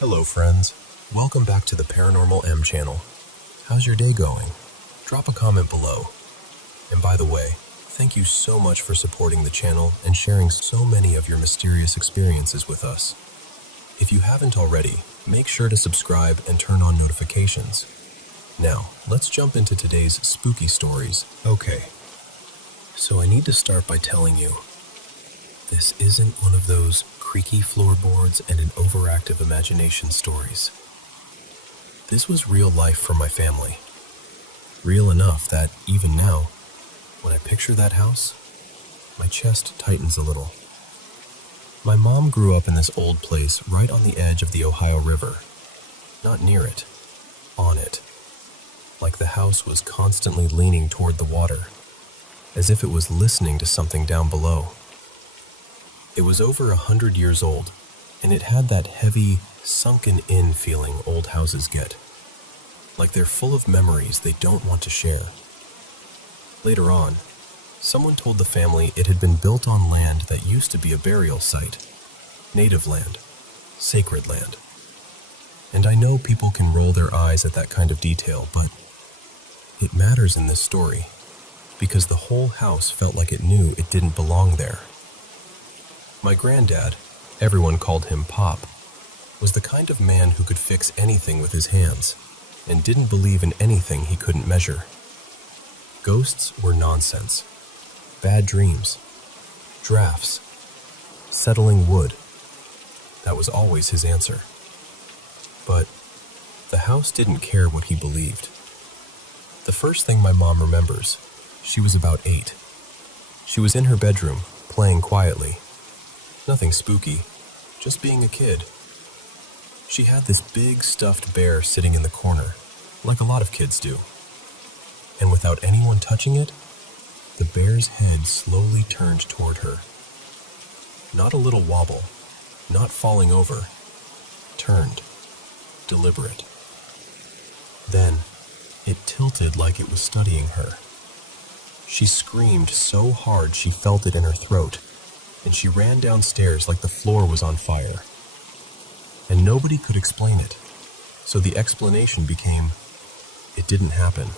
Hello friends, welcome back to the Paranormal M channel. How's your day going? Drop a comment below. And by the way, thank you so much for supporting the channel and sharing so many of your mysterious experiences with us. If you haven't already, make sure to subscribe and turn on notifications. Now, let's jump into today's spooky stories. Okay, so I need to start by telling you, this isn't one of those creaky floorboards and an overactive imagination stories. This was real life for my family. Real enough that even now, when I picture that house, my chest tightens a little. My mom grew up in this old place right on the edge of the Ohio River. Not near it, on it. Like the house was constantly leaning toward the water, as if it was listening to something down below. It was over 100 years old, and it had that heavy, sunken-in feeling old houses get. Like they're full of memories they don't want to share. Later on, someone told the family it had been built on land that used to be a burial site. Native land. Sacred land. And I know people can roll their eyes at that kind of detail, but it matters in this story, because the whole house felt like it knew it didn't belong there. My granddad, everyone called him Pop, was the kind of man who could fix anything with his hands, and didn't believe in anything he couldn't measure. Ghosts were nonsense. Bad dreams. Drafts. Settling wood. That was always his answer. But the house didn't care what he believed. The first thing my mom remembers, she was about 8. She was in her bedroom, playing quietly. Nothing spooky, just being a kid. She had this big stuffed bear sitting in the corner, like a lot of kids do. And without anyone touching it, the bear's head slowly turned toward her. Not a little wobble, not falling over. Turned, deliberate. Then, it tilted like it was studying her. She screamed so hard she felt it in her throat, and she ran downstairs like the floor was on fire. And nobody could explain it, so the explanation became, it didn't happen.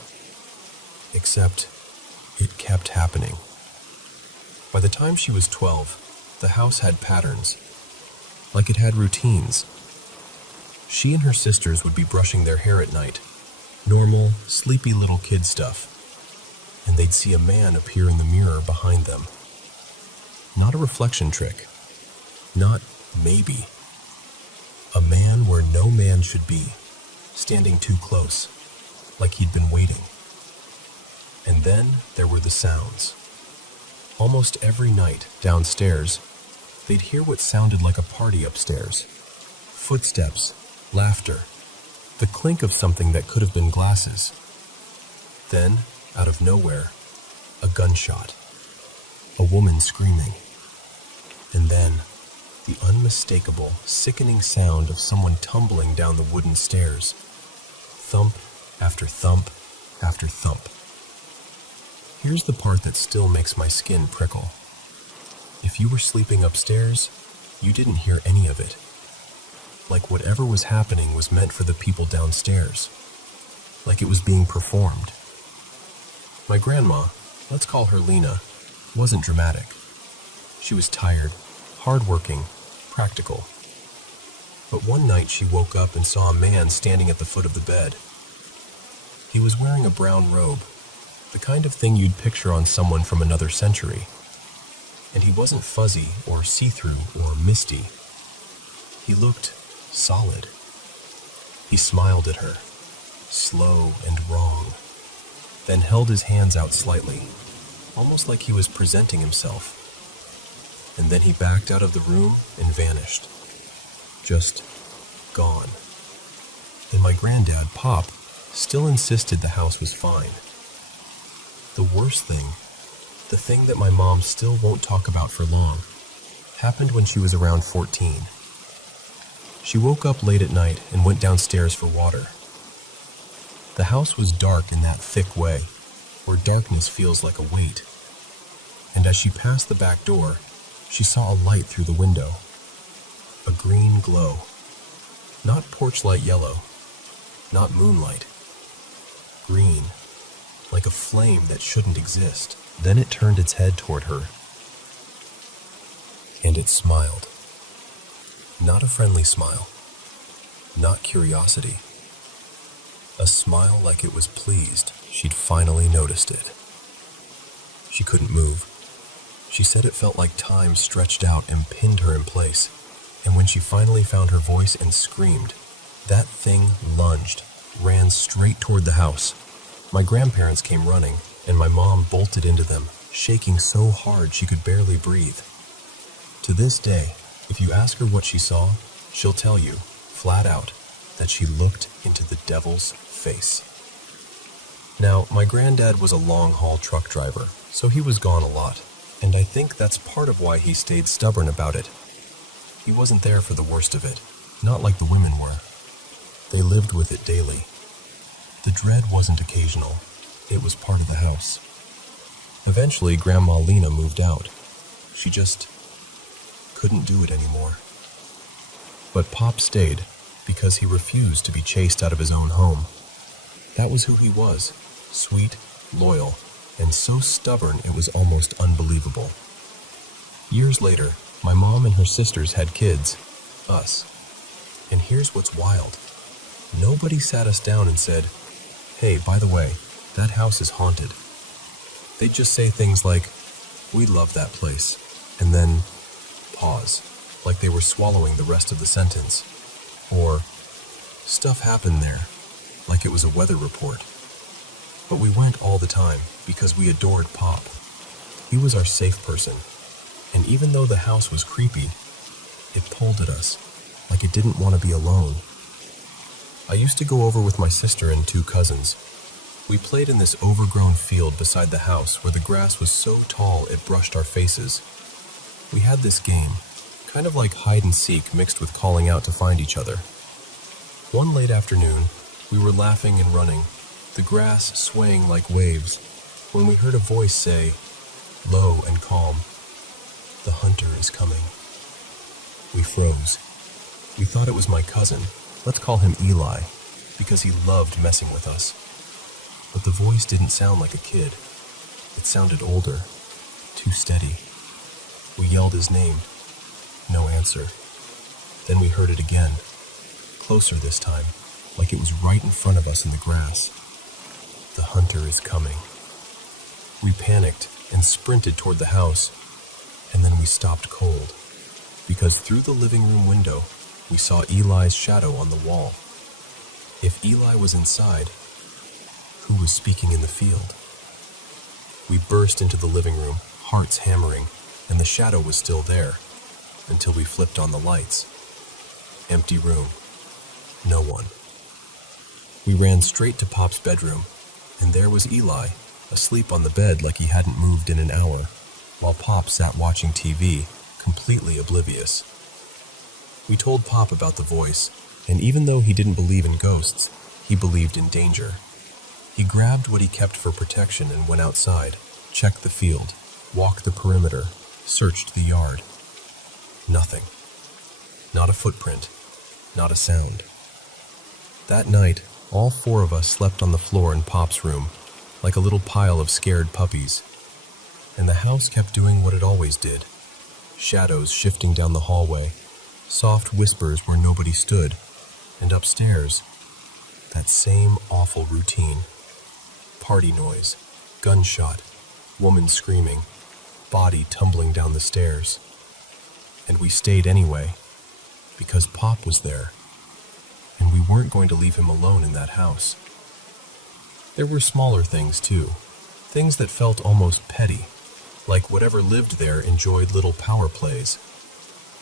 Except, it kept happening. By the time she was 12, the house had patterns, like it had routines. She and her sisters would be brushing their hair at night, normal, sleepy little kid stuff, and they'd see a man appear in the mirror behind them. Not a reflection trick. Not maybe. A man where no man should be, standing too close, like he'd been waiting. And then there were the sounds. Almost every night, downstairs, they'd hear what sounded like a party upstairs. Footsteps, laughter, the clink of something that could have been glasses. Then, out of nowhere, a gunshot. A woman screaming. And then, the unmistakable, sickening sound of someone tumbling down the wooden stairs. Thump after thump after thump. Here's the part that still makes my skin prickle. If you were sleeping upstairs, you didn't hear any of it. Like whatever was happening was meant for the people downstairs. Like it was being performed. My grandma, let's call her Lena, wasn't dramatic. She was tired, hardworking, practical. But one night she woke up and saw a man standing at the foot of the bed. He was wearing a brown robe, the kind of thing you'd picture on someone from another century. And he wasn't fuzzy or see-through or misty. He looked solid. He smiled at her, slow and wrong, then held his hands out slightly, almost like he was presenting himself. And then he backed out of the room and vanished. Just gone. And my granddad, Pop, still insisted the house was fine. The worst thing, the thing that my mom still won't talk about for long, happened when she was around 14. She woke up late at night and went downstairs for water. The house was dark in that thick way, where darkness feels like a weight. and as she passed the back door, she saw a light through the window. A green glow. Not porch light yellow, not moonlight. Green, like a flame that shouldn't exist. Then it turned its head toward her, and it smiled. Not a friendly smile, not curiosity. A smile like it was pleased she'd finally noticed it. She couldn't move. She said it felt like time stretched out and pinned her in place. And when she finally found her voice and screamed, that thing lunged, ran straight toward the house. My grandparents came running, and my mom bolted into them, shaking so hard she could barely breathe. To this day, if you ask her what she saw, she'll tell you, flat out, that she looked into the devil's face. Now, my granddad was a long-haul truck driver, so he was gone a lot, and I think that's part of why he stayed stubborn about it. He wasn't there for the worst of it, not like the women were. They lived with it daily. The dread wasn't occasional, it was part of the house. Eventually, Grandma Lena moved out. She just couldn't do it anymore. But Pop stayed because he refused to be chased out of his own home. That was who he was, sweet, loyal, and so stubborn it was almost unbelievable. Years later, my mom and her sisters had kids, us. And here's what's wild. Nobody sat us down and said, "Hey, by the way, that house is haunted." They'd just say things like, "We love that place," and then pause, like they were swallowing the rest of the sentence. Or, "Stuff happened there," like it was a weather report. But we went all the time because we adored Pop. He was our safe person, and even though the house was creepy, it pulled at us, like it didn't want to be alone. I used to go over with my sister and 2 cousins. We played in this overgrown field beside the house where the grass was so tall it brushed our faces. We had this game, kind of like hide and seek mixed with calling out to find each other. One late afternoon, we were laughing and running, the grass swaying like waves, when we heard a voice say, low and calm, "The hunter is coming." We froze. We thought it was my cousin, let's call him Eli, because he loved messing with us. But the voice didn't sound like a kid. It sounded older, too steady. We yelled his name. No answer. Then we heard it again, closer this time, like it was right in front of us in the grass. "The hunter is coming." We panicked and sprinted toward the house, and then we stopped cold, because through the living room window, we saw Eli's shadow on the wall. If Eli was inside, who was speaking in the field? We burst into the living room, hearts hammering, and the shadow was still there, until we flipped on the lights. Empty room. No one. We ran straight to Pop's bedroom, and there was Eli, asleep on the bed like he hadn't moved in an hour, while Pop sat watching TV, completely oblivious. We told Pop about the voice, and even though he didn't believe in ghosts, he believed in danger. He grabbed what he kept for protection and went outside, checked the field, walked the perimeter, searched the yard. Nothing. Not a footprint, not a sound. That night, all 4 of us slept on the floor in Pop's room, like a little pile of scared puppies. And the house kept doing what it always did. Shadows shifting down the hallway, soft whispers where nobody stood, and upstairs, that same awful routine. Party noise, gunshot, woman screaming, body tumbling down the stairs. And we stayed anyway, because Pop was there, and we weren't going to leave him alone in that house. There were smaller things too, things that felt almost petty, like whatever lived there enjoyed little power plays.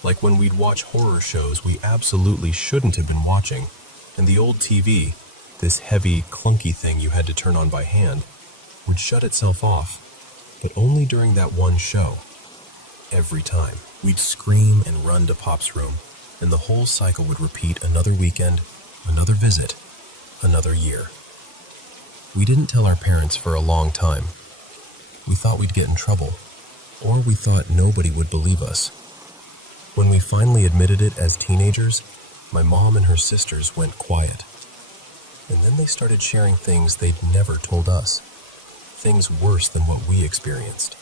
Like when we'd watch horror shows we absolutely shouldn't have been watching, and the old TV, this heavy, clunky thing you had to turn on by hand, would shut itself off, but only during that one show. Every time, we'd scream and run to Pop's room, and the whole cycle would repeat another weekend, another visit, another year. We didn't tell our parents for a long time. We thought we'd get in trouble, Or we thought nobody would believe us. When we finally admitted it as teenagers, my mom and her sisters went quiet. And then they started sharing things they'd never told us. Things worse than what we experienced.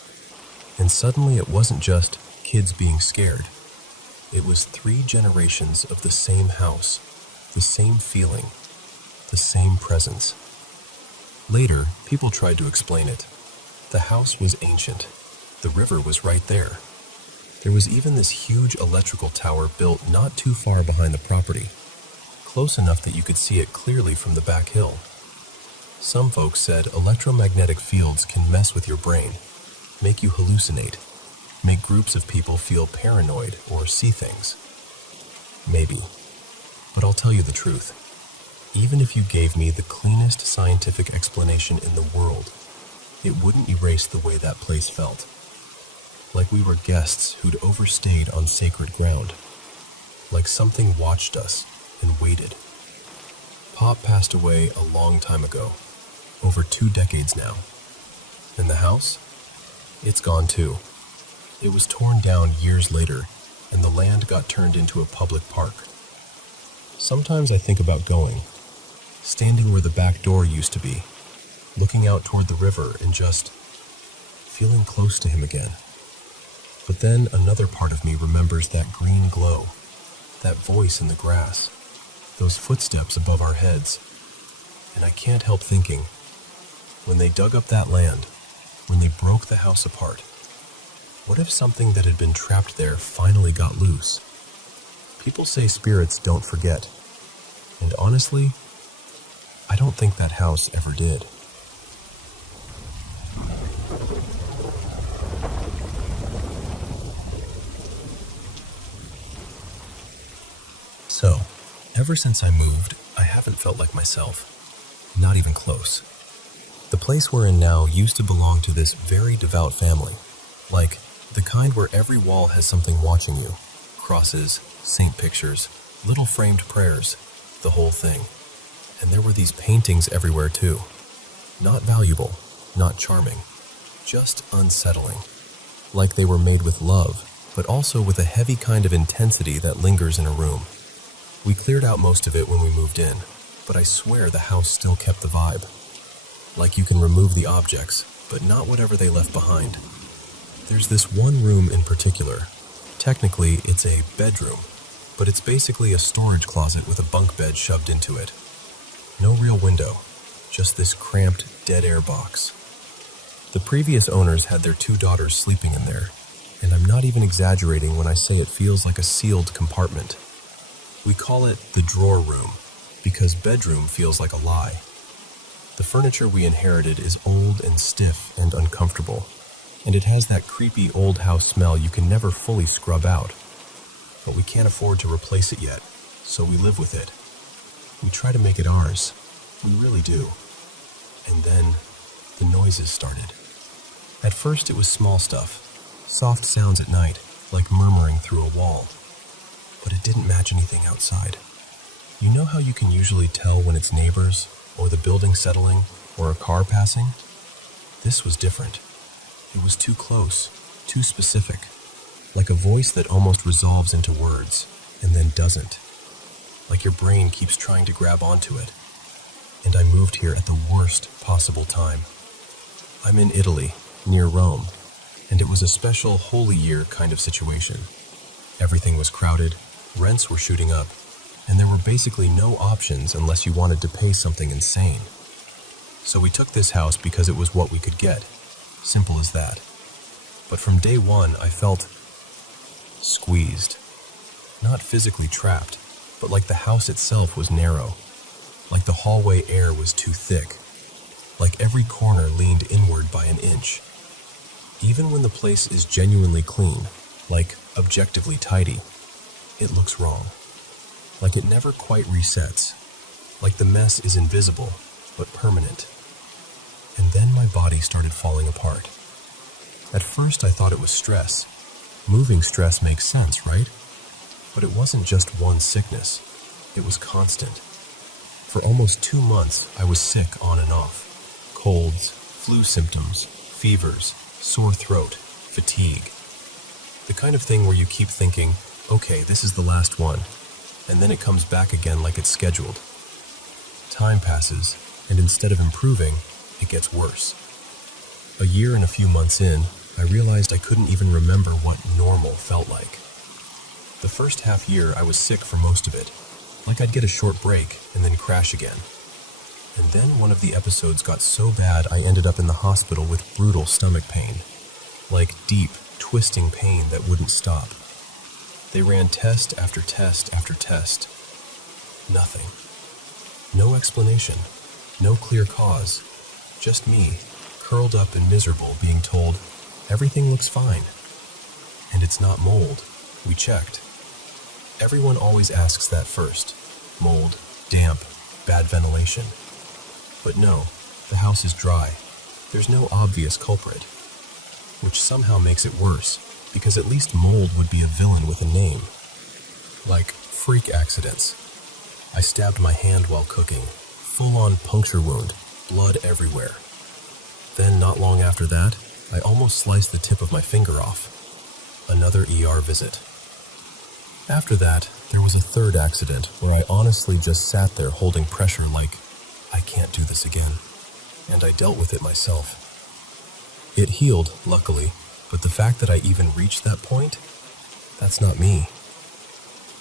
And suddenly it wasn't just kids being scared. It was 3 generations of the same house, the same feeling, the same presence. Later, people tried to explain it. The house was ancient. The river was right there. There was even this huge electrical tower built not too far behind the property, close enough that you could see it clearly from the back hill. Some folks said electromagnetic fields can mess with your brain, make you hallucinate, make groups of people feel paranoid or see things. Maybe. But I'll tell you the truth. Even if you gave me the cleanest scientific explanation in the world, it wouldn't erase the way that place felt. Like we were guests who'd overstayed on sacred ground. Like something watched us and waited. Pop passed away a long time ago, over 2 decades now. And the house? It's gone too. It was torn down years later, and the land got turned into a public park. Sometimes I think about going, standing where the back door used to be, looking out toward the river and just feeling close to him again. But then another part of me remembers that green glow, that voice in the grass, those footsteps above our heads. And I can't help thinking, when they dug up that land, when they broke the house apart, what if something that had been trapped there finally got loose? People say spirits don't forget. And honestly, I don't think that house ever did. So, ever since I moved, I haven't felt like myself. Not even close. The place we're in now used to belong to this very devout family. Like, the kind where every wall has something watching you. Crosses, saint pictures, little framed prayers, the whole thing. And there were these paintings everywhere too. Not valuable, not charming, just unsettling. Like they were made with love, but also with a heavy kind of intensity that lingers in a room. We cleared out most of it when we moved in, but I swear the house still kept the vibe. Like you can remove the objects, but not whatever they left behind. There's this one room in particular. Technically, it's a bedroom, but it's basically a storage closet with a bunk bed shoved into it. No real window, just this cramped, dead air box. The previous owners had their 2 daughters sleeping in there, and I'm not even exaggerating when I say it feels like a sealed compartment. We call it the drawer room, because bedroom feels like a lie. The furniture we inherited is old and stiff and uncomfortable, and it has that creepy old house smell you can never fully scrub out. But we can't afford to replace it yet, so we live with it. We try to make it ours. We really do. And then, the noises started. At first it was small stuff, soft sounds at night, like murmuring through a wall. But it didn't match anything outside. You know how you can usually tell when it's neighbors, or the building settling, or a car passing? This was different. It was too close, too specific, like a voice that almost resolves into words, and then doesn't. Like your brain keeps trying to grab onto it. And I moved here at the worst possible time. I'm in Italy, near Rome, and it was a special Holy Year kind of situation. Everything was crowded, rents were shooting up, and there were basically no options unless you wanted to pay something insane. So we took this house because it was what we could get. Simple as that. But from day one, I felt squeezed. Not physically trapped, but like the house itself was narrow. Like the hallway air was too thick. Like every corner leaned inward by an inch. Even when the place is genuinely clean, like objectively tidy, it looks wrong. Like it never quite resets. Like the mess is invisible, but permanent. And then my body started falling apart. At first I thought it was stress. Moving stress makes sense, right? But it wasn't just one sickness. It was constant. For almost 2 months, I was sick on and off. Colds, flu symptoms, fevers, sore throat, fatigue. The kind of thing where you keep thinking, okay, this is the last one, and then it comes back again like it's scheduled. Time passes, and instead of improving, it gets worse. A year and a few months in, I realized I couldn't even remember what normal felt like. The first half year, I was sick for most of it, like I'd get a short break and then crash again. And then one of the episodes got so bad I ended up in the hospital with brutal stomach pain, like deep, twisting pain that wouldn't stop. They ran test after test after test. Nothing. No explanation. No clear cause. Just me, curled up and miserable, being told, everything looks fine. And it's not mold. We checked. Everyone always asks that first. Mold, damp, bad ventilation. But no, the house is dry. There's no obvious culprit. Which somehow makes it worse, because at least mold would be a villain with a name. Like freak accidents. I stabbed my hand while cooking. Full-on puncture wound, blood everywhere. Then, not long after that, I almost sliced the tip of my finger off. Another ER visit. After that, there was a third accident where I honestly just sat there holding pressure like, I can't do this again. And I dealt with it myself. It healed, luckily, but the fact that I even reached that point, that's not me.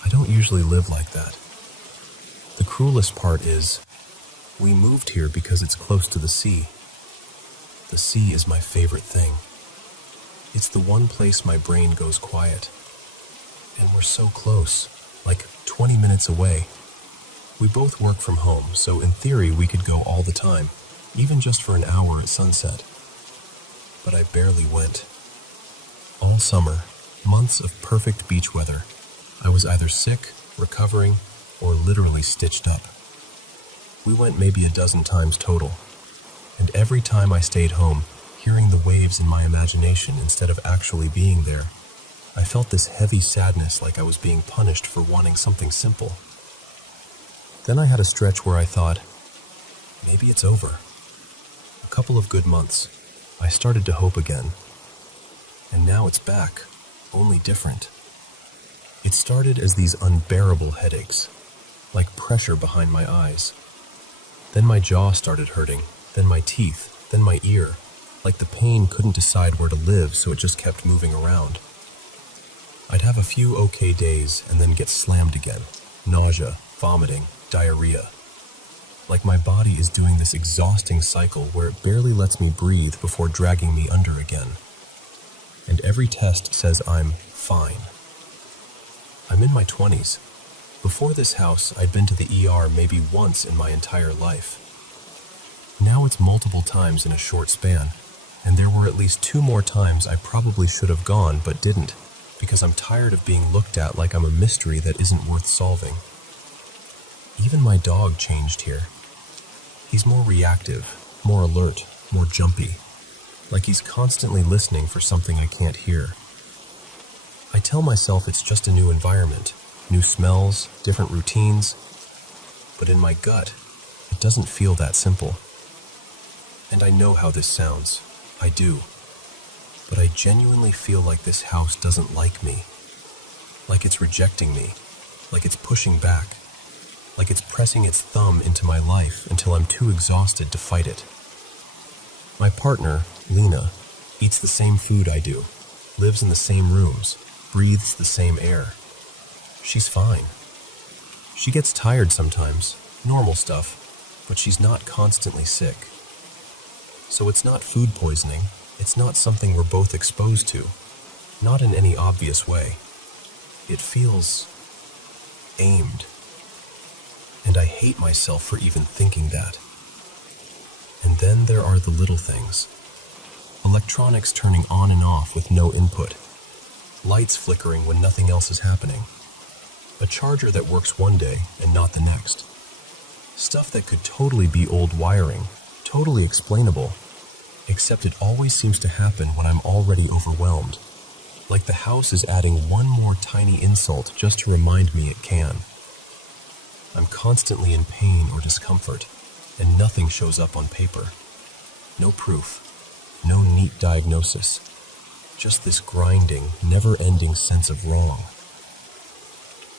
I don't usually live like that. The cruelest part is, we moved here because it's close to the sea. The sea is my favorite thing. It's the one place my brain goes quiet. And we're so close, like 20 minutes away. We both work from home, so in theory we could go all the time, even just for an hour at sunset. But I barely went. All summer, months of perfect beach weather, I was either sick, recovering, or literally stitched up. We went maybe a dozen times total, and every time I stayed home, hearing the waves in my imagination instead of actually being there, I felt this heavy sadness like I was being punished for wanting something simple. Then I had a stretch where I thought, maybe it's over. A couple of good months, I started to hope again. And now it's back, only different. It started as these unbearable headaches, like pressure behind my eyes. Then my jaw started hurting, then my teeth, then my ear, like the pain couldn't decide where to live, so it just kept moving around. I'd have a few okay days and then get slammed again. Nausea, vomiting, diarrhea. Like my body is doing this exhausting cycle where it barely lets me breathe before dragging me under again. And every test says I'm fine. I'm in my 20s. Before this house, I'd been to the ER maybe once in my entire life. Now it's multiple times in a short span, and there were at least 2 more times I probably should have gone but didn't, because I'm tired of being looked at like I'm a mystery that isn't worth solving. Even my dog changed here. He's more reactive, more alert, more jumpy, like he's constantly listening for something I can't hear. I tell myself it's just a new environment, new smells, different routines, but in my gut, it doesn't feel that simple. And I know how this sounds. I do. But I genuinely feel like this house doesn't like me. Like it's rejecting me. Like it's pushing back. Like it's pressing its thumb into my life until I'm too exhausted to fight it. My partner, Lena, eats the same food I do, lives in the same rooms, breathes the same air. She's fine. She gets tired sometimes, normal stuff, but she's not constantly sick. So it's not food poisoning, it's not something we're both exposed to, not in any obvious way. It feels aimed. And I hate myself for even thinking that. And then there are the little things. Electronics turning on and off with no input. Lights flickering when nothing else is happening. A charger that works one day and not the next. Stuff that could totally be old wiring, totally explainable, except it always seems to happen when I'm already overwhelmed. Like the house is adding one more tiny insult just to remind me it can. I'm constantly in pain or discomfort, and nothing shows up on paper. No proof, no neat diagnosis, just this grinding, never-ending sense of wrong.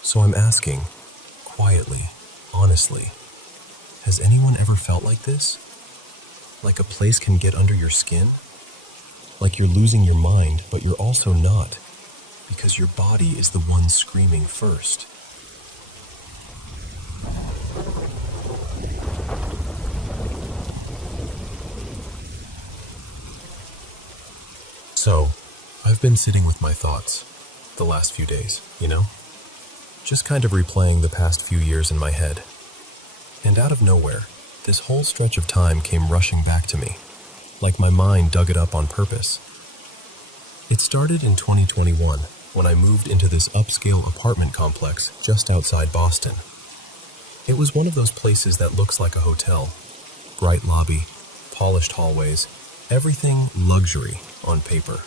So I'm asking, quietly, honestly, has anyone ever felt like this? Like a place can get under your skin? Like you're losing your mind, but you're also not, because your body is the one screaming first. So, I've been sitting with my thoughts the last few days, Just kind of replaying the past few years in my head. And out of nowhere, this whole stretch of time came rushing back to me, like my mind dug it up on purpose. It started in 2021, when I moved into this upscale apartment complex just outside Boston. It was one of those places that looks like a hotel. Bright lobby, polished hallways, everything luxury on paper.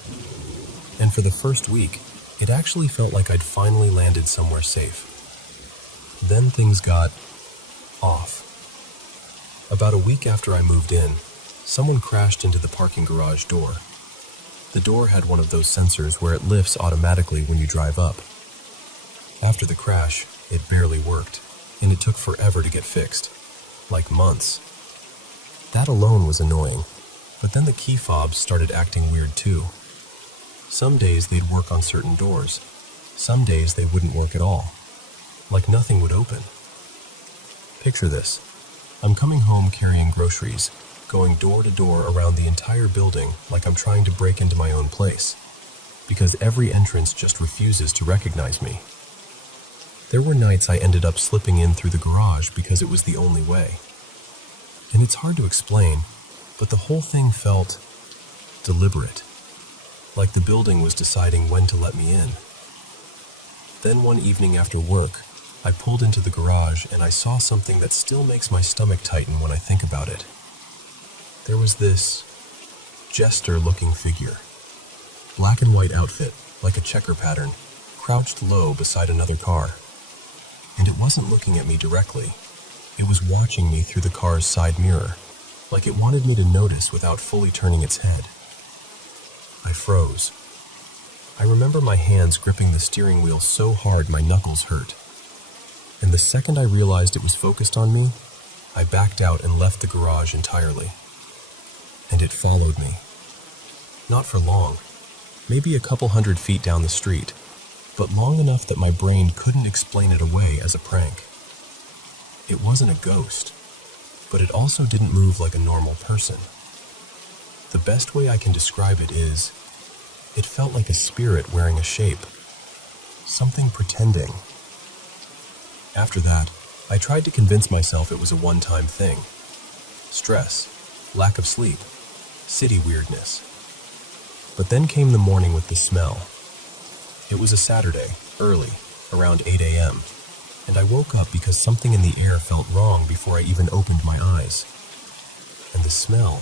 And for the first week, it actually felt like I'd finally landed somewhere safe. Then things got off. About a week after I moved in, someone crashed into the parking garage door. The door had one of those sensors where it lifts automatically when you drive up. After the crash, it barely worked, and it took forever to get fixed, like months. That alone was annoying, but then the key fobs started acting weird too. Some days they'd work on certain doors. Some days they wouldn't work at all, like nothing would open. Picture this. I'm coming home carrying groceries, going door to door around the entire building like I'm trying to break into my own place, because every entrance just refuses to recognize me. There were nights I ended up slipping in through the garage because it was the only way. And it's hard to explain, but the whole thing felt deliberate, like the building was deciding when to let me in. Then one evening after work, I pulled into the garage and I saw something that still makes my stomach tighten when I think about it. There was this jester-looking figure, black and white outfit, like a checker pattern, crouched low beside another car. And it wasn't looking at me directly. It was watching me through the car's side mirror, like it wanted me to notice without fully turning its head. I froze. I remember my hands gripping the steering wheel so hard my knuckles hurt. And the second I realized it was focused on me, I backed out and left the garage entirely. And it followed me. Not for long, maybe a couple 100 feet down the street, but long enough that my brain couldn't explain it away as a prank. It wasn't a ghost, but it also didn't move like a normal person. The best way I can describe it is, it felt like a spirit wearing a shape, something pretending. After that, I tried to convince myself it was a one-time thing. Stress, lack of sleep, city weirdness. But then came the morning with the smell. It was a Saturday, early, around 8 a.m., and I woke up because something in the air felt wrong before I even opened my eyes. And the smell,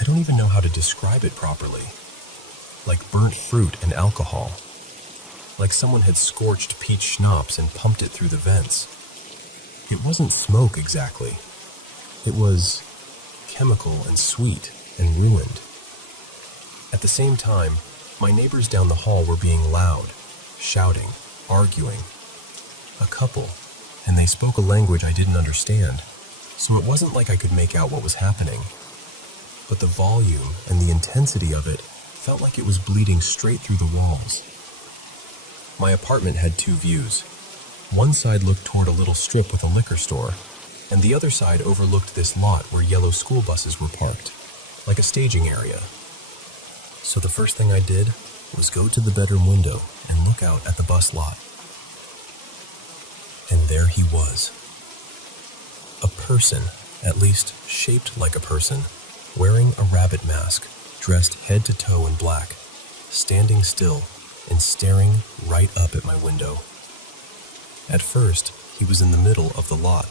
I don't even know how to describe it properly. Like burnt fruit and alcohol. Like someone had scorched peach schnapps and pumped it through the vents. It wasn't smoke exactly. It was chemical and sweet and ruined. At the same time, my neighbors down the hall were being loud, shouting, arguing. A couple, and they spoke a language I didn't understand, so it wasn't like I could make out what was happening. But the volume and the intensity of it felt like it was bleeding straight through the walls. My apartment had two views. One side looked toward a little strip with a liquor store, and the other side overlooked this lot where yellow school buses were parked, like a staging area. So the first thing I did was go to the bedroom window and look out at the bus lot. And there he was. A person, at least shaped like a person, wearing a rabbit mask, dressed head to toe in black, standing still and staring right up at my window. At first, he was in the middle of the lot.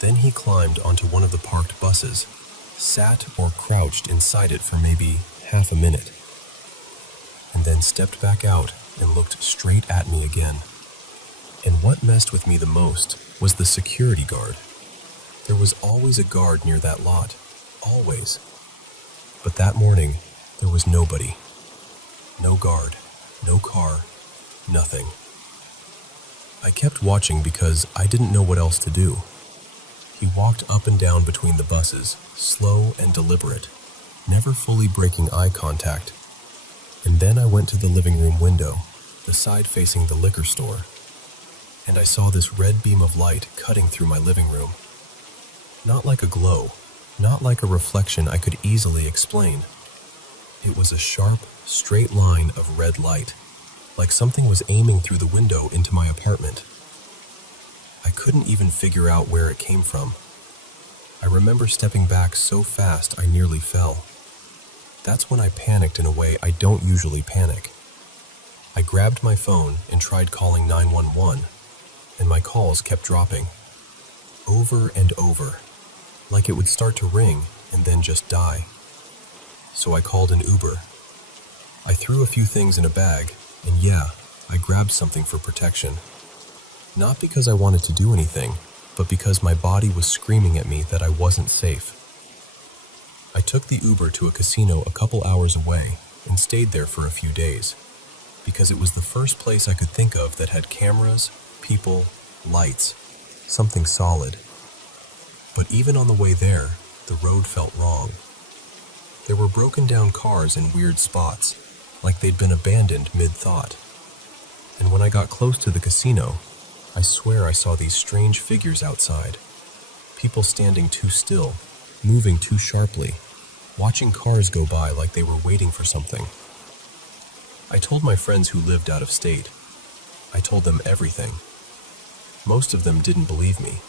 Then he climbed onto one of the parked buses, sat or crouched inside it for maybe half a minute, and then stepped back out and looked straight at me again. And what messed with me the most was the security guard. There was always a guard near that lot, always. But that morning, there was nobody. No guard, no car, nothing. I kept watching because I didn't know what else to do. He walked up and down between the buses, slow and deliberate, never fully breaking eye contact. And then I went to the living room window, the side facing the liquor store, and I saw this red beam of light cutting through my living room. Not like a glow, not like a reflection I could easily explain. It was a sharp, straight line of red light, like something was aiming through the window into my apartment. I couldn't even figure out where it came from. I remember stepping back so fast I nearly fell. That's when I panicked in a way I don't usually panic. I grabbed my phone and tried calling 911, and my calls kept dropping. Over and over, like it would start to ring and then just die. So I called an Uber. I threw a few things in a bag, and yeah, I grabbed something for protection. Not because I wanted to do anything, but because my body was screaming at me that I wasn't safe. I took the Uber to a casino a couple hours away and stayed there for a few days, because it was the first place I could think of that had cameras, people, lights, something solid. But even on the way there, the road felt wrong. There were broken down cars in weird spots, like they'd been abandoned mid-thought. And when I got close to the casino, I swear I saw these strange figures outside. People standing too still, moving too sharply, watching cars go by like they were waiting for something. I told my friends who lived out of state. I told them everything. Most of them didn't believe me.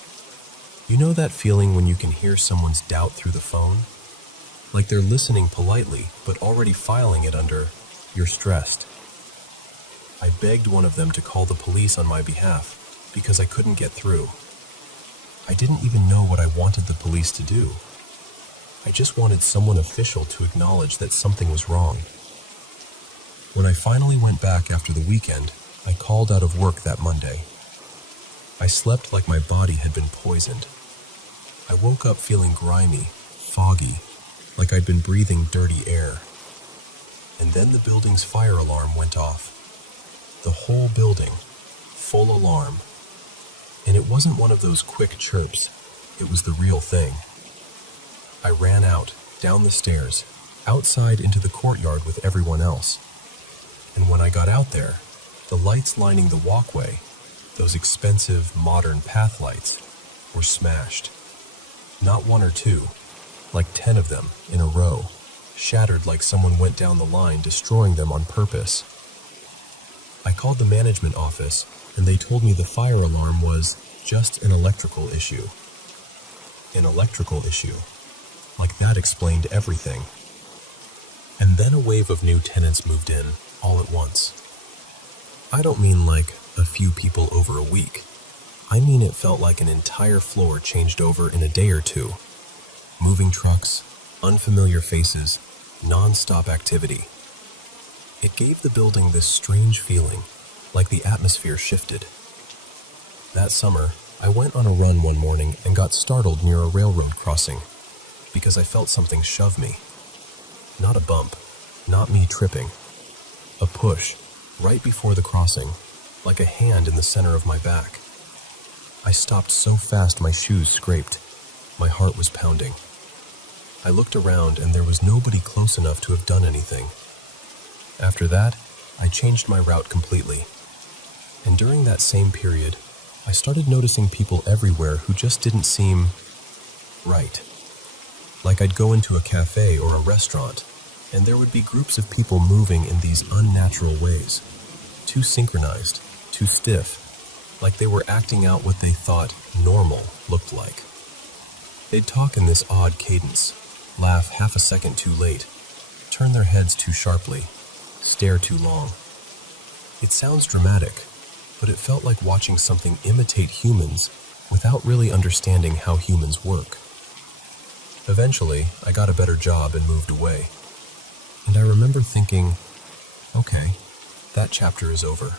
You know that feeling when you can hear someone's doubt through the phone? Like they're listening politely, but already filing it under, "You're stressed." I begged one of them to call the police on my behalf, because I couldn't get through. I didn't even know what I wanted the police to do. I just wanted someone official to acknowledge that something was wrong. When I finally went back after the weekend, I called out of work that Monday. I slept like my body had been poisoned. I woke up feeling grimy, foggy, like I'd been breathing dirty air. And then the building's fire alarm went off. The whole building, full alarm. And it wasn't one of those quick chirps. It was the real thing. I ran out, down the stairs, outside into the courtyard with everyone else. And when I got out there, the lights lining the walkway, those expensive, modern path lights, were smashed. Not one or two, like 10 of them in a row, shattered like someone went down the line destroying them on purpose. I called the management office, and they told me the fire alarm was just an electrical issue. An electrical issue. Like that explained everything. And then a wave of new tenants moved in, all at once. I don't mean like a few people over a week. I mean it felt like an entire floor changed over in a day or two. Moving trucks, unfamiliar faces, non-stop activity. It gave the building this strange feeling, like the atmosphere shifted. That summer, I went on a run one morning and got startled near a railroad crossing, because I felt something shove me. Not a bump, not me tripping. A push, right before the crossing, like a hand in the center of my back. I stopped so fast my shoes scraped. My heart was pounding. I looked around and there was nobody close enough to have done anything. After that, I changed my route completely. And during that same period, I started noticing people everywhere who just didn't seem right. Like I'd go into a cafe or a restaurant, and there would be groups of people moving in these unnatural ways. Too synchronized, too stiff, like they were acting out what they thought normal looked like. They'd talk in this odd cadence, laugh half a second too late, turn their heads too sharply, stare too long. It sounds dramatic, but it felt like watching something imitate humans without really understanding how humans work. Eventually, I got a better job and moved away. And I remember thinking, okay, that chapter is over.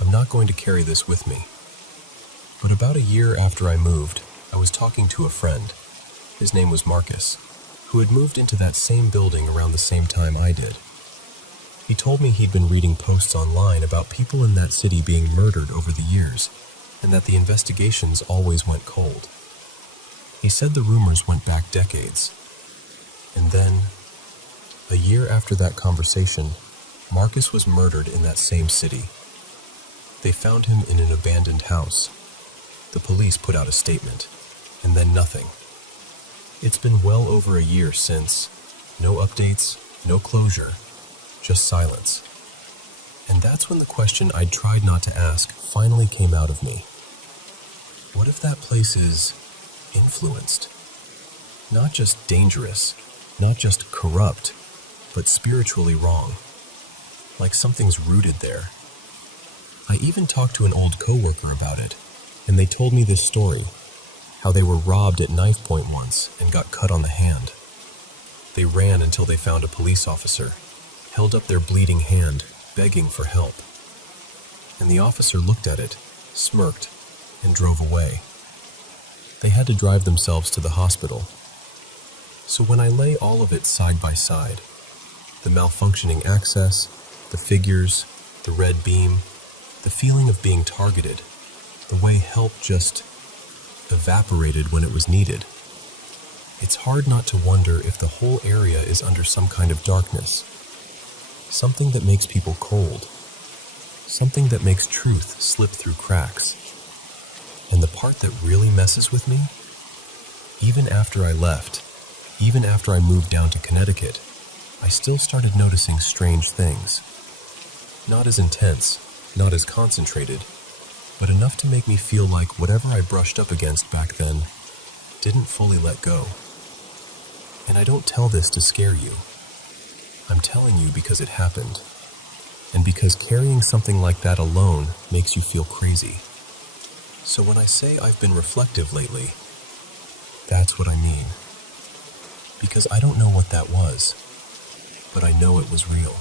I'm not going to carry this with me. But about a year after I moved, I was talking to a friend. His name was Marcus, who had moved into that same building around the same time I did. He told me he'd been reading posts online about people in that city being murdered over the years, and that the investigations always went cold. He said the rumors went back decades. And then, a year after that conversation, Marcus was murdered in that same city. They found him in an abandoned house. The police put out a statement, and then nothing. It's been well over a year since. No updates, no closure, just silence. And that's when the question I'd tried not to ask finally came out of me. What if that place is influenced? Not just dangerous, not just corrupt, but spiritually wrong. Like something's rooted there. I even talked to an old coworker about it, and they told me this story, how they were robbed at knife point once and got cut on the hand. They ran until they found a police officer, held up their bleeding hand, begging for help. And the officer looked at it, smirked, and drove away. They had to drive themselves to the hospital. So when I lay all of it side by side, the malfunctioning access, the figures, the red beam, the feeling of being targeted, the way help just evaporated when it was needed, it's hard not to wonder if the whole area is under some kind of darkness. Something that makes people cold. Something that makes truth slip through cracks. And the part that really messes with me? Even after I left, even after I moved down to Connecticut, I still started noticing strange things. Not as intense, not as concentrated, but enough to make me feel like whatever I brushed up against back then didn't fully let go. And I don't tell this to scare you. I'm telling you because it happened. And because carrying something like that alone makes you feel crazy. So when I say I've been reflective lately, that's what I mean. Because I don't know what that was, but I know it was real.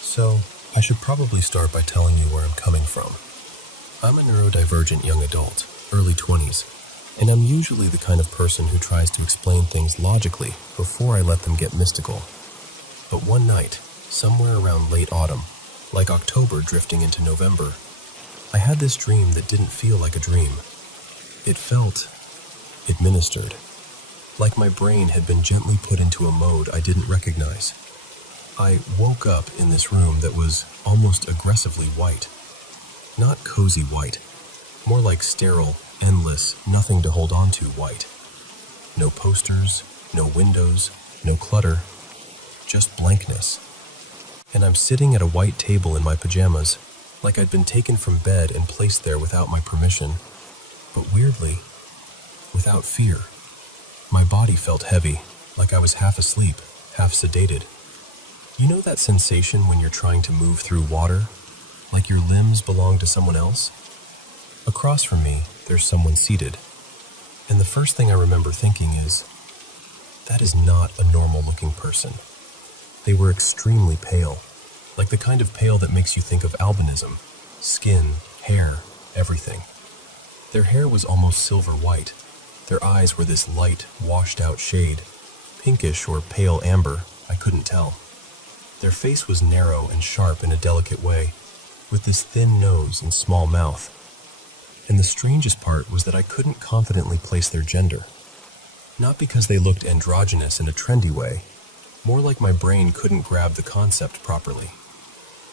So, I should probably start by telling you where I'm coming from. I'm a neurodivergent young adult, early 20s, and I'm usually the kind of person who tries to explain things logically before I let them get mystical. But one night, somewhere around late autumn, like October drifting into November, I had this dream that didn't feel like a dream. It felt administered, like my brain had been gently put into a mode I didn't recognize. I woke up in this room that was almost aggressively white. Not cozy white, more like sterile, endless, nothing to hold on to white. No posters, no windows, no clutter, just blankness. And I'm sitting at a white table in my pajamas, like I'd been taken from bed and placed there without my permission, but weirdly, without fear. My body felt heavy, like I was half asleep, half sedated. You know that sensation when you're trying to move through water, like your limbs belong to someone else? Across from me, there's someone seated, and the first thing I remember thinking is, that is not a normal-looking person. They were extremely pale, like the kind of pale that makes you think of albinism, skin, hair, everything. Their hair was almost silver white. Their eyes were this light, washed-out shade, pinkish or pale amber, I couldn't tell. Their face was narrow and sharp in a delicate way, with this thin nose and small mouth. And the strangest part was that I couldn't confidently place their gender. Not because they looked androgynous in a trendy way, more like my brain couldn't grab the concept properly.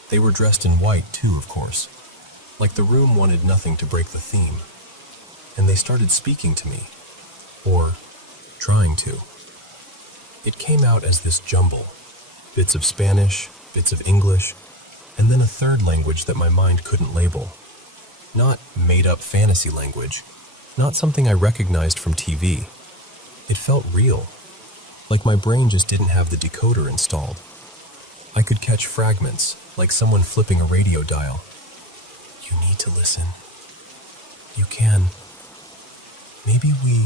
They were dressed in white too, of course, like the room wanted nothing to break the theme. And they started speaking to me, or trying to. It came out as this jumble. Bits of Spanish, bits of English, and then a third language that my mind couldn't label. Not made-up fantasy language, not something I recognized from TV. It felt real, like my brain just didn't have the decoder installed. I could catch fragments, like someone flipping a radio dial. You need to listen. You can. Maybe we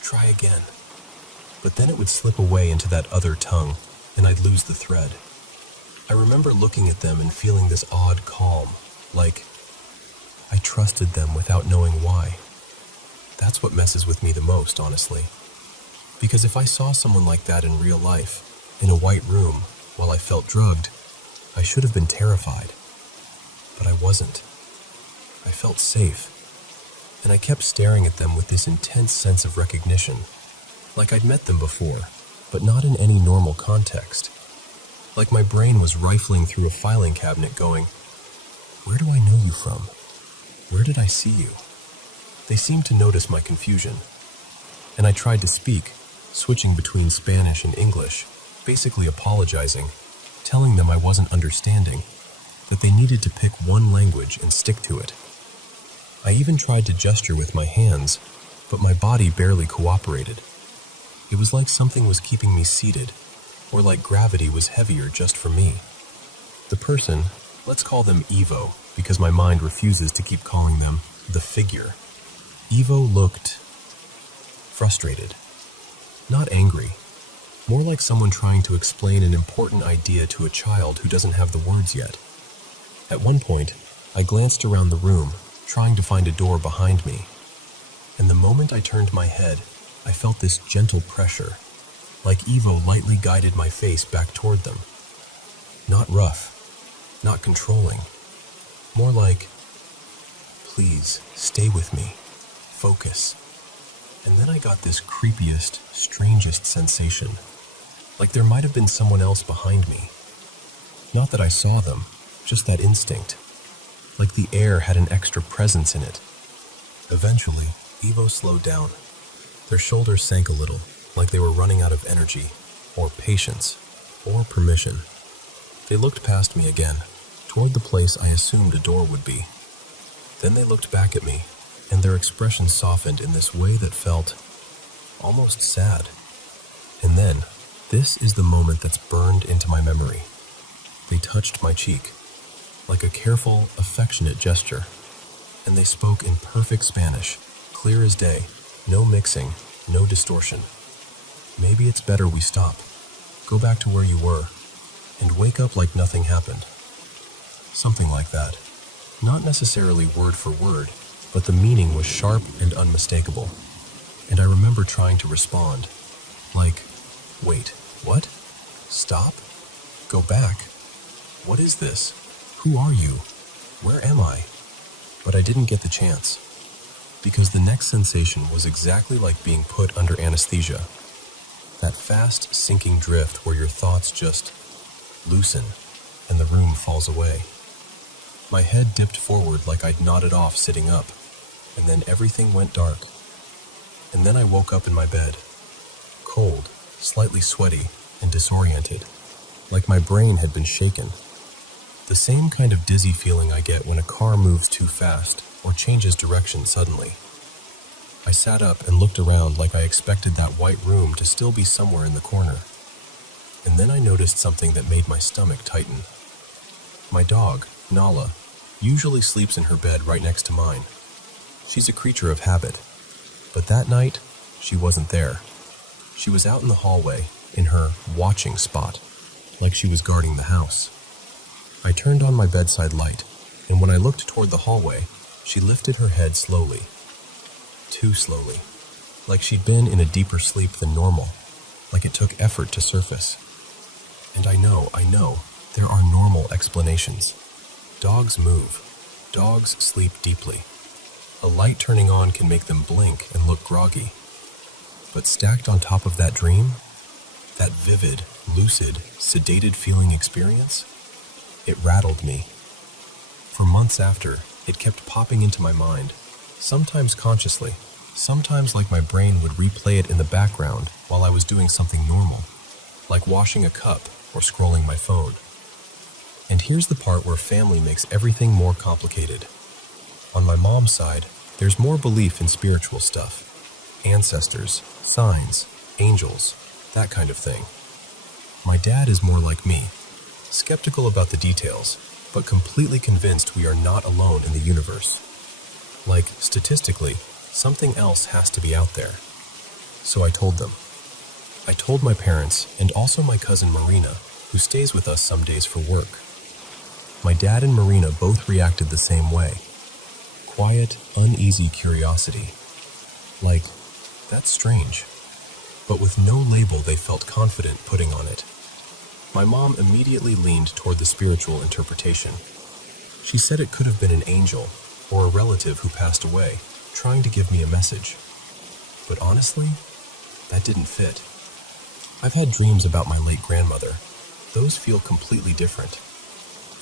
try again. But then it would slip away into that other tongue, and I'd lose the thread. I remember looking at them and feeling this odd calm, like I trusted them without knowing why. That's what messes with me the most, honestly. Because if I saw someone like that in real life, in a white room, while I felt drugged, I should have been terrified. But I wasn't. I felt safe. And I kept staring at them with this intense sense of recognition, like I'd met them before, but not in any normal context. Like my brain was rifling through a filing cabinet going, where do I know you from? Where did I see you? They seemed to notice my confusion, and I tried to speak, switching between Spanish and English, basically apologizing, telling them I wasn't understanding, that they needed to pick one language and stick to it. I even tried to gesture with my hands, but my body barely cooperated. It was like something was keeping me seated, or like gravity was heavier just for me. The person, let's call them Evo, because my mind refuses to keep calling them the figure. Evo looked frustrated, not angry, more like someone trying to explain an important idea to a child who doesn't have the words yet. At one point, I glanced around the room, trying to find a door behind me, and the moment I turned my head, I felt this gentle pressure, like Evo lightly guided my face back toward them. Not rough, not controlling, more like, please, stay with me, focus. And then I got this creepiest, strangest sensation, like there might have been someone else behind me. Not that I saw them, just that instinct, like the air had an extra presence in it. Eventually, Evo slowed down. Their shoulders sank a little, like they were running out of energy, or patience, or permission. They looked past me again, toward the place I assumed a door would be. Then they looked back at me, and their expression softened in this way that felt almost sad. And then, this is the moment that's burned into my memory. They touched my cheek, like a careful, affectionate gesture, and they spoke in perfect Spanish, clear as day, no mixing, no distortion. Maybe it's better we stop, go back to where you were, and wake up like nothing happened. Something like that. Not necessarily word for word, but the meaning was sharp and unmistakable. And I remember trying to respond, like, wait, what? Stop? Go back? What is this? Who are you? Where am I? But I didn't get the chance, because the next sensation was exactly like being put under anesthesia. That fast, sinking drift where your thoughts just loosen and the room falls away. My head dipped forward like I'd nodded off sitting up, and then everything went dark. And then I woke up in my bed, cold, slightly sweaty, and disoriented, like my brain had been shaken. The same kind of dizzy feeling I get when a car moves too fast or changes direction suddenly. I sat up and looked around like I expected that white room to still be somewhere in the corner. And then I noticed something that made my stomach tighten. My dog, Nala, usually sleeps in her bed right next to mine. She's a creature of habit. But that night, she wasn't there. She was out in the hallway, in her watching spot, like she was guarding the house. I turned on my bedside light, and when I looked toward the hallway, she lifted her head slowly. Too slowly. Like she'd been in a deeper sleep than normal, like it took effort to surface. And I know, there are normal explanations. Dogs move. Dogs sleep deeply. A light turning on can make them blink and look groggy. But stacked on top of that dream, that vivid, lucid, sedated feeling experience, it rattled me. For months after, it kept popping into my mind, sometimes consciously, sometimes like my brain would replay it in the background while I was doing something normal, like washing a cup or scrolling my phone. And here's the part where family makes everything more complicated. On my mom's side, there's more belief in spiritual stuff. Ancestors, signs, angels, that kind of thing. My dad is more like me, skeptical about the details, but completely convinced we are not alone in the universe. Like, statistically, something else has to be out there. So I told them. I told my parents and also my cousin Marina, who stays with us some days for work. My dad and Marina both reacted the same way. quiet, uneasy curiosity. Like, that's strange, but with no label they felt confident putting on it. My mom immediately leaned toward the spiritual interpretation. She said it could have been an angel or a relative who passed away, trying to give me a message. But honestly, that didn't fit. I've had dreams about my late grandmother. Those feel completely different.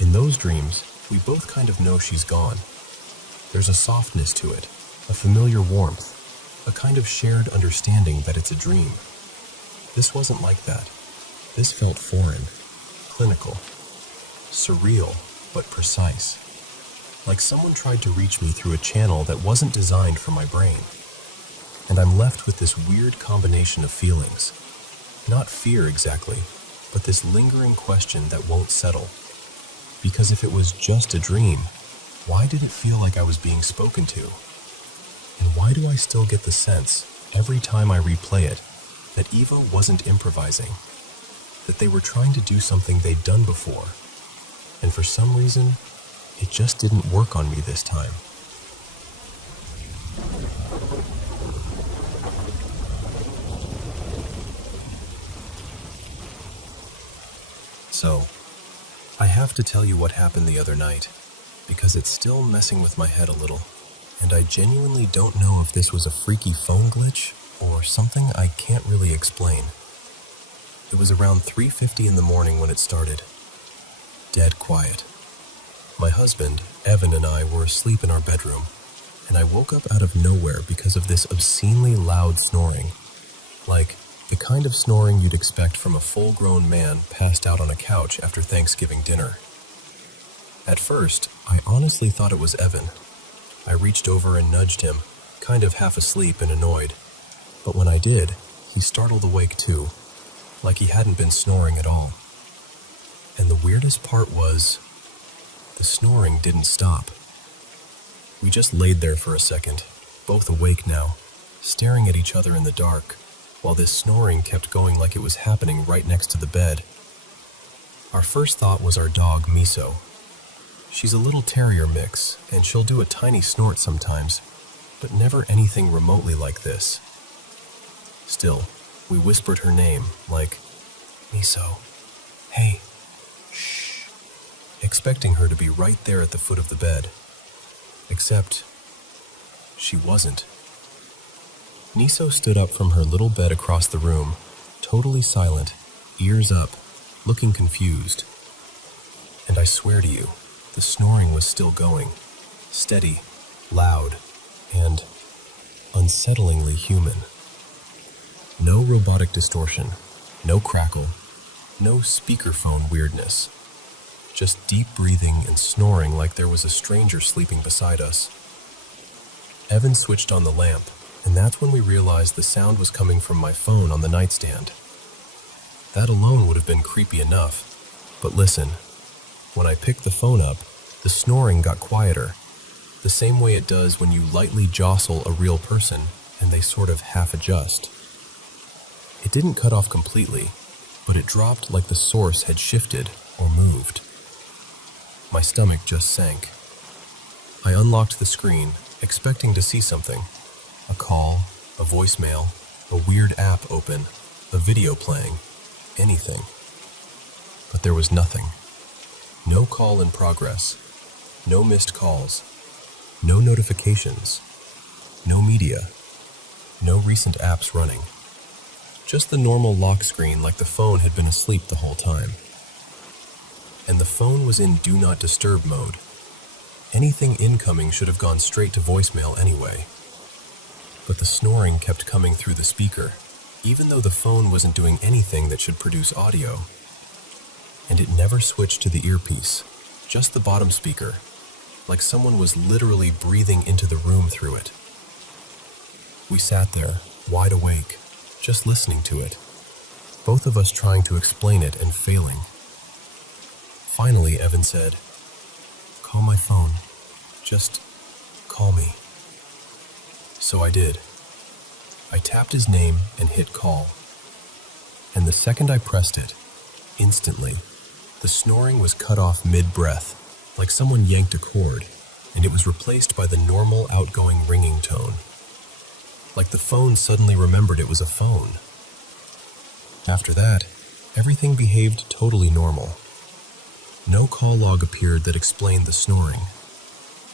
In those dreams, we both kind of know she's gone. There's a softness to it, a familiar warmth, a kind of shared understanding that it's a dream. This wasn't like that. This felt foreign, clinical, surreal, but precise. Like someone tried to reach me through a channel that wasn't designed for my brain. And I'm left with this weird combination of feelings. Not fear exactly, but this lingering question that won't settle. Because if it was just a dream, why did it feel like I was being spoken to? And why do I still get the sense, every time I replay it, that Eva wasn't improvising? That they were trying to do something they'd done before. And for some reason, it just didn't work on me this time. So, I have to tell you what happened the other night, because it's still messing with my head a little, and I genuinely don't know if this was a freaky phone glitch or something I can't really explain. It was around 3:50 in the morning when it started. Dead quiet. My husband, Evan, and I were asleep in our bedroom, and I woke up out of nowhere because of this obscenely loud snoring. Like, the kind of snoring you'd expect from a full-grown man passed out on a couch after Thanksgiving dinner. At first, I honestly thought it was Evan. I reached over and nudged him, kind of half asleep and annoyed. But when I did, he startled awake too, like he hadn't been snoring at all. And the weirdest part was, the snoring didn't stop. We just laid there for a second, both awake now, staring at each other in the dark, while this snoring kept going like it was happening right next to the bed. Our first thought was our dog, Miso. She's a little terrier mix, and she'll do a tiny snort sometimes, but never anything remotely like this. Still, we whispered her name, like, Miso, hey, shh, expecting her to be right there at the foot of the bed. Except, she wasn't. Miso stood up from her little bed across the room, totally silent, ears up, looking confused. And I swear to you, the snoring was still going, steady, loud, and unsettlingly human. No robotic distortion, no crackle, no speakerphone weirdness. Just deep breathing and snoring like there was a stranger sleeping beside us. Evan switched on the lamp, and that's when we realized the sound was coming from my phone on the nightstand. That alone would have been creepy enough, but listen, when I picked the phone up, the snoring got quieter, the same way it does when you lightly jostle a real person and they sort of half adjust. It didn't cut off completely, but it dropped like the source had shifted or moved. My stomach just sank. I unlocked the screen, expecting to see something. A call, a voicemail, a weird app open, a video playing, anything. But there was nothing. No call in progress, no missed calls, no notifications, no media, no recent apps running. Just the normal lock screen like the phone had been asleep the whole time. And the phone was in Do Not Disturb mode. Anything incoming should have gone straight to voicemail anyway. But the snoring kept coming through the speaker, even though the phone wasn't doing anything that should produce audio. And it never switched to the earpiece, just the bottom speaker, like someone was literally breathing into the room through it. We sat there, wide awake, just listening to it, both of us trying to explain it and failing. Finally, Evan said, "Call my phone. Just call me." So I did. I tapped his name and hit call. And the second I pressed it, instantly, the snoring was cut off mid-breath, like someone yanked a cord, and it was replaced by the normal outgoing ringing tone. Like the phone suddenly remembered it was a phone. After that, everything behaved totally normal. No call log appeared that explained the snoring.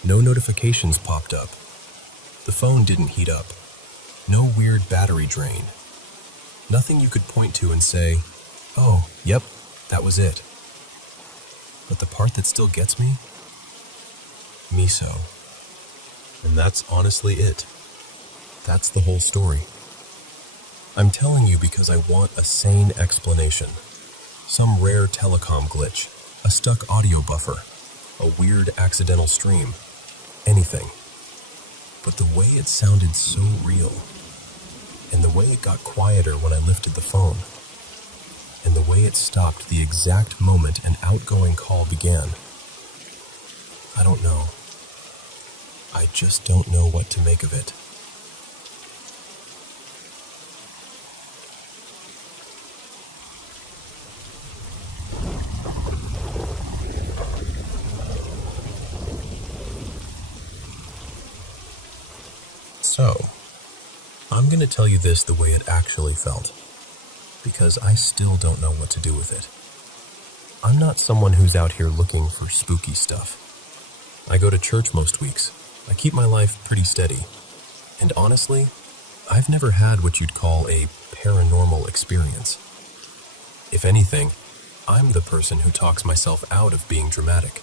No notifications popped up. The phone didn't heat up. No weird battery drain. Nothing you could point to and say, "Oh, yep, that was it." But the part that still gets me? Miso. And that's honestly it. That's the whole story. I'm telling you because I want a sane explanation. Some rare telecom glitch, a stuck audio buffer, a weird accidental stream, anything. But the way it sounded so real, and the way it got quieter when I lifted the phone, and the way it stopped the exact moment an outgoing call began, I don't know. I just don't know what to make of it. So, I'm going to tell you this the way it actually felt, because I still don't know what to do with it. I'm not someone who's out here looking for spooky stuff. I go to church most weeks. I keep my life pretty steady. And honestly, I've never had what you'd call a paranormal experience. If anything, I'm the person who talks myself out of being dramatic.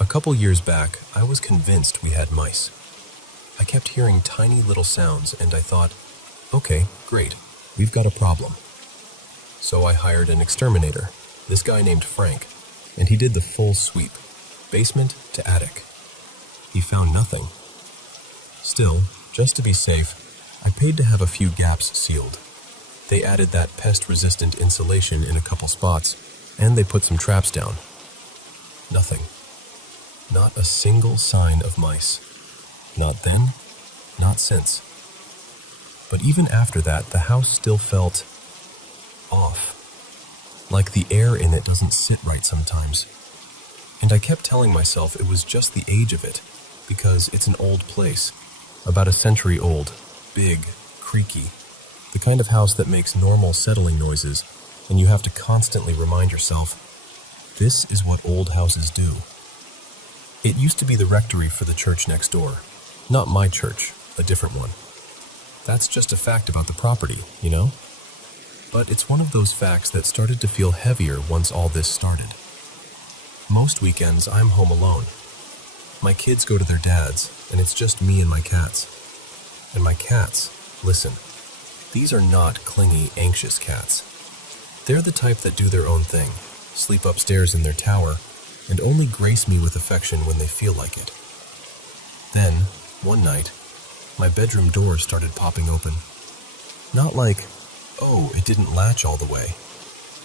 A couple years back, I was convinced we had mice. I kept hearing tiny little sounds, and I thought, okay, great, we've got a problem. So I hired an exterminator, this guy named Frank, and he did the full sweep, basement to attic. He found nothing. Still, just to be safe, I paid to have a few gaps sealed. They added that pest-resistant insulation in a couple spots, and they put some traps down. Nothing. Not a single sign of mice. Not then, not since. But even after that, the house still felt off. Like the air in it doesn't sit right sometimes. And I kept telling myself it was just the age of it, because it's an old place, about a century old, big, creaky, the kind of house that makes normal settling noises, and you have to constantly remind yourself, this is what old houses do. It used to be the rectory for the church next door. Not my church, a different one. That's just a fact about the property, you know? But it's one of those facts that started to feel heavier once all this started. Most weekends, I'm home alone. My kids go to their dad's, and it's just me and my cats. And my cats, listen, these are not clingy, anxious cats. They're the type that do their own thing, sleep upstairs in their tower, and only grace me with affection when they feel like it. Then, one night, my bedroom door started popping open. Not like, oh, it didn't latch all the way.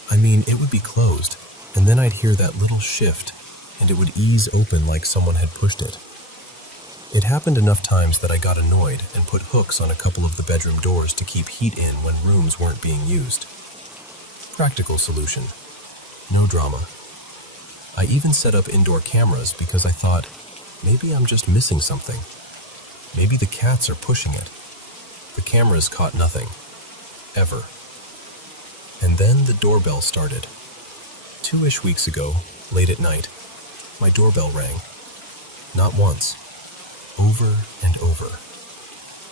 I mean, it would be closed, and then I'd hear that little shift, and it would ease open like someone had pushed it. It happened enough times that I got annoyed and put hooks on a couple of the bedroom doors to keep heat in when rooms weren't being used. Practical solution. No drama. I even set up indoor cameras because I thought, maybe I'm just missing something. Maybe the cats are pushing it. The cameras caught nothing. Ever. And then the doorbell started. 2-ish weeks ago, late at night, my doorbell rang. Not once. Over and over.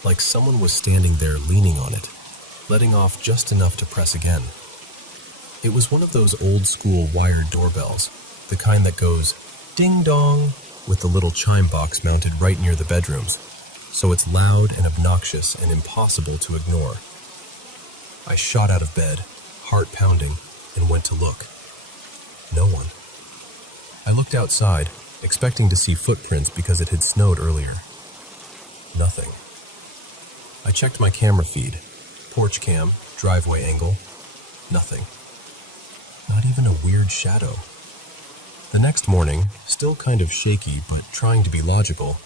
Like someone was standing there leaning on it, letting off just enough to press again. It was one of those old-school wired doorbells, the kind that goes ding-dong with the little chime box mounted right near the bedrooms, so it's loud and obnoxious and impossible to ignore. I shot out of bed, heart pounding, and went to look. No one. I looked outside, expecting to see footprints because it had snowed earlier. Nothing. I checked my camera feed, porch cam, driveway angle. Nothing. Not even a weird shadow. The next morning, still kind of shaky but trying to be logical,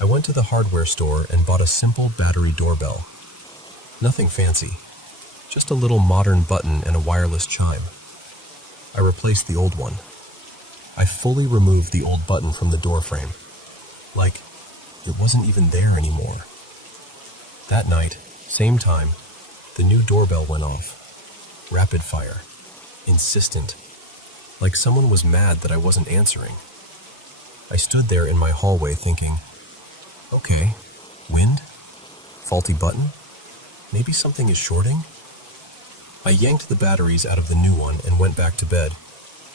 I went to the hardware store and bought a simple battery doorbell. Nothing fancy, just a little modern button and a wireless chime. I replaced the old one. I fully removed the old button from the door frame, Like, it wasn't even there anymore. That night, same time, the new doorbell went off. Rapid fire. Insistent. Like someone was mad that I wasn't answering. I stood there in my hallway thinking, okay, wind? Faulty button? Maybe something is shorting? I yanked the batteries out of the new one and went back to bed,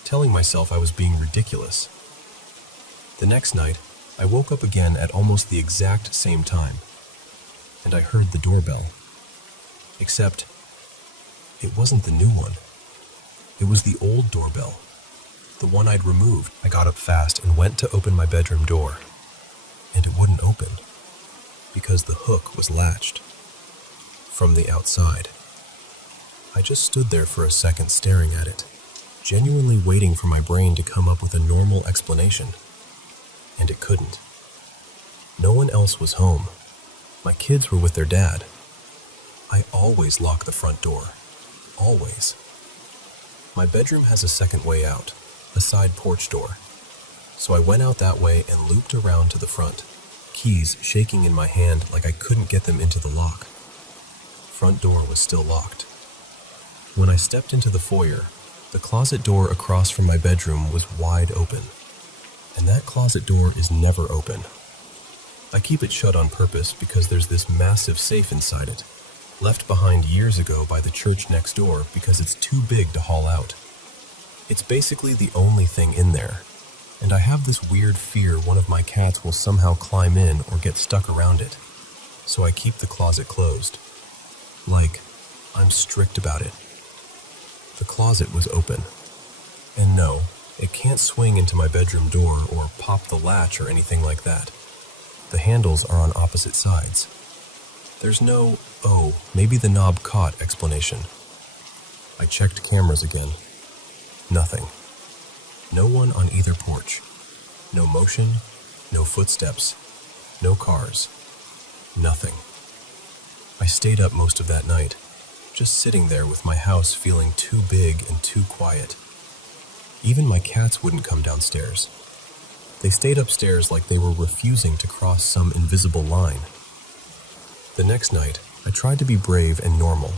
telling myself I was being ridiculous. The next night, I woke up again at almost the exact same time, and I heard the doorbell. Except, it wasn't the new one. It was the old doorbell, the one I'd removed. I got up fast and went to open my bedroom door, and it wouldn't open, because the hook was latched from the outside. I just stood there for a second staring at it, genuinely waiting for my brain to come up with a normal explanation, and it couldn't. No one else was home. My kids were with their dad. I always lock the front door. Always. My bedroom has a second way out, a side porch door. So I went out that way and looped around to the front, keys shaking in my hand like I couldn't get them into the lock. Front door was still locked. When I stepped into the foyer, the closet door across from my bedroom was wide open. And that closet door is never open. I keep it shut on purpose because there's this massive safe inside it, left behind years ago by the church next door because it's too big to haul out. It's basically the only thing in there, and I have this weird fear one of my cats will somehow climb in or get stuck around it, so I keep the closet closed. Like, I'm strict about it. The closet was open, and no, it can't swing into my bedroom door or pop the latch or anything like that. The handles are on opposite sides. There's no, oh, maybe the knob caught explanation. I checked cameras again. Nothing. No one on either porch. No motion, no footsteps, no cars. Nothing. I stayed up most of that night, just sitting there with my house feeling too big and too quiet. Even my cats wouldn't come downstairs. They stayed upstairs like they were refusing to cross some invisible line. The next night, I tried to be brave and normal.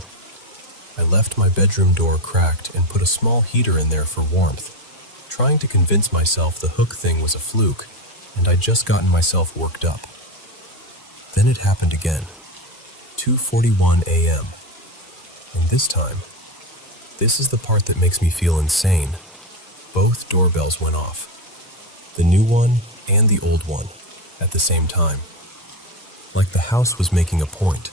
I left my bedroom door cracked and put a small heater in there for warmth, trying to convince myself the hook thing was a fluke, and I'd just gotten myself worked up. Then it happened again. 2:41 a.m. And this time, this is the part that makes me feel insane. Both doorbells went off. The new one and the old one at the same time. Like the house was making a point.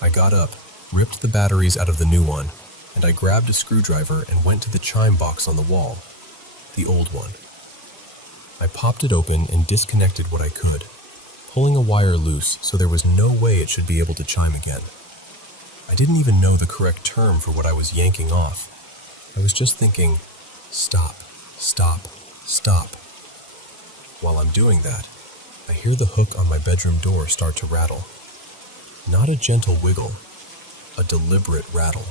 I got up, ripped the batteries out of the new one, and I grabbed a screwdriver and went to the chime box on the wall, the old one. I popped it open and disconnected what I could, pulling a wire loose so there was no way it should be able to chime again. I didn't even know the correct term for what I was yanking off. I was just thinking, stop, stop, stop. While I'm doing that, I hear the hook on my bedroom door start to rattle. Not a gentle wiggle, a deliberate rattle,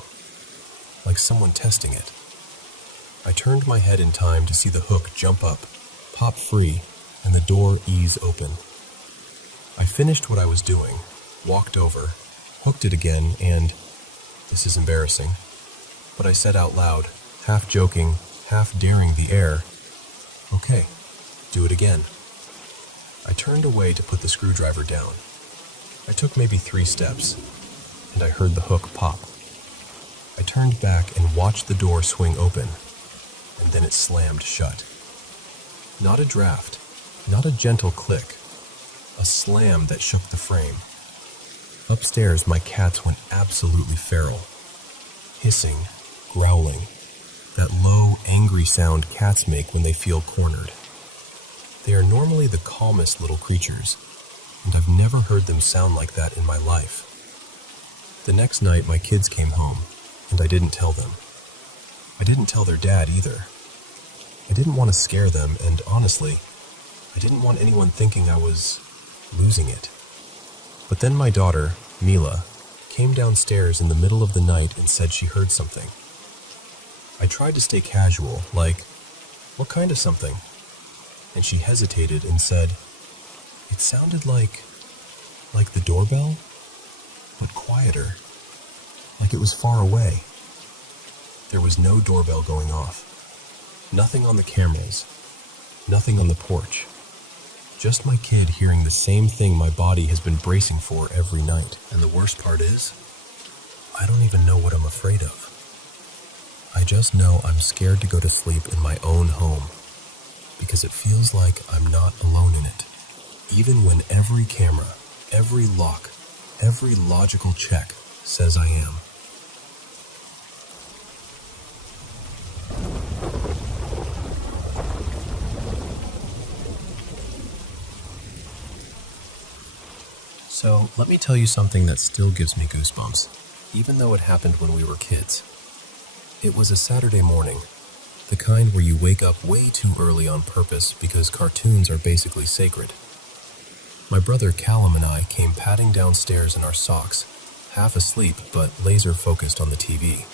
like someone testing it. I turned my head in time to see the hook jump up, pop free, and the door ease open. I finished what I was doing, walked over, hooked it again, and, this is embarrassing, but I said out loud, half joking, half daring the air, okay, do it again. I turned away to put the screwdriver down. I took maybe 3 steps, and I heard the hook pop. I turned back and watched the door swing open, and then it slammed shut. Not a draft, not a gentle click, a slam that shook the frame. Upstairs, my cats went absolutely feral. Hissing, growling, that low, angry sound cats make when they feel cornered. They are normally the calmest little creatures, and I've never heard them sound like that in my life. The next night, my kids came home, and I didn't tell them. I didn't tell their dad either. I didn't want to scare them, and honestly, I didn't want anyone thinking I was losing it. But then my daughter, Mila, came downstairs in the middle of the night and said she heard something. I tried to stay casual, like, what kind of something? And she hesitated and said, It sounded like the doorbell, but quieter, like it was far away. There was no doorbell going off. Nothing on the cameras, nothing on the porch. Just my kid hearing the same thing my body has been bracing for every night. And the worst part is, I don't even know what I'm afraid of. I just know I'm scared to go to sleep in my own home, because it feels like I'm not alone in it. Even when every camera, every lock, every logical check says I am. So, let me tell you something that still gives me goosebumps, even though it happened when we were kids. It was a Saturday morning, the kind where you wake up way too early on purpose because cartoons are basically sacred. My brother Callum and I came padding downstairs in our socks, half asleep but laser focused on the TV.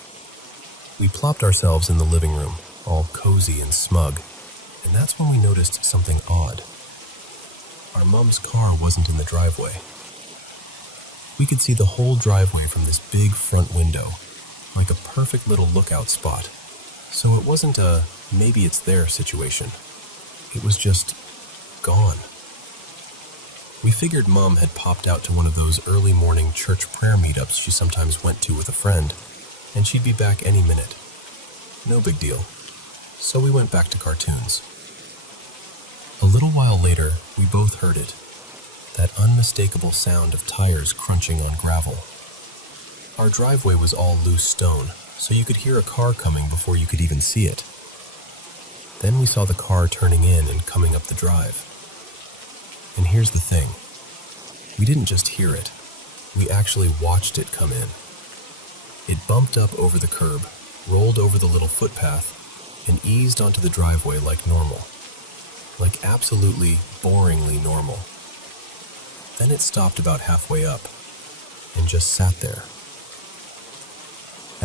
We plopped ourselves in the living room, all cozy and smug, and that's when we noticed something odd. Our mom's car wasn't in the driveway. We could see the whole driveway from this big front window, like a perfect little lookout spot. So it wasn't a maybe it's there situation. It was just gone. We figured Mom had popped out to one of those early morning church prayer meetups she sometimes went to with a friend, and she'd be back any minute. No big deal. So we went back to cartoons. A little while later, we both heard it. That unmistakable sound of tires crunching on gravel. Our driveway was all loose stone, so you could hear a car coming before you could even see it. Then we saw the car turning in and coming up the drive. And here's the thing. We didn't just hear it. We actually watched it come in. It bumped up over the curb, rolled over the little footpath, and eased onto the driveway like normal. Like absolutely, boringly normal. Then it stopped about halfway up, and just sat there.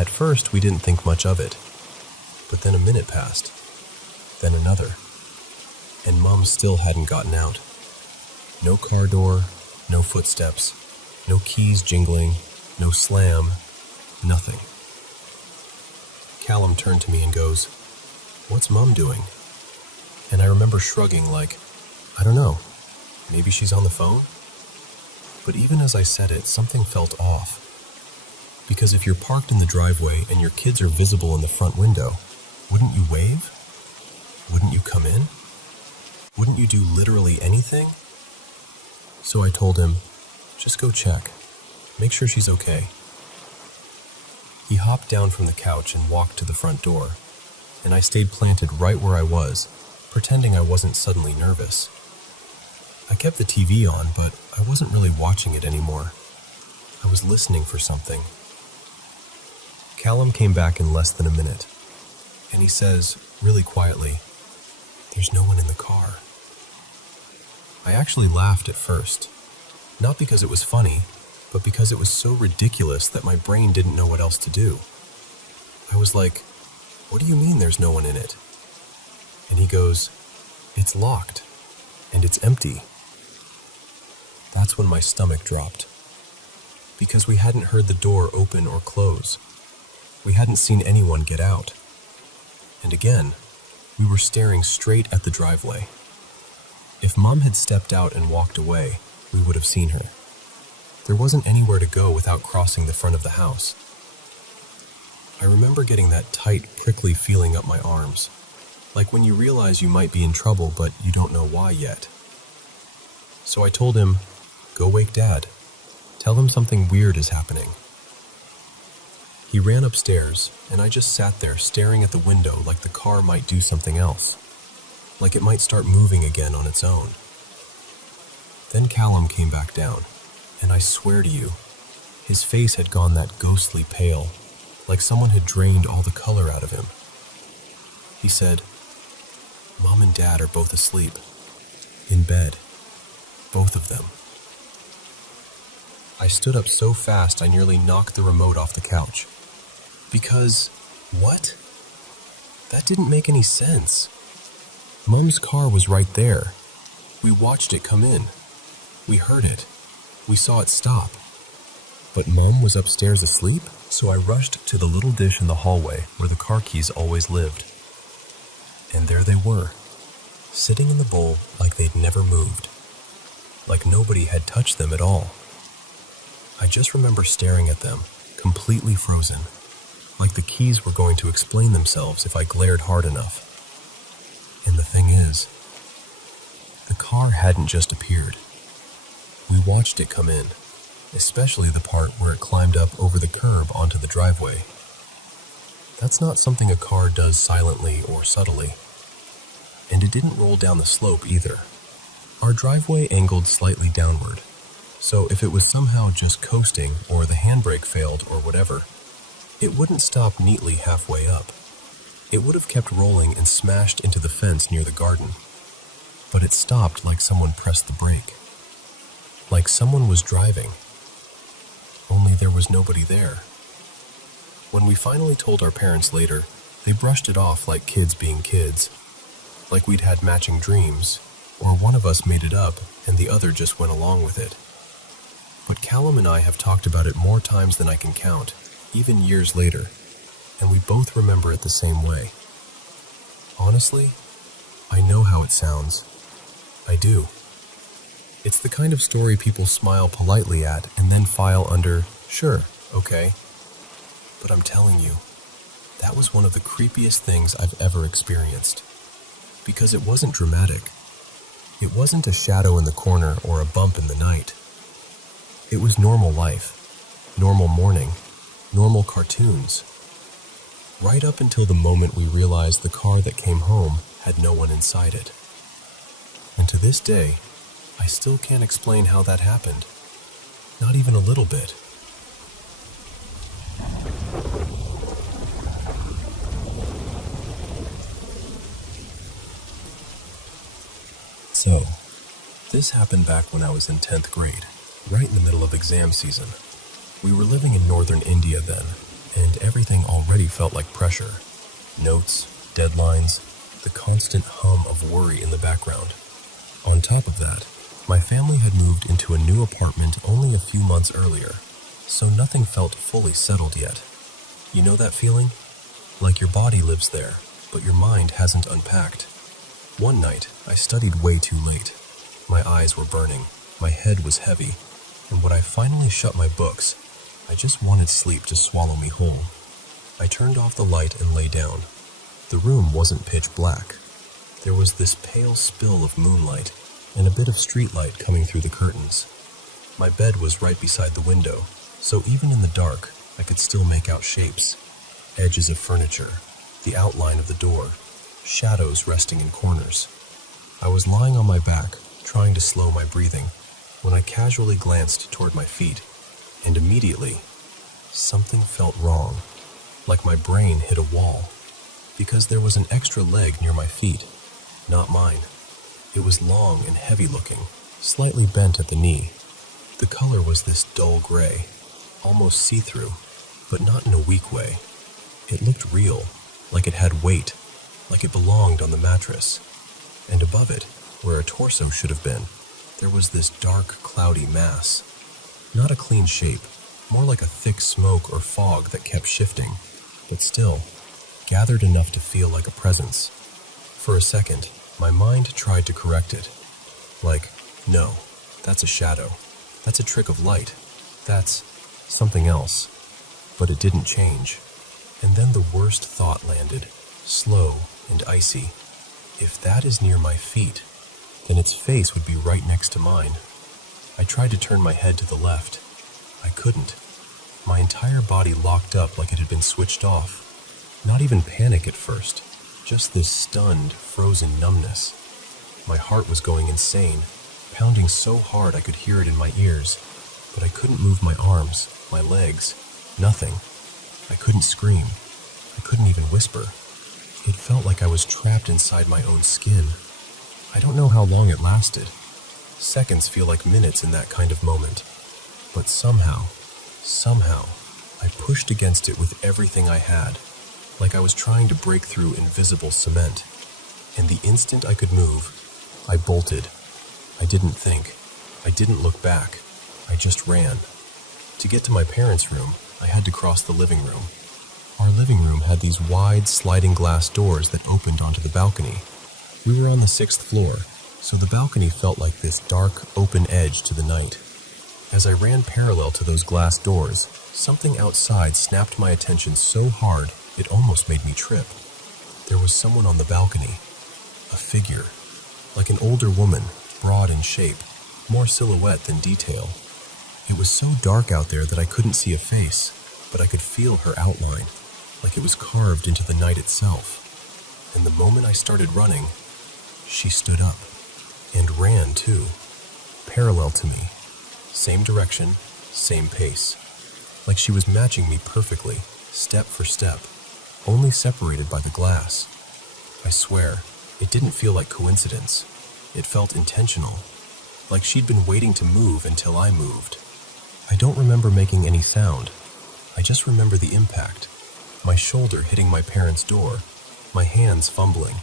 At first, we didn't think much of it, but then a minute passed, then another, and Mom still hadn't gotten out. No car door, no footsteps, no keys jingling, no slam, nothing. Callum turned to me and goes, "What's Mom doing?" And I remember shrugging like, I don't know, maybe she's on the phone? But even as I said it, something felt off. Because if you're parked in the driveway and your kids are visible in the front window, wouldn't you wave? Wouldn't you come in? Wouldn't you do literally anything? So I told him, just go check. Make sure she's okay. He hopped down from the couch and walked to the front door, and I stayed planted right where I was, pretending I wasn't suddenly nervous. I kept the TV on, but I wasn't really watching it anymore. I was listening for something. Callum came back in less than a minute, and he says, really quietly, "There's no one in the car." I actually laughed at first, not because it was funny, but because it was so ridiculous that my brain didn't know what else to do. I was like, "What do you mean there's no one in it?" And he goes, "It's locked, and it's empty." That's when my stomach dropped. Because we hadn't heard the door open or close. We hadn't seen anyone get out. And again, we were staring straight at the driveway. If Mom had stepped out and walked away, we would have seen her. There wasn't anywhere to go without crossing the front of the house. I remember getting that tight, prickly feeling up my arms, like when you realize you might be in trouble but you don't know why yet. So I told him, "Go wake Dad. Tell him something weird is happening." He ran upstairs, and I just sat there staring at the window like the car might do something else, like it might start moving again on its own. Then Callum came back down, and I swear to you, his face had gone that ghostly pale, like someone had drained all the color out of him. He said, "Mom and Dad are both asleep, in bed, both of them." I stood up so fast I nearly knocked the remote off the couch. Because, what? That didn't make any sense. Mom's car was right there. We watched it come in. We heard it. We saw it stop. But Mom was upstairs asleep, so I rushed to the little dish in the hallway where the car keys always lived. And there they were, sitting in the bowl like they'd never moved, like nobody had touched them at all. I just remember staring at them, completely frozen, like the keys were going to explain themselves if I glared hard enough. And the thing is, the car hadn't just appeared. We watched it come in, especially the part where it climbed up over the curb onto the driveway. That's not something a car does silently or subtly. And it didn't roll down the slope either. Our driveway angled slightly downward, so if it was somehow just coasting or the handbrake failed or whatever, it wouldn't stop neatly halfway up. It would have kept rolling and smashed into the fence near the garden. But it stopped like someone pressed the brake. Like someone was driving. Only there was nobody there. When we finally told our parents later, they brushed it off like kids being kids. Like we'd had matching dreams, or one of us made it up and the other just went along with it. But Callum and I have talked about it more times than I can count, even years later, and we both remember it the same way. Honestly, I know how it sounds. I do. It's the kind of story people smile politely at and then file under, sure, okay. But I'm telling you, that was one of the creepiest things I've ever experienced. Because it wasn't dramatic. It wasn't a shadow in the corner or a bump in the night. It was normal life, normal morning, normal cartoons. Right up until the moment we realized the car that came home had no one inside it. And to this day, I still can't explain how that happened. Not even a little bit. So, this happened back when I was in 10th grade, right in the middle of exam season. We were living in northern India then, and everything already felt like pressure. Notes, deadlines, the constant hum of worry in the background. On top of that, my family had moved into a new apartment only a few months earlier, so nothing felt fully settled yet. You know that feeling? Like your body lives there, but your mind hasn't unpacked. One night, I studied way too late. My eyes were burning, my head was heavy, and when I finally shut my books, I just wanted sleep to swallow me whole. I turned off the light and lay down. The room wasn't pitch black. There was this pale spill of moonlight and a bit of streetlight coming through the curtains. My bed was right beside the window, so even in the dark, I could still make out shapes. Edges of furniture, the outline of the door, shadows resting in corners. I was lying on my back, trying to slow my breathing, when I casually glanced toward my feet, and immediately, something felt wrong, like my brain hit a wall, because there was an extra leg near my feet, not mine. It was long and heavy looking, slightly bent at the knee. The color was this dull gray, almost see-through, but not in a weak way. It looked real, like it had weight, like it belonged on the mattress. And above it, where a torso should have been, there was this dark, cloudy mass. Not a clean shape, more like a thick smoke or fog that kept shifting, but still, gathered enough to feel like a presence. For a second, my mind tried to correct it. Like, no, that's a shadow. That's a trick of light. That's something else. But it didn't change. And then the worst thought landed, slow and icy. If that is near my feet, then its face would be right next to mine. I tried to turn my head to the left. I couldn't. My entire body locked up like it had been switched off. Not even panic at first, just this stunned, frozen numbness. My heart was going insane, pounding so hard I could hear it in my ears, but I couldn't move my arms, my legs, nothing. I couldn't scream. I couldn't even whisper. It felt like I was trapped inside my own skin. I don't know how long it lasted. Seconds feel like minutes in that kind of moment. But somehow, I pushed against it with everything I had, like I was trying to break through invisible cement. And the instant I could move, I bolted. I didn't think. I didn't look back. I just ran. To get to my parents' room, I had to cross the living room. Our living room had these wide sliding glass doors that opened onto the balcony. We were on the 6th floor, so the balcony felt like this dark, open edge to the night. As I ran parallel to those glass doors, something outside snapped my attention so hard it almost made me trip. There was someone on the balcony. A figure. Like an older woman, broad in shape, more silhouette than detail. It was so dark out there that I couldn't see a face, but I could feel her outline, like it was carved into the night itself. And the moment I started running, she stood up, and ran too, parallel to me. Same direction, same pace. Like she was matching me perfectly, step for step, only separated by the glass. I swear, it didn't feel like coincidence. It felt intentional, like she'd been waiting to move until I moved. I don't remember making any sound. I just remember the impact. My shoulder hitting my parents' door, my hands fumbling,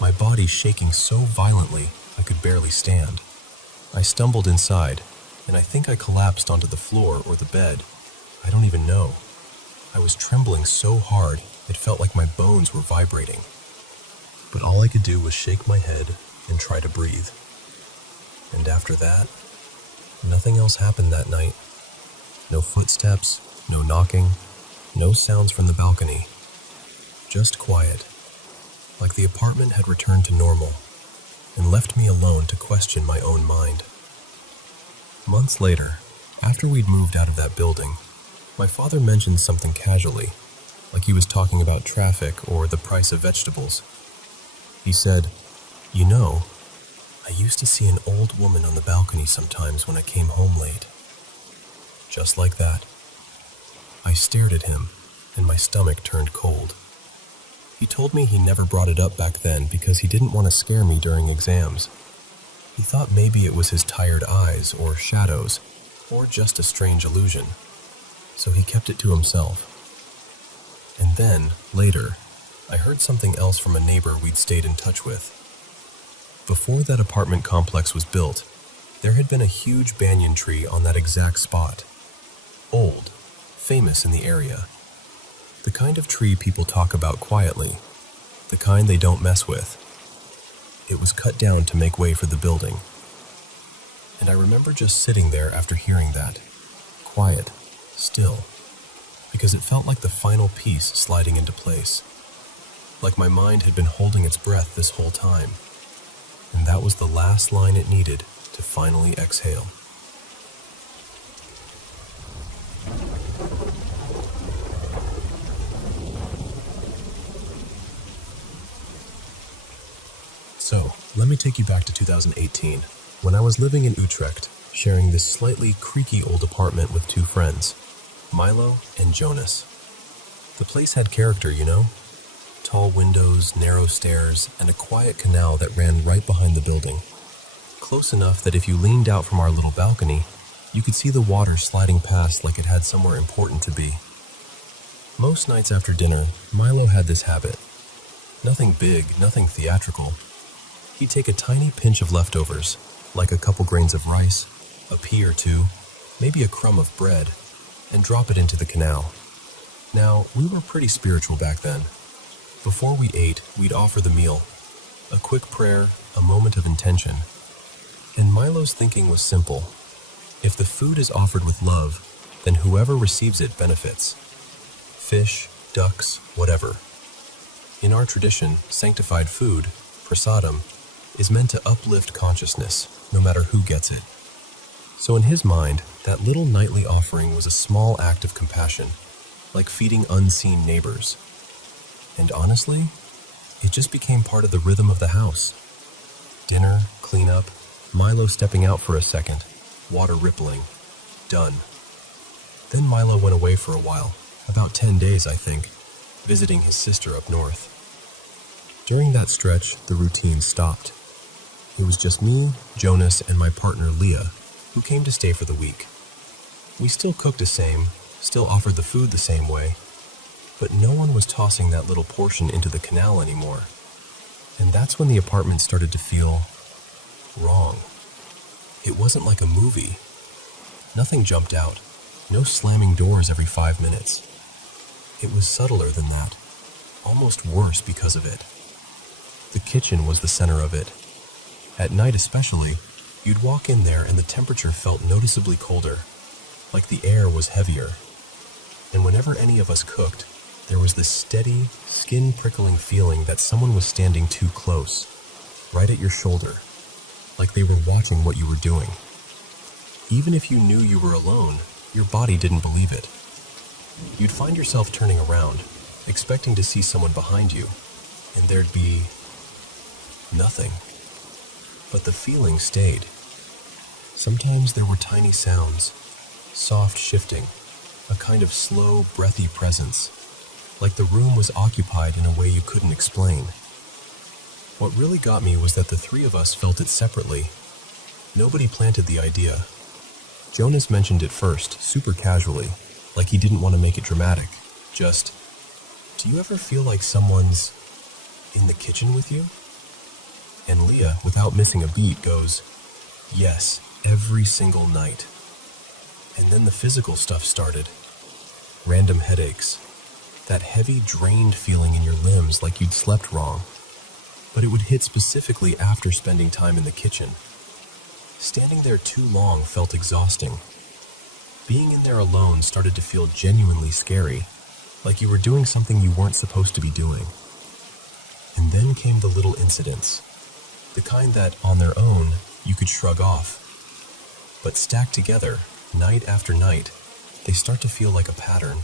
my body shaking so violently I could barely stand. I stumbled inside, and I think I collapsed onto the floor or the bed. I don't even know. I was trembling so hard, it felt like my bones were vibrating. But all I could do was shake my head and try to breathe. And after that, nothing else happened that night. No footsteps, no knocking, no sounds from the balcony. Just quiet, like the apartment had returned to normal and left me alone to question my own mind. Months later, after we'd moved out of that building, my father mentioned something casually, like he was talking about traffic or the price of vegetables. He said, "You know, I used to see an old woman on the balcony sometimes when I came home late." Just like that. I stared at him, and my stomach turned cold. He told me he never brought it up back then because he didn't want to scare me during exams. He thought maybe it was his tired eyes or shadows, or just a strange illusion. So he kept it to himself. And then, later, I heard something else from a neighbor we'd stayed in touch with. Before that apartment complex was built, there had been a huge banyan tree on that exact spot. Old, famous in the area. The kind of tree people talk about quietly, the kind they don't mess with. It was cut down to make way for the building. And I remember just sitting there after hearing that, quiet, still, because it felt like the final piece sliding into place. Like my mind had been holding its breath this whole time. And that was the last line it needed to finally exhale. So, let me take you back to 2018, when I was living in Utrecht, sharing this slightly creaky old apartment with two friends, Milo and Jonas. The place had character, you know? Tall windows, narrow stairs, and a quiet canal that ran right behind the building. Close enough that if you leaned out from our little balcony, you could see the water sliding past like it had somewhere important to be. Most nights after dinner, Milo had this habit. Nothing big, nothing theatrical. He'd take a tiny pinch of leftovers, like a couple grains of rice, a pea or two, maybe a crumb of bread, and drop it into the canal. Now, we were pretty spiritual back then. Before we ate, we'd offer the meal. A quick prayer, a moment of intention. And Milo's thinking was simple. If the food is offered with love, then whoever receives it benefits. Fish, ducks, whatever. In our tradition, sanctified food, prasadam, is meant to uplift consciousness, no matter who gets it. So in his mind, that little nightly offering was a small act of compassion, like feeding unseen neighbors. And honestly, it just became part of the rhythm of the house. Dinner, cleanup, Milo stepping out for a second, water rippling. Done. Then Milo went away for a while, about 10 days, I think, visiting his sister up north. During that stretch, the routine stopped. It was just me, Jonas, and my partner Leah, who came to stay for the week. We still cooked the same, still offered the food the same way, but no one was tossing that little portion into the canal anymore. And that's when the apartment started to feel wrong. It wasn't like a movie. Nothing jumped out. No slamming doors every 5 minutes. It was subtler than that. Almost worse because of it. The kitchen was the center of it. At night especially, you'd walk in there and the temperature felt noticeably colder, like the air was heavier. And whenever any of us cooked, there was this steady, skin-prickling feeling that someone was standing too close, right at your shoulder, like they were watching what you were doing. Even if you knew you were alone, your body didn't believe it. You'd find yourself turning around, expecting to see someone behind you, and there'd be nothing. But the feeling stayed. Sometimes there were tiny sounds, soft shifting, a kind of slow, breathy presence, like the room was occupied in a way you couldn't explain. What really got me was that the three of us felt it separately. Nobody planted the idea. Jonas mentioned it first, super casually, like he didn't want to make it dramatic. Just, do you ever feel like someone's in the kitchen with you? And Leah, without missing a beat, goes, yes, every single night. And then the physical stuff started. Random headaches. That heavy, drained feeling in your limbs like you'd slept wrong. But it would hit specifically after spending time in the kitchen. Standing there too long felt exhausting. Being in there alone started to feel genuinely scary, like you were doing something you weren't supposed to be doing. And then came the little incidents. The kind that, on their own, you could shrug off. But stacked together, night after night, they start to feel like a pattern.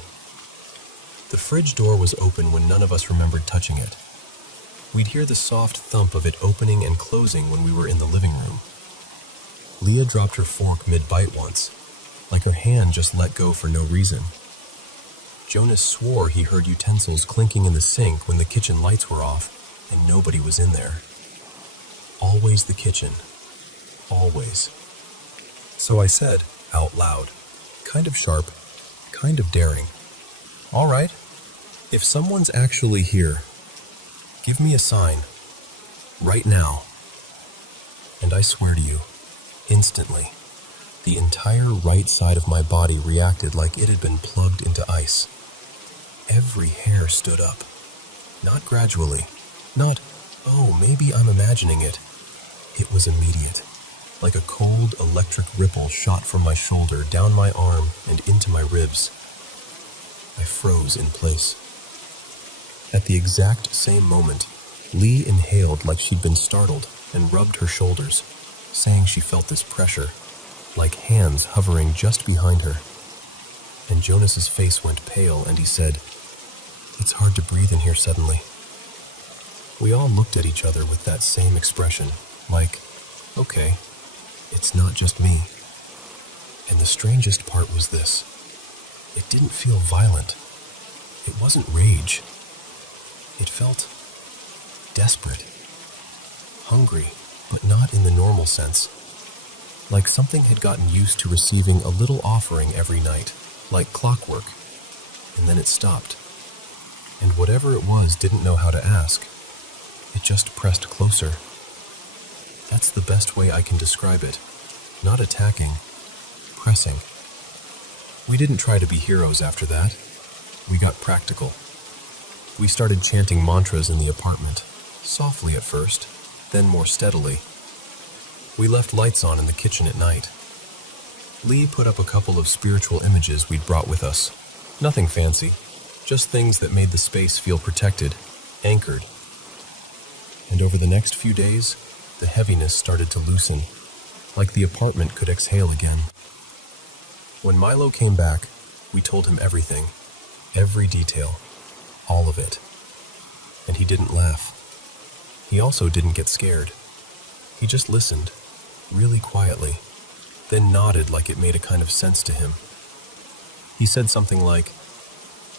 The fridge door was open when none of us remembered touching it. We'd hear the soft thump of it opening and closing when we were in the living room. Leah dropped her fork mid-bite once, like her hand just let go for no reason. Jonas swore he heard utensils clinking in the sink when the kitchen lights were off, and nobody was in there. Always the kitchen. Always. So I said, out loud, kind of sharp, kind of daring, all right, if someone's actually here, give me a sign. Right now. And I swear to you, instantly, the entire right side of my body reacted like it had been plugged into ice. Every hair stood up. Not gradually. Not, oh, maybe I'm imagining it. It was immediate. Like a cold electric ripple shot from my shoulder, down my arm, and into my ribs. I froze in place. At the exact same moment, Lee inhaled like she'd been startled and rubbed her shoulders, saying she felt this pressure, like hands hovering just behind her. And Jonas's face went pale and he said, it's hard to breathe in here suddenly. We all looked at each other with that same expression, like, okay, it's not just me. And the strangest part was this. It didn't feel violent. It wasn't rage. It felt desperate. Hungry, but not in the normal sense. Like something had gotten used to receiving a little offering every night, like clockwork, and then it stopped. And whatever it was didn't know how to ask. It just pressed closer. That's the best way I can describe it. Not attacking, pressing. We didn't try to be heroes after that. We got practical. We started chanting mantras in the apartment, softly at first, then more steadily. We left lights on in the kitchen at night. Lee put up a couple of spiritual images we'd brought with us. Nothing fancy, just things that made the space feel protected, anchored. And over the next few days, the heaviness started to loosen, like the apartment could exhale again. When Milo came back, we told him everything, every detail, all of it. And he didn't laugh. He also didn't get scared. He just listened, really quietly, then nodded like it made a kind of sense to him. He said something like,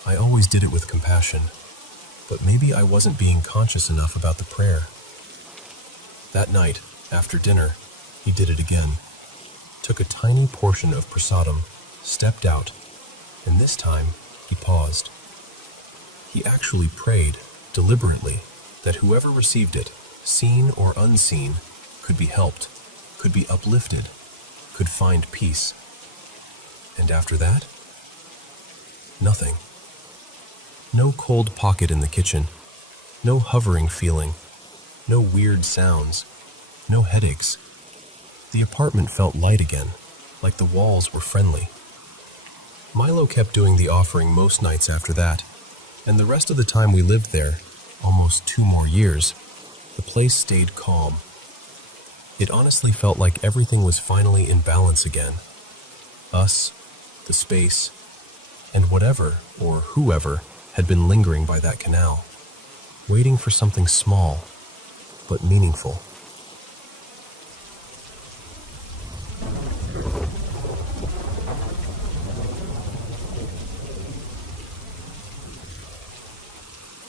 I always did it with compassion, but maybe I wasn't being conscious enough about the prayer. That night, after dinner, he did it again. Took a tiny portion of prasadam, stepped out, and this time he paused. He actually prayed, deliberately, that whoever received it, seen or unseen, could be helped, could be uplifted, could find peace. And after that, nothing. No cold pocket in the kitchen, no hovering feeling, no weird sounds, no headaches. The apartment felt light again, like the walls were friendly. Milo kept doing the offering most nights after that, and the rest of the time we lived there, almost 2 more years, the place stayed calm. It honestly felt like everything was finally in balance again. Us, the space, and whatever or whoever had been lingering by that canal, waiting for something small but meaningful.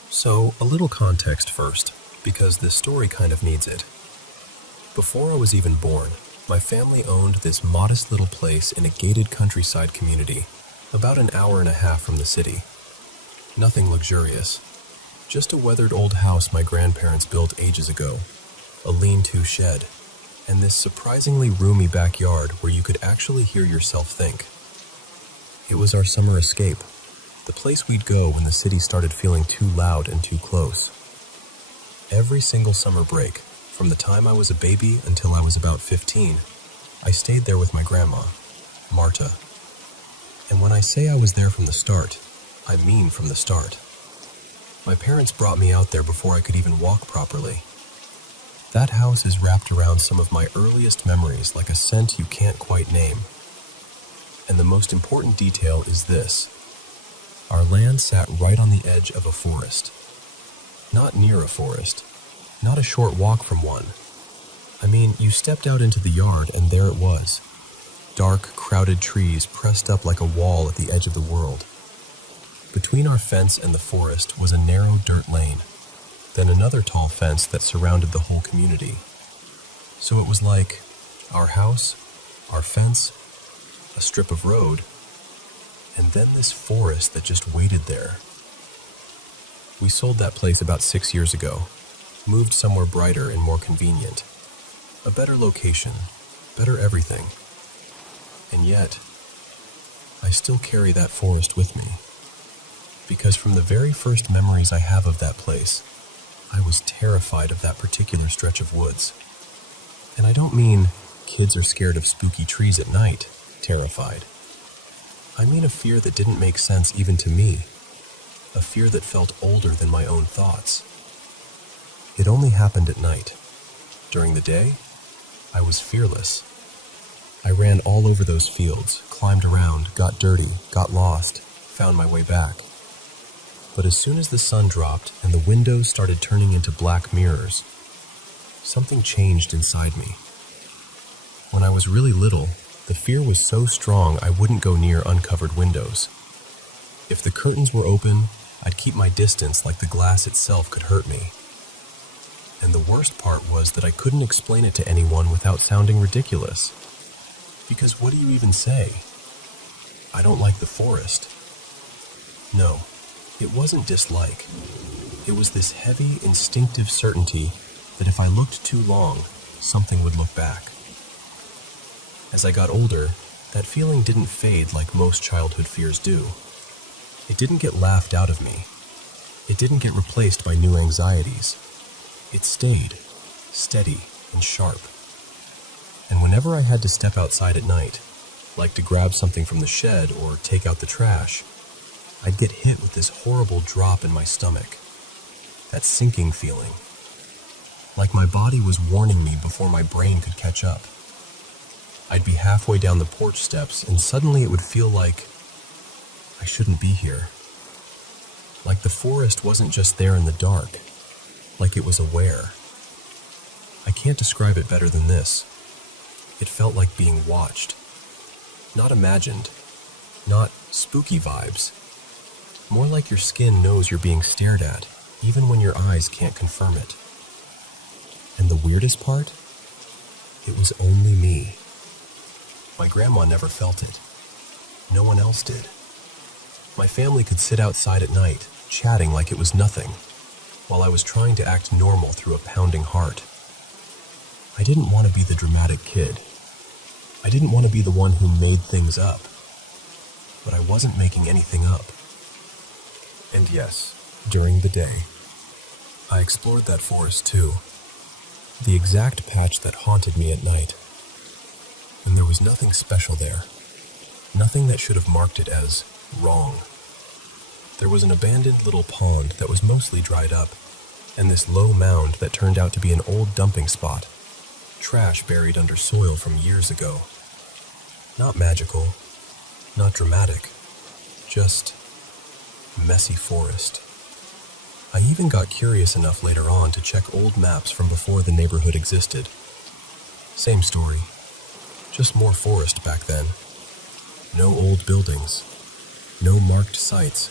So, a little context first, because this story kind of needs it. Before I was even born, my family owned this modest little place in a gated countryside community, about an hour and a half from the city. Nothing luxurious, just a weathered old house my grandparents built ages ago, a lean-to shed, and this surprisingly roomy backyard where you could actually hear yourself think. It was our summer escape, the place we'd go when the city started feeling too loud and too close. Every single summer break, from the time I was a baby until I was about 15, I stayed there with my grandma, Marta. And when I say I was there from the start, I mean from the start. My parents brought me out there before I could even walk properly. That house is wrapped around some of my earliest memories like a scent you can't quite name. And the most important detail is this. Our land sat right on the edge of a forest. Not near a forest. Not a short walk from one. I mean, you stepped out into the yard and there it was. Dark, crowded trees pressed up like a wall at the edge of the world. Between our fence and the forest was a narrow dirt lane, then another tall fence that surrounded the whole community. So it was like our house, our fence, a strip of road, and then this forest that just waited there. We sold that place about 6 years ago, moved somewhere brighter and more convenient. A better location, better everything. And yet, I still carry that forest with me. Because from the very first memories I have of that place, I was terrified of that particular stretch of woods. And I don't mean kids are scared of spooky trees at night, terrified. I mean a fear that didn't make sense even to me, a fear that felt older than my own thoughts. It only happened at night. During the day, I was fearless. I ran all over those fields, climbed around, got dirty, got lost, found my way back. But as soon as the sun dropped and the windows started turning into black mirrors, something changed inside me. When I was really little, the fear was so strong I wouldn't go near uncovered windows. If the curtains were open, I'd keep my distance like the glass itself could hurt me. And the worst part was that I couldn't explain it to anyone without sounding ridiculous. Because what do you even say? I don't like the forest. No, it wasn't dislike. It was this heavy, instinctive certainty that if I looked too long, something would look back. As I got older, that feeling didn't fade like most childhood fears do. It didn't get laughed out of me. It didn't get replaced by new anxieties. It stayed, steady and sharp. And whenever I had to step outside at night, like to grab something from the shed or take out the trash, I'd get hit with this horrible drop in my stomach. That sinking feeling. Like my body was warning me before my brain could catch up. I'd be halfway down the porch steps and suddenly it would feel like I shouldn't be here. Like the forest wasn't just there in the dark, like it was aware. I can't describe it better than this. It felt like being watched. Not imagined, not spooky vibes. More like your skin knows you're being stared at, even when your eyes can't confirm it. And the weirdest part? It was only me. My grandma never felt it. No one else did. My family could sit outside at night, chatting like it was nothing, while I was trying to act normal through a pounding heart. I didn't want to be the dramatic kid. I didn't want to be the one who made things up, but I wasn't making anything up. And yes, during the day, I explored that forest too, the exact patch that haunted me at night. And there was nothing special there, nothing that should have marked it as wrong. There was an abandoned little pond that was mostly dried up, and this low mound that turned out to be an old dumping spot, trash buried under soil from years ago. Not magical, not dramatic, just messy forest. I even got curious enough later on to check old maps from before the neighborhood existed. Same story, just more forest back then. No old buildings, no marked sites,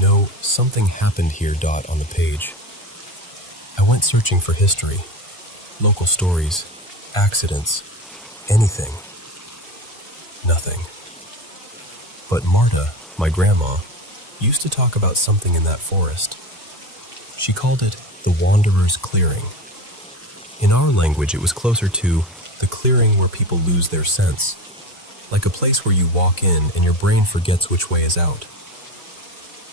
no something happened here dot on the page. I went searching for history, local stories, accidents, anything. Nothing. But Marta, my grandma, used to talk about something in that forest. She called it the Wanderer's Clearing. In our language, it was closer to the clearing where people lose their sense, like a place where you walk in and your brain forgets which way is out.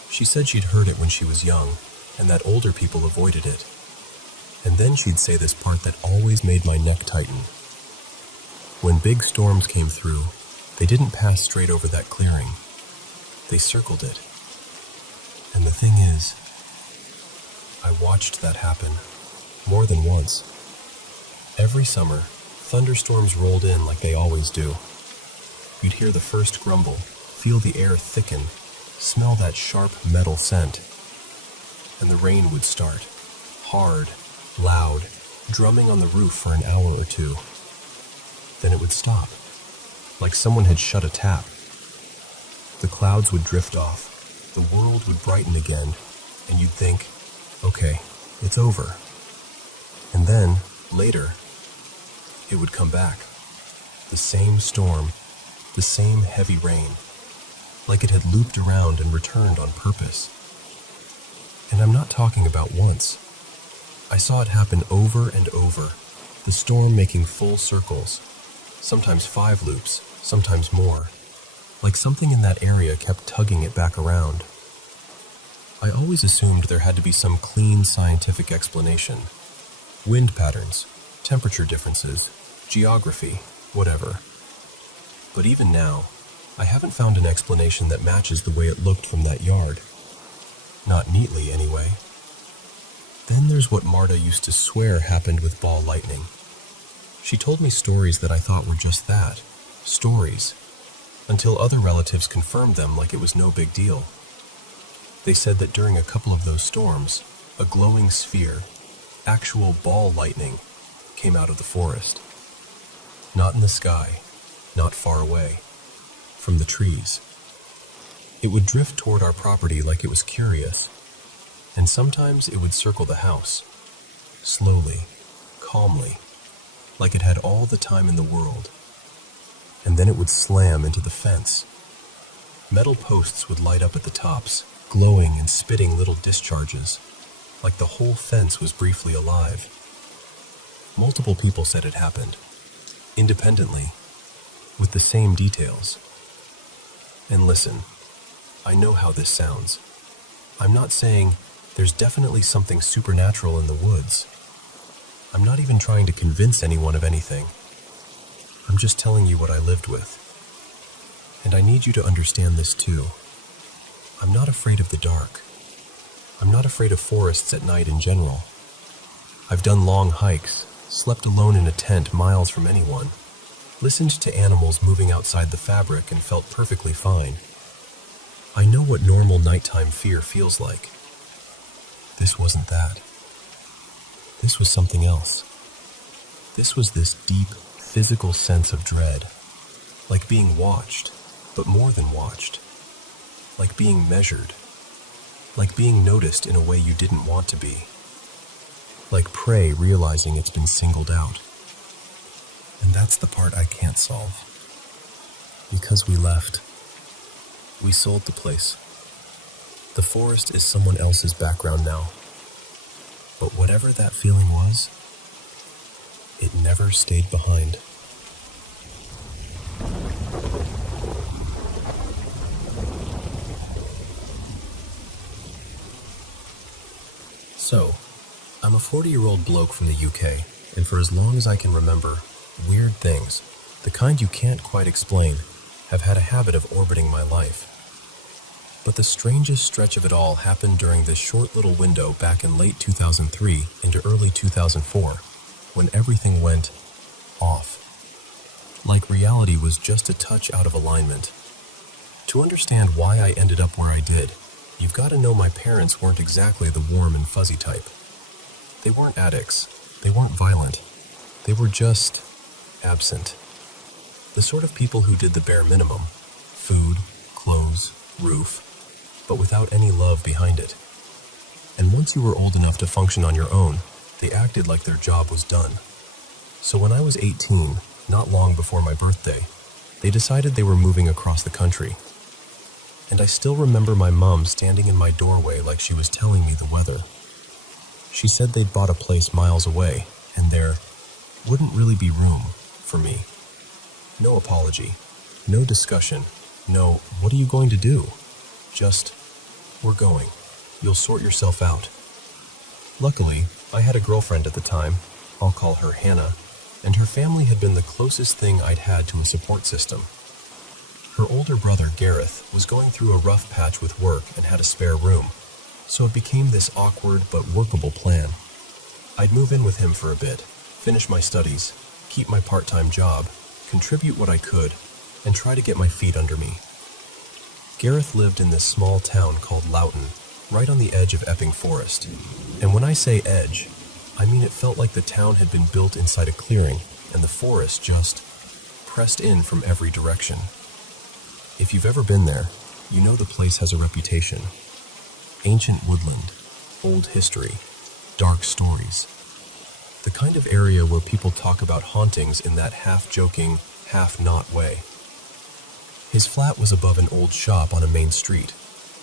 She said she'd heard it when she was young, and that older people avoided it. And then she'd say this part that always made my neck tighten. When big storms came through, they didn't pass straight over that clearing. They circled it. And the thing is, I watched that happen more than once. Every summer, thunderstorms rolled in like they always do. You'd hear the first grumble, feel the air thicken, smell that sharp metal scent. And the rain would start, hard, loud, drumming on the roof for an hour or two. Then it would stop, like someone had shut a tap. The clouds would drift off, the world would brighten again, and you'd think, okay, it's over. And then, later, it would come back. The same storm, the same heavy rain, like it had looped around and returned on purpose. And I'm not talking about once. I saw it happen over and over, the storm making full circles, sometimes 5 loops, sometimes more, like something in that area kept tugging it back around. I always assumed there had to be some clean scientific explanation. Wind patterns, temperature differences, geography, whatever. But even now, I haven't found an explanation that matches the way it looked from that yard. Not neatly, anyway. Then there's what Marta used to swear happened with ball lightning. She told me stories that I thought were just that, stories, until other relatives confirmed them like it was no big deal. They said that during a couple of those storms, a glowing sphere, actual ball lightning, came out of the forest. Not in the sky, not far away, from the trees. It would drift toward our property like it was curious, and sometimes it would circle the house, slowly, calmly, like it had all the time in the world. And then it would slam into the fence. Metal posts would light up at the tops, glowing and spitting little discharges, like the whole fence was briefly alive. Multiple people said it happened, independently, with the same details. And listen, I know how this sounds. I'm not saying there's definitely something supernatural in the woods. I'm not even trying to convince anyone of anything. I'm just telling you what I lived with. And I need you to understand this too. I'm not afraid of the dark. I'm not afraid of forests at night in general. I've done long hikes, slept alone in a tent miles from anyone, listened to animals moving outside the fabric and felt perfectly fine. I know what normal nighttime fear feels like. This wasn't that. This was something else. This was this deep, physical sense of dread, like being watched, but more than watched, like being measured, like being noticed in a way you didn't want to be, like prey realizing it's been singled out. And that's the part I can't solve. Because we left. We sold the place. The forest is someone else's background now. But whatever that feeling was, it never stayed behind. So, I'm a 40-year-old bloke from the UK, and for as long as I can remember, weird things, the kind you can't quite explain, have had a habit of orbiting my life. But the strangest stretch of it all happened during this short little window back in late 2003 into early 2004, when everything went off. Like reality was just a touch out of alignment. To understand why I ended up where I did, you've got to know my parents weren't exactly the warm and fuzzy type. They weren't addicts. They weren't violent. They were just absent. The sort of people who did the bare minimum: food, clothes, roof, but without any love behind it. And once you were old enough to function on your own, they acted like their job was done. So when I was 18, not long before my birthday, they decided they were moving across the country. And I still remember my mom standing in my doorway like she was telling me the weather. She said they'd bought a place miles away, and there wouldn't really be room for me. No apology, no discussion, no, what are you going to do? Just, we're going. You'll sort yourself out. Luckily, I had a girlfriend at the time, I'll call her Hannah, and her family had been the closest thing I'd had to a support system. Her older brother, Gareth, was going through a rough patch with work and had a spare room, so it became this awkward but workable plan. I'd move in with him for a bit, finish my studies, keep my part-time job, contribute what I could, and try to get my feet under me. Gareth lived in this small town called Loughton, right on the edge of Epping Forest. And when I say edge, I mean it felt like the town had been built inside a clearing, and the forest just pressed in from every direction. If you've ever been there, you know the place has a reputation. Ancient woodland, old history, dark stories. The kind of area where people talk about hauntings in that half-joking, half-not way. His flat was above an old shop on a main street.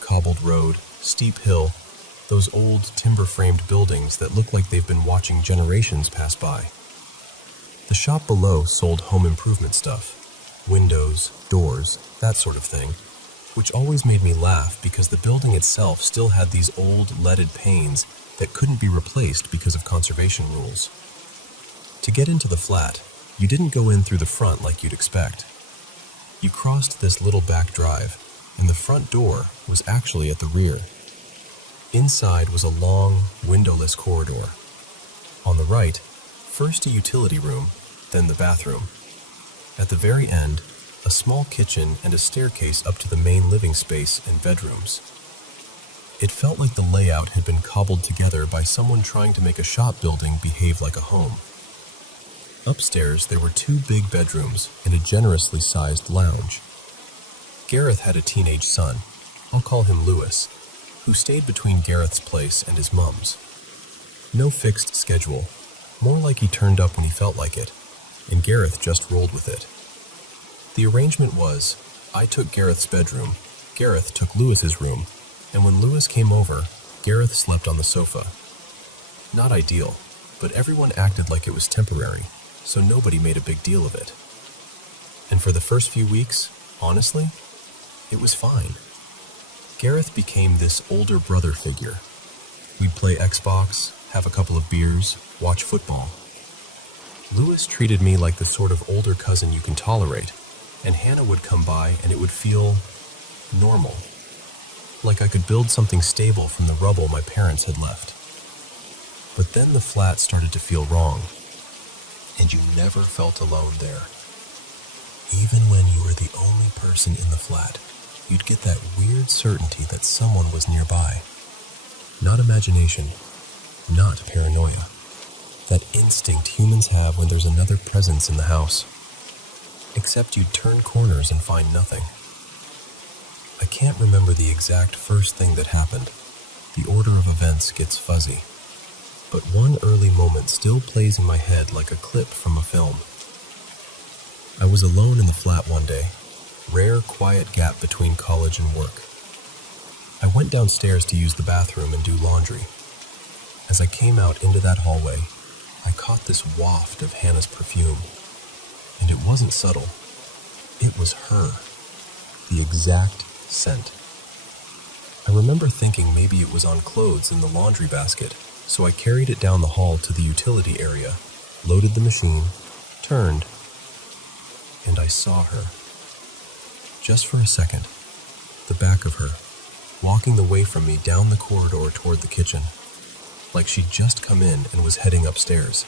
Cobbled road, steep hill, those old timber-framed buildings that look like they've been watching generations pass by. The shop below sold home improvement stuff. Windows, doors, that sort of thing, which always made me laugh because the building itself still had these old leaded panes that couldn't be replaced because of conservation rules. To get into the flat, you didn't go in through the front like you'd expect. You crossed this little back drive, and the front door was actually at the rear. Inside was a long, windowless corridor. On the right, first a utility room, then the bathroom. At the very end, a small kitchen and a staircase up to the main living space and bedrooms. It felt like the layout had been cobbled together by someone trying to make a shop building behave like a home. Upstairs, there were 2 big bedrooms and a generously sized lounge. Gareth had a teenage son, I'll call him Lewis, who stayed between Gareth's place and his mum's. No fixed schedule, more like he turned up when he felt like it, and Gareth just rolled with it. The arrangement was, I took Gareth's bedroom, Gareth took Lewis's room, and when Lewis came over, Gareth slept on the sofa. Not ideal, but everyone acted like it was temporary, so nobody made a big deal of it. And for the first few weeks, honestly, it was fine. Gareth became this older brother figure. We'd play Xbox, have a couple of beers, watch football. Lewis treated me like the sort of older cousin you can tolerate, and Hannah would come by and it would feel normal. Like I could build something stable from the rubble my parents had left. But then the flat started to feel wrong, and you never felt alone there. Even when you were the only person in the flat, you'd get that weird certainty that someone was nearby. Not imagination, not paranoia. That instinct humans have when there's another presence in the house. Except you'd turn corners and find nothing. I can't remember the exact first thing that happened. The order of events gets fuzzy. But one early moment still plays in my head like a clip from a film. I was alone in the flat one day, rare quiet gap between college and work. I went downstairs to use the bathroom and do laundry. As I came out into that hallway, I caught this waft of Hannah's perfume. And it wasn't subtle. It was her. The exact scent. I remember thinking maybe it was on clothes in the laundry basket, So I carried it down the hall to the utility area, loaded the machine, turned, and I saw her. Just for a second, the back of her, walking the way from me down the corridor toward the kitchen, like she'd just come in and was heading upstairs.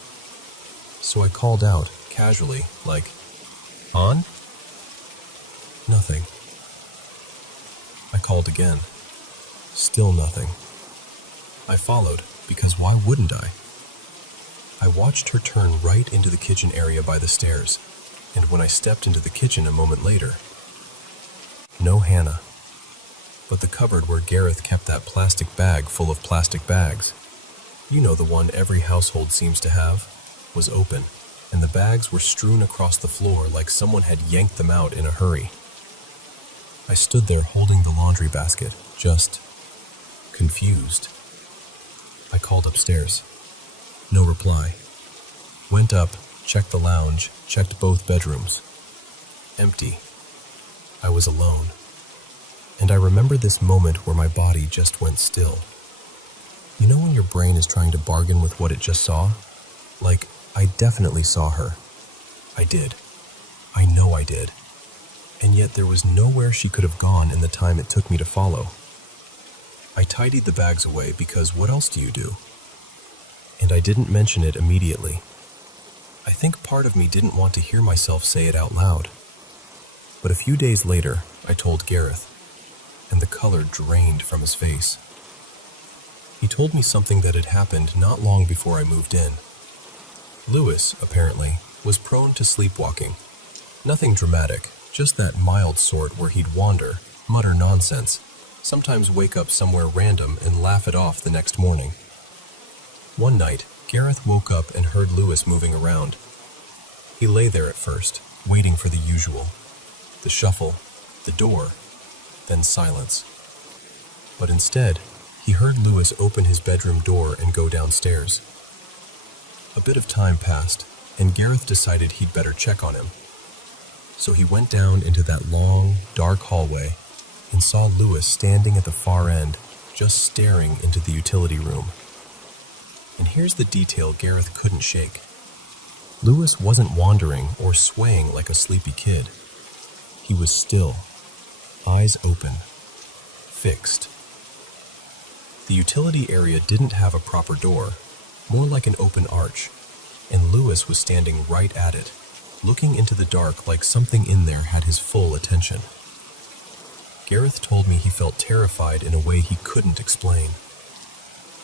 So I called out, casually, like, "On?" Nothing. I called again. Still nothing. I followed, because why wouldn't I? I watched her turn right into the kitchen area by the stairs, and when I stepped into the kitchen a moment later, no Hannah. But the cupboard where Gareth kept that plastic bag full of plastic bags, you know, the one every household seems to have, was open, and the bags were strewn across the floor like someone had yanked them out in a hurry. I stood there holding the laundry basket, just confused. I called upstairs. No reply. Went up, checked the lounge, checked both bedrooms. Empty. I was alone. And I remember this moment where my body just went still. You know when your brain is trying to bargain with what it just saw? Like, I definitely saw her. I did. I know I did. And yet there was nowhere she could have gone in the time it took me to follow. I tidied the bags away because what else do you do? And I didn't mention it immediately. I think part of me didn't want to hear myself say it out loud. But a few days later, I told Gareth, and the color drained from his face. He told me something that had happened not long before I moved in. Lewis, apparently, was prone to sleepwalking. Nothing dramatic, just that mild sort where he'd wander, mutter nonsense, sometimes wake up somewhere random and laugh it off the next morning. One night, Gareth woke up and heard Lewis moving around. He lay there at first, waiting for the usual. The shuffle, the door, then silence. But instead, he heard Lewis open his bedroom door and go downstairs. A bit of time passed, and Gareth decided he'd better check on him. So he went down into that long, dark hallway and saw Lewis standing at the far end, just staring into the utility room. And here's the detail Gareth couldn't shake. Lewis wasn't wandering or swaying like a sleepy kid. He was still, eyes open, fixed. The utility area didn't have a proper door, more like an open arch, and Lewis was standing right at it, looking into the dark like something in there had his full attention. Gareth told me he felt terrified in a way he couldn't explain.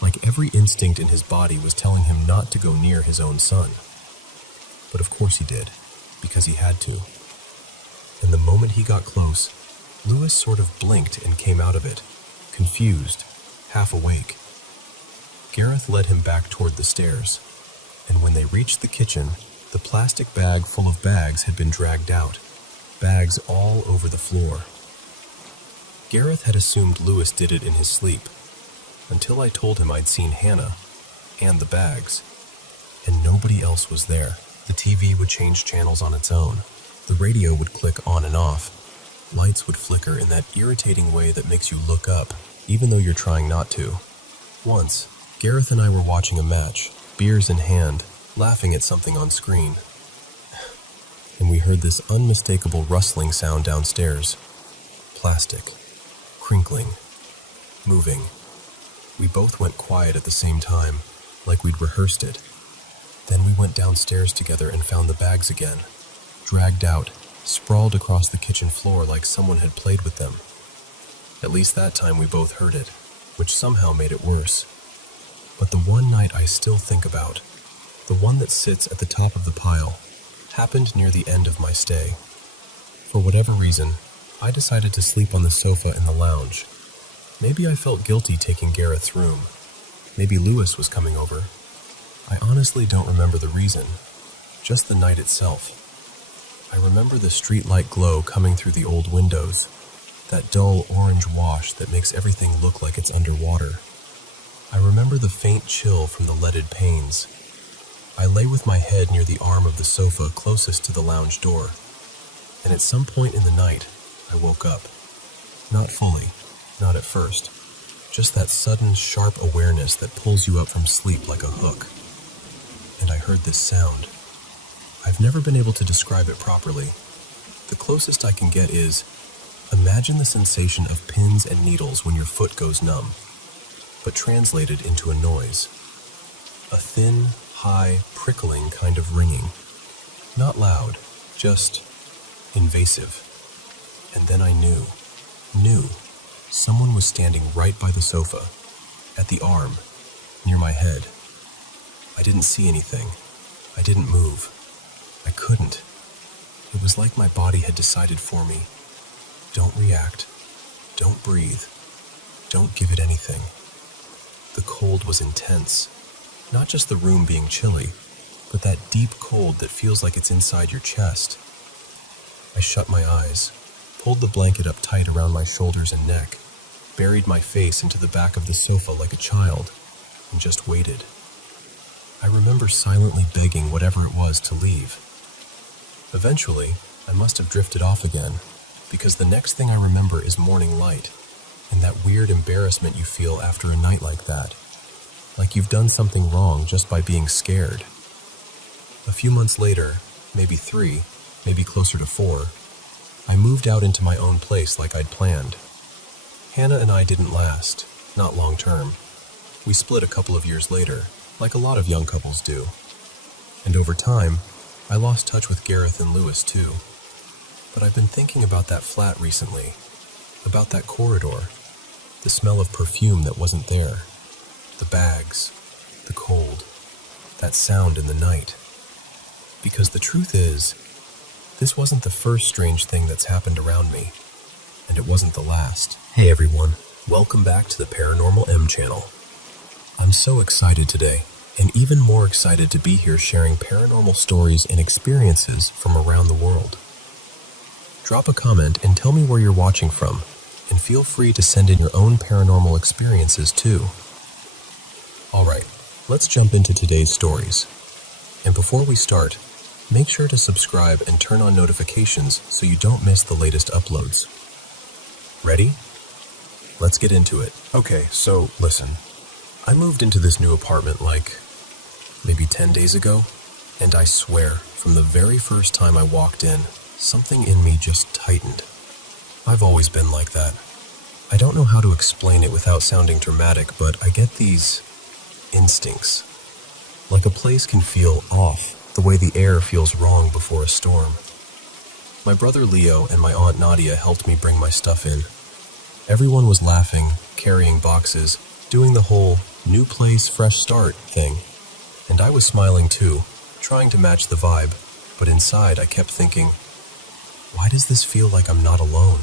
Like every instinct in his body was telling him not to go near his own son. But of course he did, because he had to. And the moment he got close, Lewis sort of blinked and came out of it, confused, half awake. Gareth led him back toward the stairs, and when they reached the kitchen, the plastic bag full of bags had been dragged out, bags all over the floor. Gareth had assumed Lewis did it in his sleep, until I told him I'd seen Hannah, and the bags, and nobody else was there. The TV would change channels on its own. The radio would click on and off. Lights would flicker in that irritating way that makes you look up, even though you're trying not to. Once, Gareth and I were watching a match, beers in hand, laughing at something on screen. And we heard this unmistakable rustling sound downstairs. Plastic. Crinkling. Moving. We both went quiet at the same time, like we'd rehearsed it. Then we went downstairs together and found the bags again, dragged out, sprawled across the kitchen floor like someone had played with them. At least that time we both heard it, which somehow made it worse. But the one night I still think about, the one that sits at the top of the pile, happened near the end of my stay. For whatever reason, I decided to sleep on the sofa in the lounge. Maybe I felt guilty taking Gareth's room. Maybe Lewis was coming over. I honestly don't remember the reason, just the night itself. I remember the streetlight glow coming through the old windows, that dull orange wash that makes everything look like it's underwater. I remember the faint chill from the leaded panes. I lay with my head near the arm of the sofa closest to the lounge door, and at some point in the night, I woke up. Not fully, not at first, Just that sudden, sharp awareness that pulls you up from sleep like a hook. And I heard this sound. I've never been able to describe it properly. The closest I can get is, imagine the sensation of pins and needles when your foot goes numb, but translated into a noise. A thin, high, prickling kind of ringing. Not loud, just invasive. And then I knew. Someone was standing right by the sofa, at the arm, near my head. I didn't see anything. I didn't move. I couldn't. It was like my body had decided for me. Don't react. Don't breathe. Don't give it anything. The cold was intense. Not just the room being chilly, but that deep cold that feels like it's inside your chest. I shut my eyes, pulled the blanket up tight around my shoulders and neck, buried my face into the back of the sofa like a child, and just waited. I remember silently begging whatever it was to leave. Eventually, I must have drifted off again, because the next thing I remember is morning light, and that weird embarrassment you feel after a night like that, like you've done something wrong just by being scared. A few months later, maybe 3, maybe closer to 4, I moved out into my own place like I'd planned. Hannah and I didn't last, not long term. We split a couple of years later, like a lot of young couples do. And over time, I lost touch with Gareth and Lewis too. But I've been thinking about that flat recently, about that corridor, the smell of perfume that wasn't there, the bags, the cold, that sound in the night. Because the truth is, this wasn't the first strange thing that's happened around me, and it wasn't the last. Hey everyone, welcome back to the Paranormal M channel. I'm so excited today, and even more excited to be here sharing paranormal stories and experiences from around the world. Drop a comment and tell me where you're watching from, and feel free to send in your own paranormal experiences too. Alright, let's jump into today's stories. And before we start, make sure to subscribe and turn on notifications so you don't miss the latest uploads. Ready? Let's get into it. Okay, so listen. I moved into this new apartment maybe 10 days ago, and I swear, from the very first time I walked in, something in me just tightened. I've always been like that. I don't know how to explain it without sounding dramatic, but I get these instincts. Like a place can feel off, the way the air feels wrong before a storm. My brother Leo and my aunt Nadia helped me bring my stuff in. Everyone was laughing, carrying boxes, doing the whole new place, fresh start thing. And I was smiling too, trying to match the vibe, but inside I kept thinking, why does this feel like I'm not alone?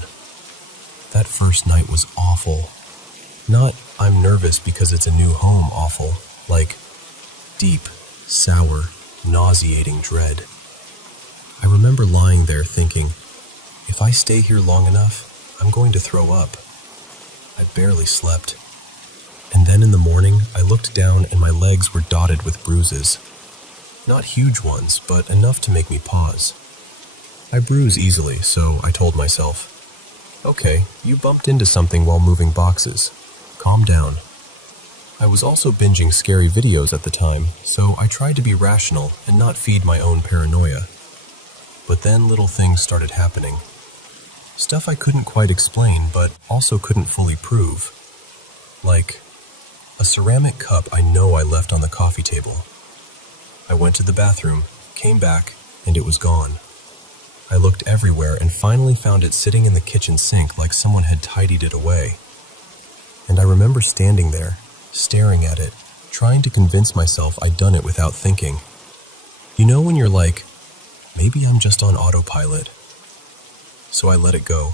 That first night was awful. Not, I'm nervous because it's a new home awful, like deep, sour, nauseating dread. I remember lying there thinking, if I stay here long enough, I'm going to throw up. I barely slept. And then in the morning, I looked down and my legs were dotted with bruises. Not huge ones, but enough to make me pause. I bruise easily, so I told myself, okay, you bumped into something while moving boxes. Calm down. I was also binging scary videos at the time, so I tried to be rational and not feed my own paranoia. But then little things started happening. Stuff I couldn't quite explain, but also couldn't fully prove. Like a ceramic cup I know I left on the coffee table. I went to the bathroom, came back, and it was gone. I looked everywhere and finally found it sitting in the kitchen sink like someone had tidied it away. And I remember standing there, staring at it, trying to convince myself I'd done it without thinking. You know when you're like, maybe I'm just on autopilot. So I let it go.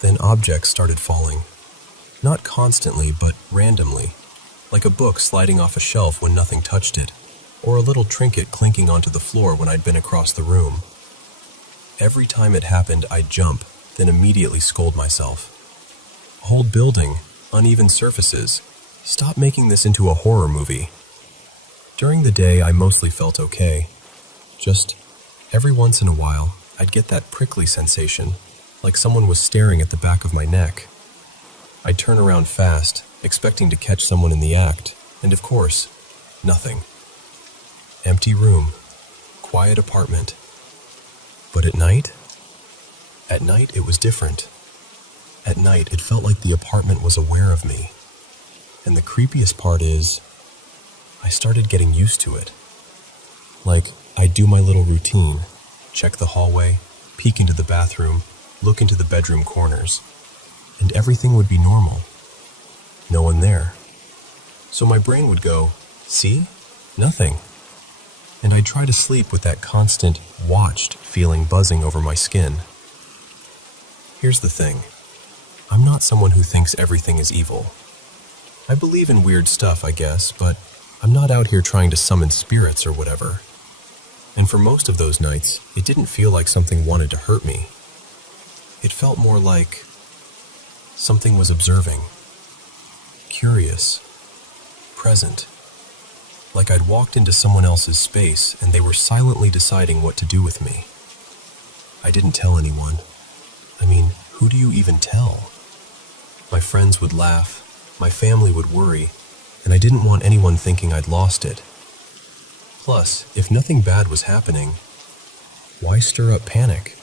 Then objects started falling. Not constantly, but randomly, like a book sliding off a shelf when nothing touched it, or a little trinket clinking onto the floor when I'd been across the room. Every time it happened, I'd jump, then immediately scold myself. Whole building, uneven surfaces. Stop making this into a horror movie. During the day, I mostly felt okay. Just every once in a while, I'd get that prickly sensation, like someone was staring at the back of my neck. I'd turn around fast, expecting to catch someone in the act, and of course, nothing. Empty room, quiet apartment. But at night? At night, it was different. At night, it felt like the apartment was aware of me. And the creepiest part is, I started getting used to it. Like, I'd do my little routine, check the hallway, peek into the bathroom, look into the bedroom corners, and everything would be normal. No one there. So my brain would go, see? Nothing. And I'd try to sleep with that constant, watched feeling buzzing over my skin. Here's the thing. I'm not someone who thinks everything is evil. I believe in weird stuff, I guess, but I'm not out here trying to summon spirits or whatever. And for most of those nights, it didn't feel like something wanted to hurt me. It felt more like something was observing, curious, present. Like I'd walked into someone else's space and they were silently deciding what to do with me. I didn't tell anyone. I mean, who do you even tell? My friends would laugh, my family would worry, and I didn't want anyone thinking I'd lost it. Plus, if nothing bad was happening, why stir up panic?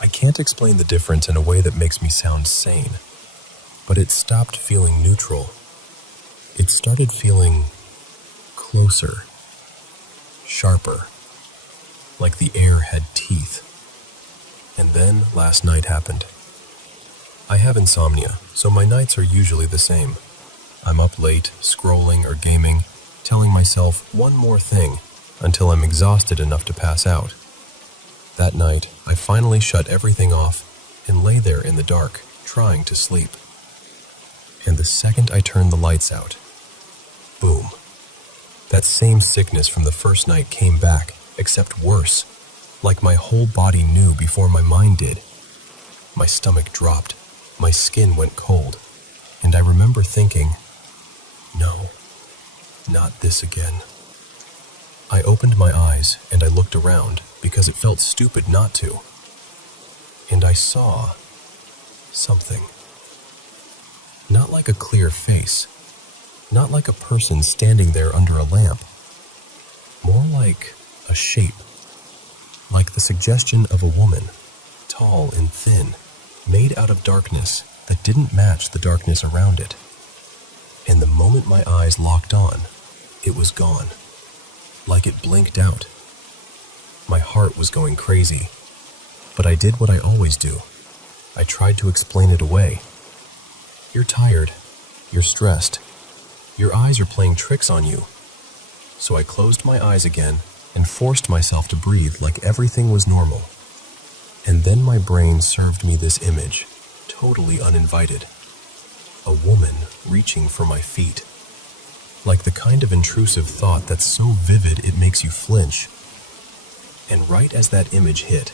I can't explain the difference in a way that makes me sound sane, but it stopped feeling neutral. It started feeling closer, sharper, like the air had teeth. And then last night happened. I have insomnia, so my nights are usually the same. I'm up late, scrolling or gaming, telling myself one more thing until I'm exhausted enough to pass out. That night, I finally shut everything off and lay there in the dark, trying to sleep. And the second I turned the lights out, boom. That same sickness from the first night came back, except worse, like my whole body knew before my mind did. My stomach dropped, my skin went cold, and I remember thinking, no, not this again. I opened my eyes and I looked around because it felt stupid not to. And I saw something. Not like a clear face, not like a person standing there under a lamp. More like a shape, like the suggestion of a woman, tall and thin, made out of darkness that didn't match the darkness around it. And the moment my eyes locked on, it was gone, like it blinked out. My heart was going crazy, but I did what I always do. I tried to explain it away. You're tired, you're stressed, your eyes are playing tricks on you. So I closed my eyes again and forced myself to breathe like everything was normal. And then my brain served me this image, totally uninvited. A woman reaching for my feet. Like the kind of intrusive thought that's so vivid it makes you flinch. And right as that image hit,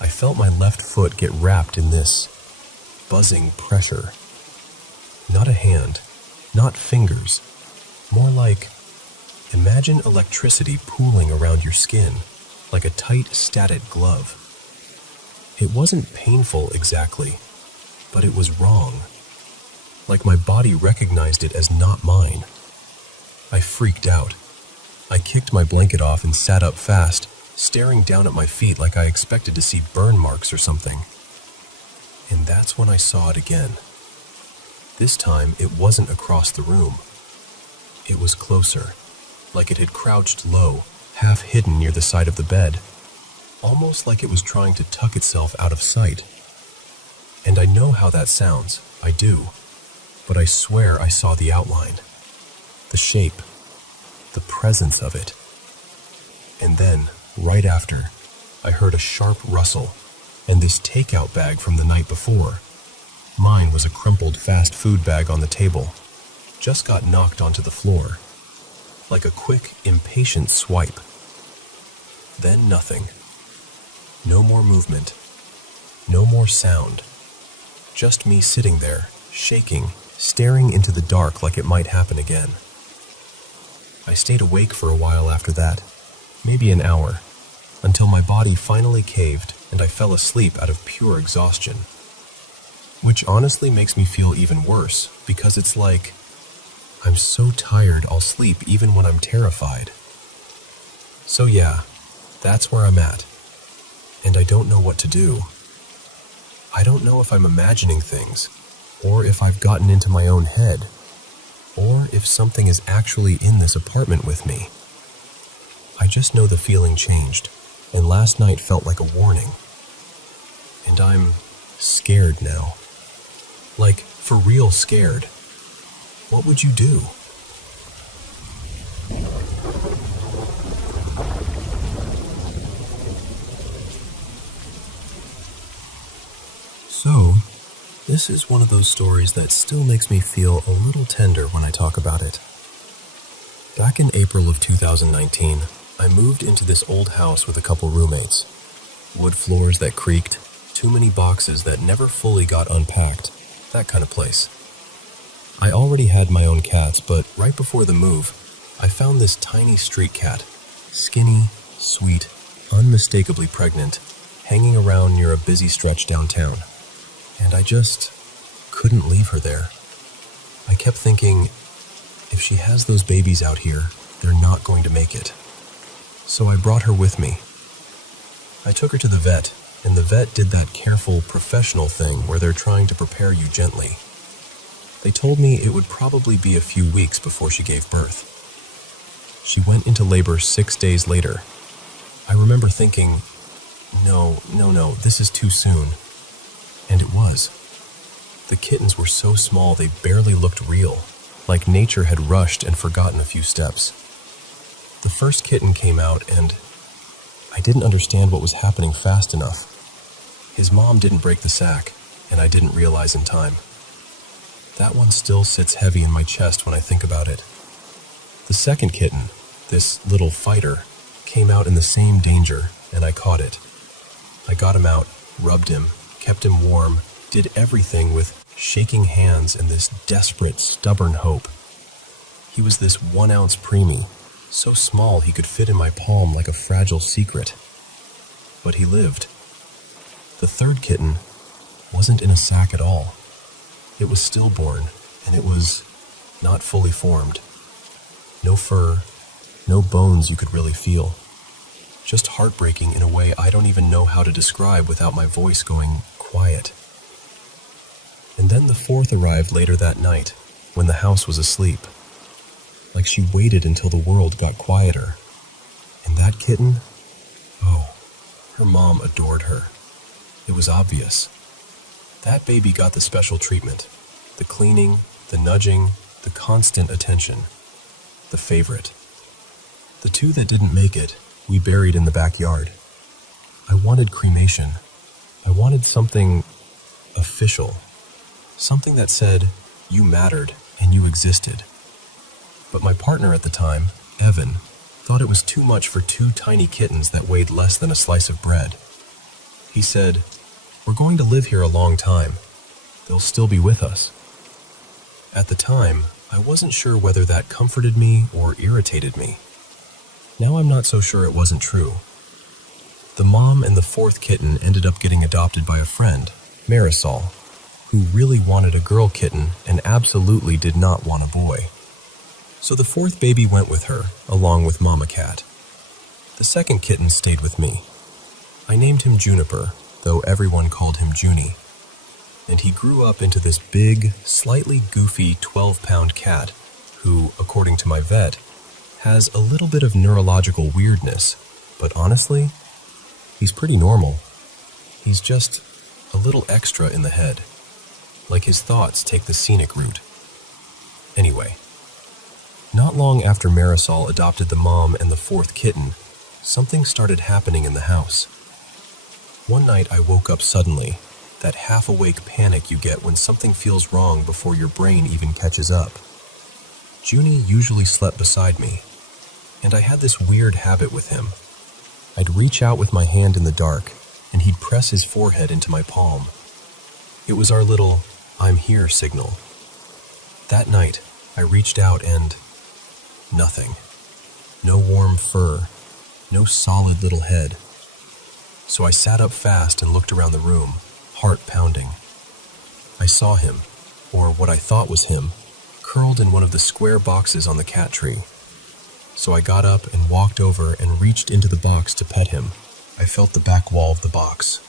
I felt my left foot get wrapped in this buzzing pressure. Not a hand, not fingers, more like, imagine electricity pooling around your skin, like a tight, static glove. It wasn't painful exactly, but it was wrong. Like my body recognized it as not mine. I freaked out. I kicked my blanket off and sat up fast, staring down at my feet like I expected to see burn marks or something. And that's when I saw it again. This time, it wasn't across the room. It was closer, like it had crouched low, half hidden near the side of the bed, almost like it was trying to tuck itself out of sight. And I know how that sounds, I do, but I swear I saw the outline, the shape, the presence of it. And then, right after, I heard a sharp rustle, and this takeout bag from the night before. Mine was a crumpled fast food bag on the table, just got knocked onto the floor, like a quick, impatient swipe. Then nothing. No more movement. No more sound. Just me sitting there, shaking, staring into the dark like it might happen again. I stayed awake for a while after that, maybe an hour, until my body finally caved and I fell asleep out of pure exhaustion. which honestly makes me feel even worse because it's like I'm so tired I'll sleep even when I'm terrified. So yeah, that's where I'm at, and I don't know what to do. I don't know if I'm imagining things, or if I've gotten into my own head, or if something is actually in this apartment with me. I just know the feeling changed, and last night felt like a warning. And I'm scared now. Like, for real scared. What would you do? So, this is one of those stories that still makes me feel a little tender when I talk about it. Back in April of 2019, I moved into this old house with a couple roommates. Wood floors that creaked, too many boxes that never fully got unpacked, that kind of place. I already had my own cats, but right before the move, I found this tiny street cat, skinny, sweet, unmistakably pregnant, hanging around near a busy stretch downtown. And I just couldn't leave her there. I kept thinking, if she has those babies out here, they're not going to make it. So I brought her with me. I took her to the vet, and the vet did that careful, professional thing where they're trying to prepare you gently. They told me it would probably be a few weeks before she gave birth. She went into labor 6 days later. I remember thinking, no, this is too soon. And it was. The kittens were so small they barely looked real, like nature had rushed and forgotten a few steps. The first kitten came out and I didn't understand what was happening fast enough. His mom didn't break the sack, and I didn't realize in time. That one still sits heavy in my chest when I think about it. The second kitten, this little fighter, came out in the same danger, and I caught it. I got him out, rubbed him, kept him warm, did everything with shaking hands and this desperate, stubborn hope. He was this 1-ounce preemie, so small he could fit in my palm like a fragile secret. But he lived. The third kitten wasn't in a sack at all. It was stillborn, and it was not fully formed. No fur, no bones you could really feel. Just heartbreaking in a way I don't even know how to describe without my voice going quiet. And then the fourth arrived later that night, when the house was asleep. Like she waited until the world got quieter. And that kitten, oh, her mom adored her. It was obvious. That baby got the special treatment. The cleaning, the nudging, the constant attention. The favorite. The two that didn't make it, we buried in the backyard. I wanted cremation. I wanted something official. Something that said, you mattered and you existed. But my partner at the time, Evan, thought it was too much for 2 tiny kittens that weighed less than a slice of bread. He said, we're going to live here a long time. They'll still be with us. At the time, I wasn't sure whether that comforted me or irritated me. Now I'm not so sure it wasn't true. The mom and the fourth kitten ended up getting adopted by a friend, Marisol, who really wanted a girl kitten and absolutely did not want a boy. So the fourth baby went with her, along with Mama Cat. The second kitten stayed with me. I named him Juniper, though everyone called him Junie. And he grew up into this big, slightly goofy 12-pound cat who, according to my vet, has a little bit of neurological weirdness, but honestly, he's pretty normal. He's just a little extra in the head, like his thoughts take the scenic route. Anyway, not long after Marisol adopted the mom and the fourth kitten, something started happening in the house. One night I woke up suddenly, that half-awake panic you get when something feels wrong before your brain even catches up. Junie usually slept beside me, and I had this weird habit with him. I'd reach out with my hand in the dark, and he'd press his forehead into my palm. It was our little "I'm here" signal. That night, I reached out and nothing. No warm fur, no solid little head. So I sat up fast and looked around the room, heart pounding. I saw him, or what I thought was him, curled in one of the square boxes on the cat tree. So I got up and walked over and reached into the box to pet him. I felt the back wall of the box.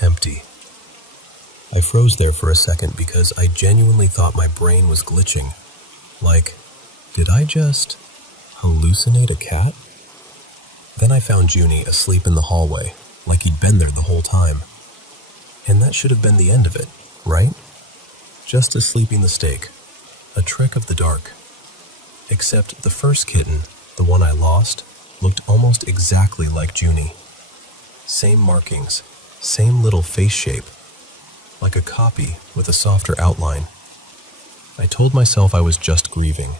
Empty. I froze there for a second because I genuinely thought my brain was glitching. Like, did I just hallucinate a cat? Then I found Junie asleep in the hallway, like he'd been there the whole time. And that should have been the end of it, right? Just a sleeping mistake, a trick of the dark. Except the first kitten, the one I lost, looked almost exactly like Junie. Same markings, same little face shape, like a copy with a softer outline. I told myself I was just grieving,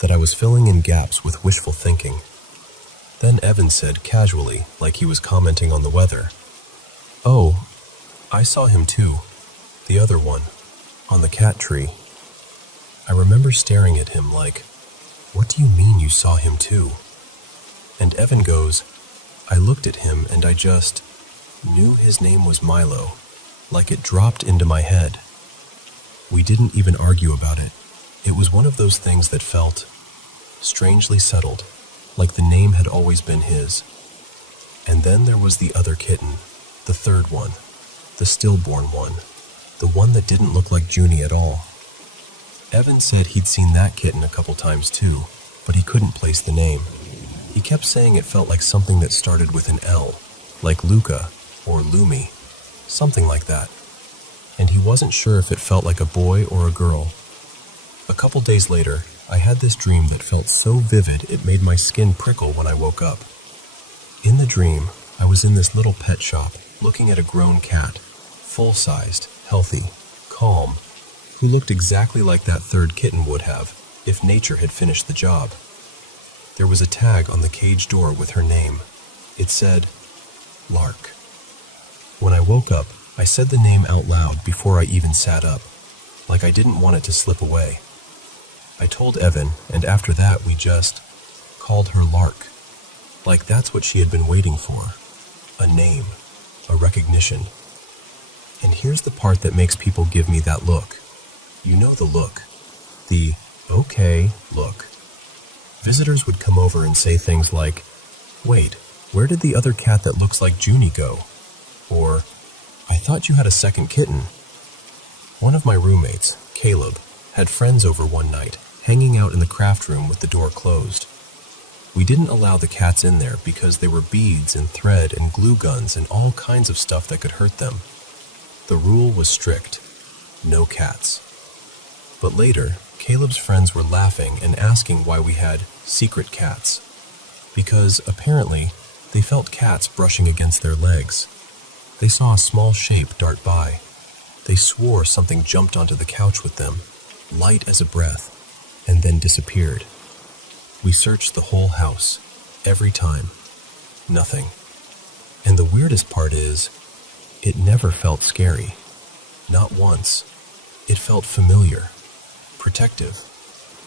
that I was filling in gaps with wishful thinking. Then Evan said casually, like he was commenting on the weather, "Oh, I saw him too, the other one, on the cat tree." I remember staring at him like, "What do you mean you saw him too?" And Evan goes, "I looked at him and I just knew his name was Milo, like it dropped into my head." We didn't even argue about it. It was one of those things that felt strangely settled, like the name had always been his. And then there was the other kitten, the third one, the stillborn one, the one that didn't look like Junie at all. Evan said he'd seen that kitten a couple times too, but he couldn't place the name. He kept saying it felt like something that started with an L, like Luca or Lumi, something like that. And he wasn't sure if it felt like a boy or a girl. A couple days later, I had this dream that felt so vivid it made my skin prickle when I woke up. In the dream, I was in this little pet shop, looking at a grown cat, full-sized, healthy, calm, who looked exactly like that third kitten would have, if nature had finished the job. There was a tag on the cage door with her name. It said, Lark. When I woke up, I said the name out loud before I even sat up, like I didn't want it to slip away. I told Evan, and after that we just called her Lark, like that's what she had been waiting for, a name, a recognition. And here's the part that makes people give me that look. You know the look, the okay look. Visitors would come over and say things like, "Wait, where did the other cat that looks like Junie go?" Or, "I thought you had a second kitten." One of my roommates, Caleb, had friends over one night, hanging out in the craft room with the door closed. We didn't allow the cats in there because there were beads and thread and glue guns and all kinds of stuff that could hurt them. The rule was strict, no cats. But later, Caleb's friends were laughing and asking why we had secret cats, because apparently they felt cats brushing against their legs. They saw a small shape dart by. They swore something jumped onto the couch with them, light as a breath, and then disappeared. We searched the whole house, every time. Nothing. And the weirdest part is, it never felt scary. Not once. It felt familiar, protective,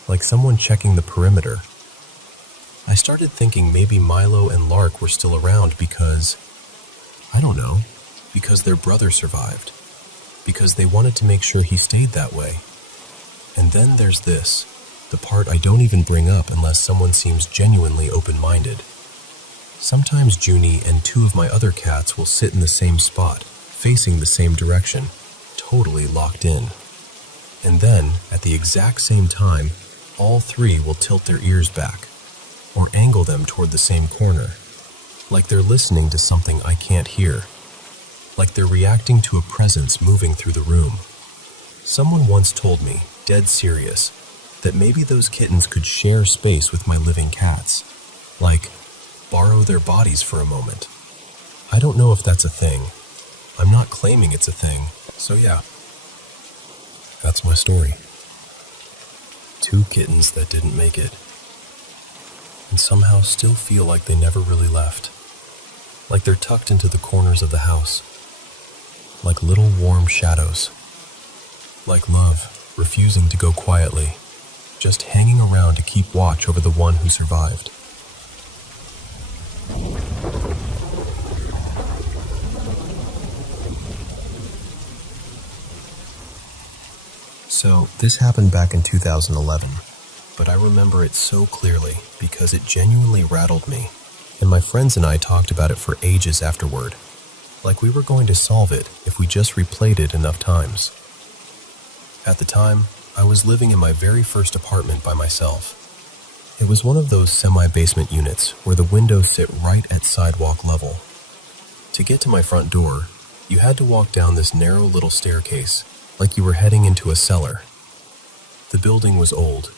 like someone checking the perimeter. I started thinking maybe Milo and Lark were still around because, I don't know, because their brother survived, because they wanted to make sure he stayed that way. And then there's this, the part I don't even bring up unless someone seems genuinely open-minded. Sometimes Junie and two of my other cats will sit in the same spot, facing the same direction, totally locked in. And then, at the exact same time, all three will tilt their ears back, or angle them toward the same corner, like they're listening to something I can't hear, like they're reacting to a presence moving through the room. Someone once told me, dead serious, that maybe those kittens could share space with my living cats, like borrow their bodies for a moment. I don't know if that's a thing. I'm not claiming it's a thing, so yeah. That's my story. 2 kittens that didn't make it, and somehow still feel like they never really left, like they're tucked into the corners of the house, like little warm shadows, like love refusing to go quietly, just hanging around to keep watch over the one who survived. So, this happened back in 2011, but I remember it so clearly because it genuinely rattled me, and my friends and I talked about it for ages afterward, like we were going to solve it if we just replayed it enough times. At the time, I was living in my very first apartment by myself. It was one of those semi-basement units where the windows sit right at sidewalk level. To get to my front door, you had to walk down this narrow little staircase, like you were heading into a cellar. The building was old,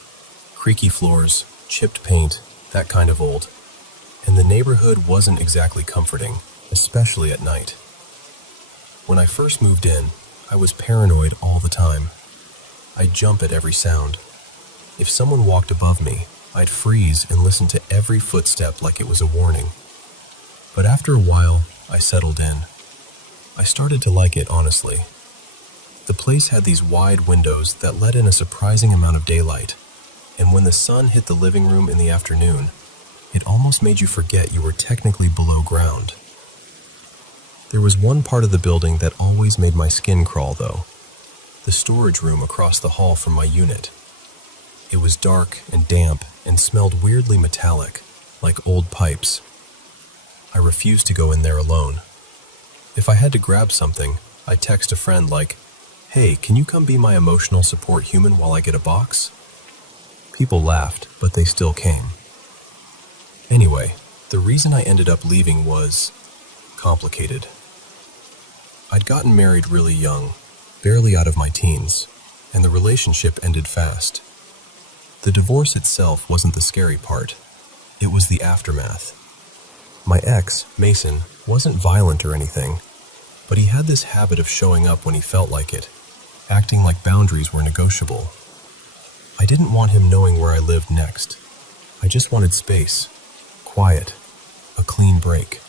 creaky floors, chipped paint, that kind of old, and the neighborhood wasn't exactly comforting, especially at night. When I first moved in, I was paranoid all the time. I'd jump at every sound. If someone walked above me, I'd freeze and listen to every footstep like it was a warning. But after a while, I settled in. I started to like it, honestly. The place had these wide windows that let in a surprising amount of daylight, and when the sun hit the living room in the afternoon, it almost made you forget you were technically below ground. There was one part of the building that always made my skin crawl, though. The storage room across the hall from my unit. It was dark and damp and smelled weirdly metallic, like old pipes. I refused to go in there alone. If I had to grab something, I'd text a friend like, "Hey, can you come be my emotional support human while I get a box?" People laughed, but they still came. Anyway, the reason I ended up leaving was complicated. I'd gotten married really young, barely out of my teens, and the relationship ended fast. The divorce itself wasn't the scary part. It was the aftermath. My ex, Mason, wasn't violent or anything, but he had this habit of showing up when he felt like it, acting like boundaries were negotiable. I didn't want him knowing where I lived next. I just wanted space, quiet, a clean break.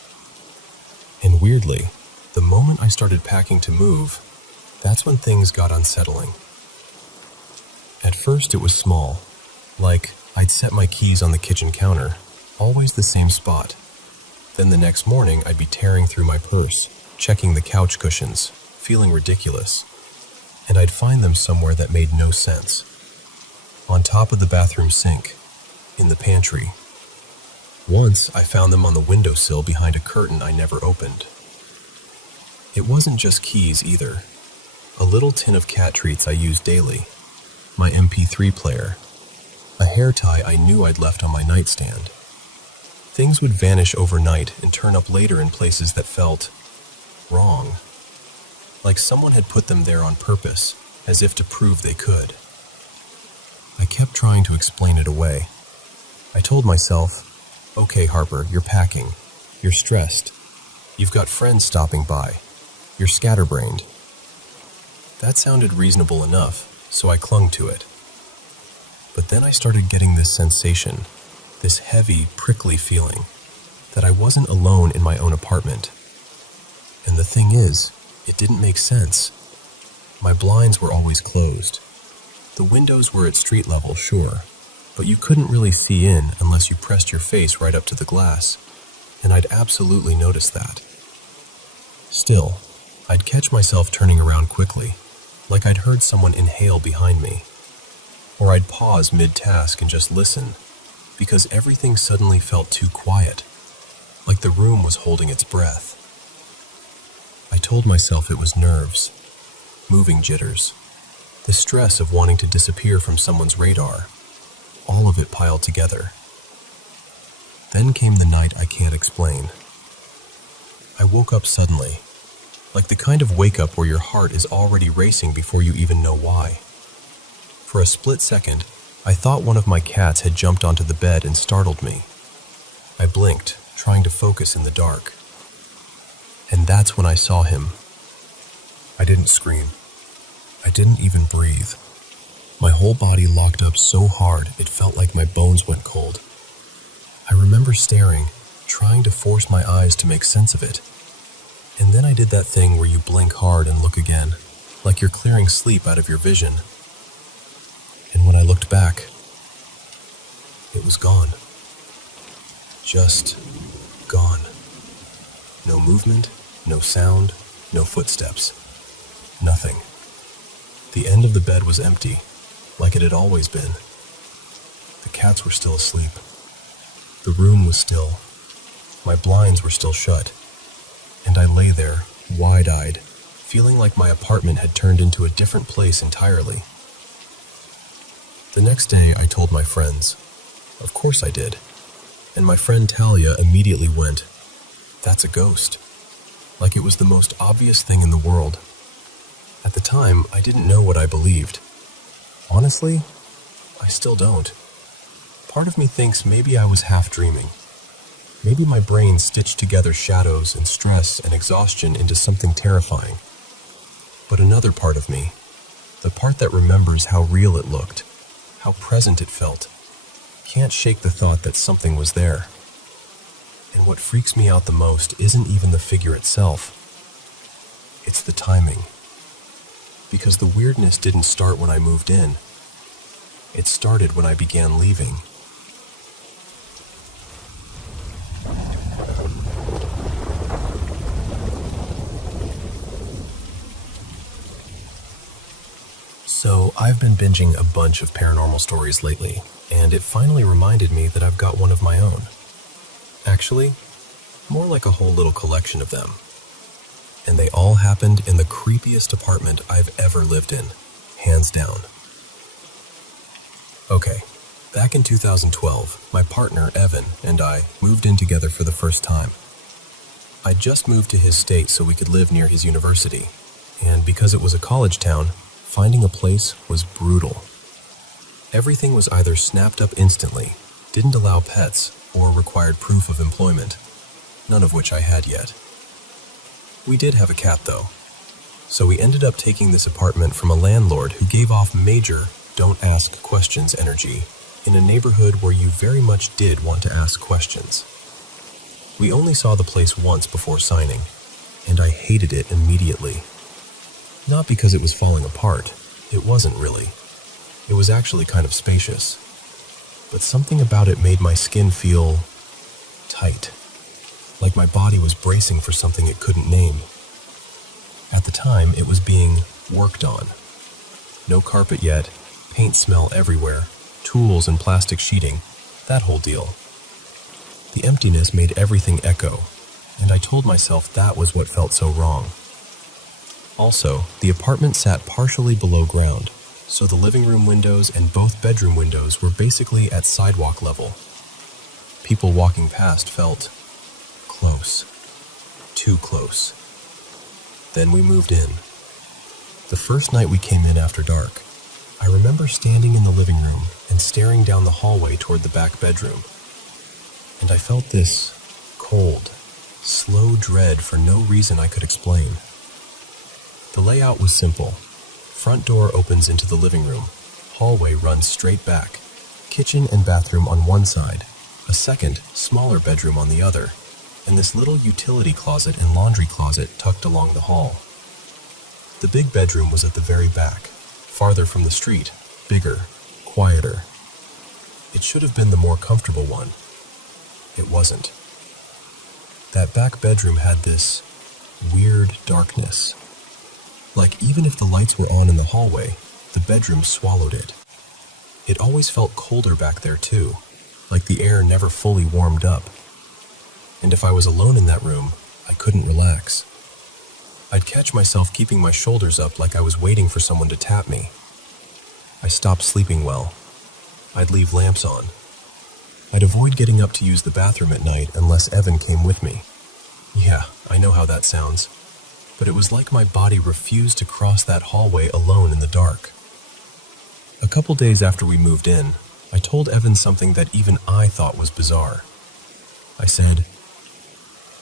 And weirdly, the moment I started packing to move, that's when things got unsettling. At first it was small, like I'd set my keys on the kitchen counter, always the same spot. Then the next morning I'd be tearing through my purse, checking the couch cushions, feeling ridiculous, and I'd find them somewhere that made no sense. On top of the bathroom sink, in the pantry. Once I found them on the windowsill behind a curtain I never opened. It wasn't just keys either. A little tin of cat treats I used daily, my MP3 player, a hair tie I knew I'd left on my nightstand. Things would vanish overnight and turn up later in places that felt wrong. Like someone had put them there on purpose, as if to prove they could. I kept trying to explain it away. I told myself, "Okay, Harper, you're packing. You're stressed. You've got friends stopping by. You're scatterbrained." That sounded reasonable enough, so I clung to it. But then I started getting this sensation, this heavy, prickly feeling, that I wasn't alone in my own apartment. And the thing is, it didn't make sense. My blinds were always closed. The windows were at street level, sure, but you couldn't really see in unless you pressed your face right up to the glass, and I'd absolutely noticed that. Still, I'd catch myself turning around quickly, like I'd heard someone inhale behind me. Or I'd pause mid-task and just listen, because everything suddenly felt too quiet, like the room was holding its breath. I told myself it was nerves, moving jitters, the stress of wanting to disappear from someone's radar, all of it piled together. Then came the night I can't explain. I woke up suddenly, like the kind of wake-up where your heart is already racing before you even know why. For a split second, I thought one of my cats had jumped onto the bed and startled me. I blinked, trying to focus in the dark. And that's when I saw him. I didn't scream. I didn't even breathe. My whole body locked up so hard it felt like my bones went cold. I remember staring, trying to force my eyes to make sense of it. And then I did that thing where you blink hard and look again, like you're clearing sleep out of your vision. And when I looked back, it was gone. Just gone. No movement, no sound, no footsteps. Nothing. The end of the bed was empty, like it had always been. The cats were still asleep. The room was still. My blinds were still shut. And I lay there, wide-eyed, feeling like my apartment had turned into a different place entirely. The next day, I told my friends. Of course I did. And my friend Talia immediately went, "That's a ghost." Like it was the most obvious thing in the world. At the time, I didn't know what I believed. Honestly, I still don't. Part of me thinks maybe I was half dreaming. Maybe my brain stitched together shadows and stress and exhaustion into something terrifying. But another part of me, the part that remembers how real it looked, how present it felt, can't shake the thought that something was there. And what freaks me out the most isn't even the figure itself. It's the timing. Because the weirdness didn't start when I moved in. It started when I began leaving. So, I've been binging a bunch of paranormal stories lately, and it finally reminded me that I've got one of my own. Actually, more like a whole little collection of them. And they all happened in the creepiest apartment I've ever lived in, hands down. Okay, back in 2012, my partner, Evan, and I moved in together for the first time. I'd just moved to his state so we could live near his university, and because it was a college town, finding a place was brutal. Everything was either snapped up instantly, didn't allow pets, or required proof of employment, none of which I had yet. We did have a cat, though, so we ended up taking this apartment from a landlord who gave off major don't ask questions energy in a neighborhood where you very much did want to ask questions. We only saw the place once before signing, and I hated it immediately. Not because it was falling apart, it wasn't really. It was actually kind of spacious. But something about it made my skin feel tight, like my body was bracing for something it couldn't name. At the time, it was being worked on. No carpet yet, paint smell everywhere, tools and plastic sheeting, that whole deal. The emptiness made everything echo, and I told myself that was what felt so wrong. Also, the apartment sat partially below ground, so the living room windows and both bedroom windows were basically at sidewalk level. People walking past felt close. Too close. Then we moved in. The first night we came in after dark, I remember standing in the living room and staring down the hallway toward the back bedroom. And I felt this cold, slow dread for no reason I could explain. The layout was simple. Front door opens into the living room. Hallway runs straight back. Kitchen and bathroom on one side. A second, smaller bedroom on the other. And this little utility closet and laundry closet tucked along the hall. The big bedroom was at the very back, farther from the street, bigger, quieter. It should have been the more comfortable one. It wasn't. That back bedroom had this weird darkness. Like even if the lights were on in the hallway, the bedroom swallowed it. It always felt colder back there too, like the air never fully warmed up. And if I was alone in that room, I couldn't relax. I'd catch myself keeping my shoulders up like I was waiting for someone to tap me. I stopped sleeping well. I'd leave lamps on. I'd avoid getting up to use the bathroom at night unless Evan came with me. Yeah, I know how that sounds. But it was like my body refused to cross that hallway alone in the dark. A couple days after we moved in, I told Evan something that even I thought was bizarre. I said,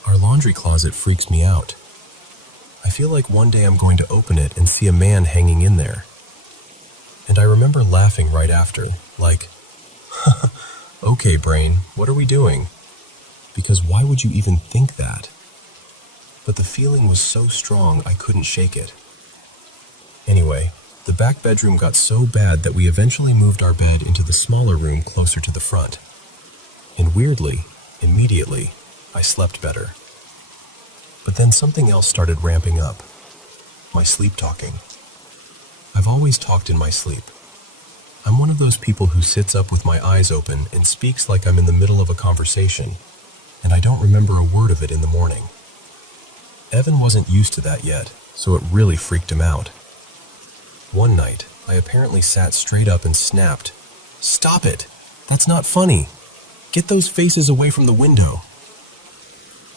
"Our laundry closet freaks me out. I feel like one day I'm going to open it and see a man hanging in there." And I remember laughing right after, like, "Okay, brain, what are we doing?" Because why would you even think that? But the feeling was so strong I couldn't shake it. Anyway, the back bedroom got so bad that we eventually moved our bed into the smaller room closer to the front. And weirdly, immediately, I slept better. But then something else started ramping up. My sleep talking. I've always talked in my sleep. I'm one of those people who sits up with my eyes open and speaks like I'm in the middle of a conversation, and I don't remember a word of it in the morning. Evan wasn't used to that yet, so it really freaked him out. One night, I apparently sat straight up and snapped, "Stop it! That's not funny! Get those faces away from the window!"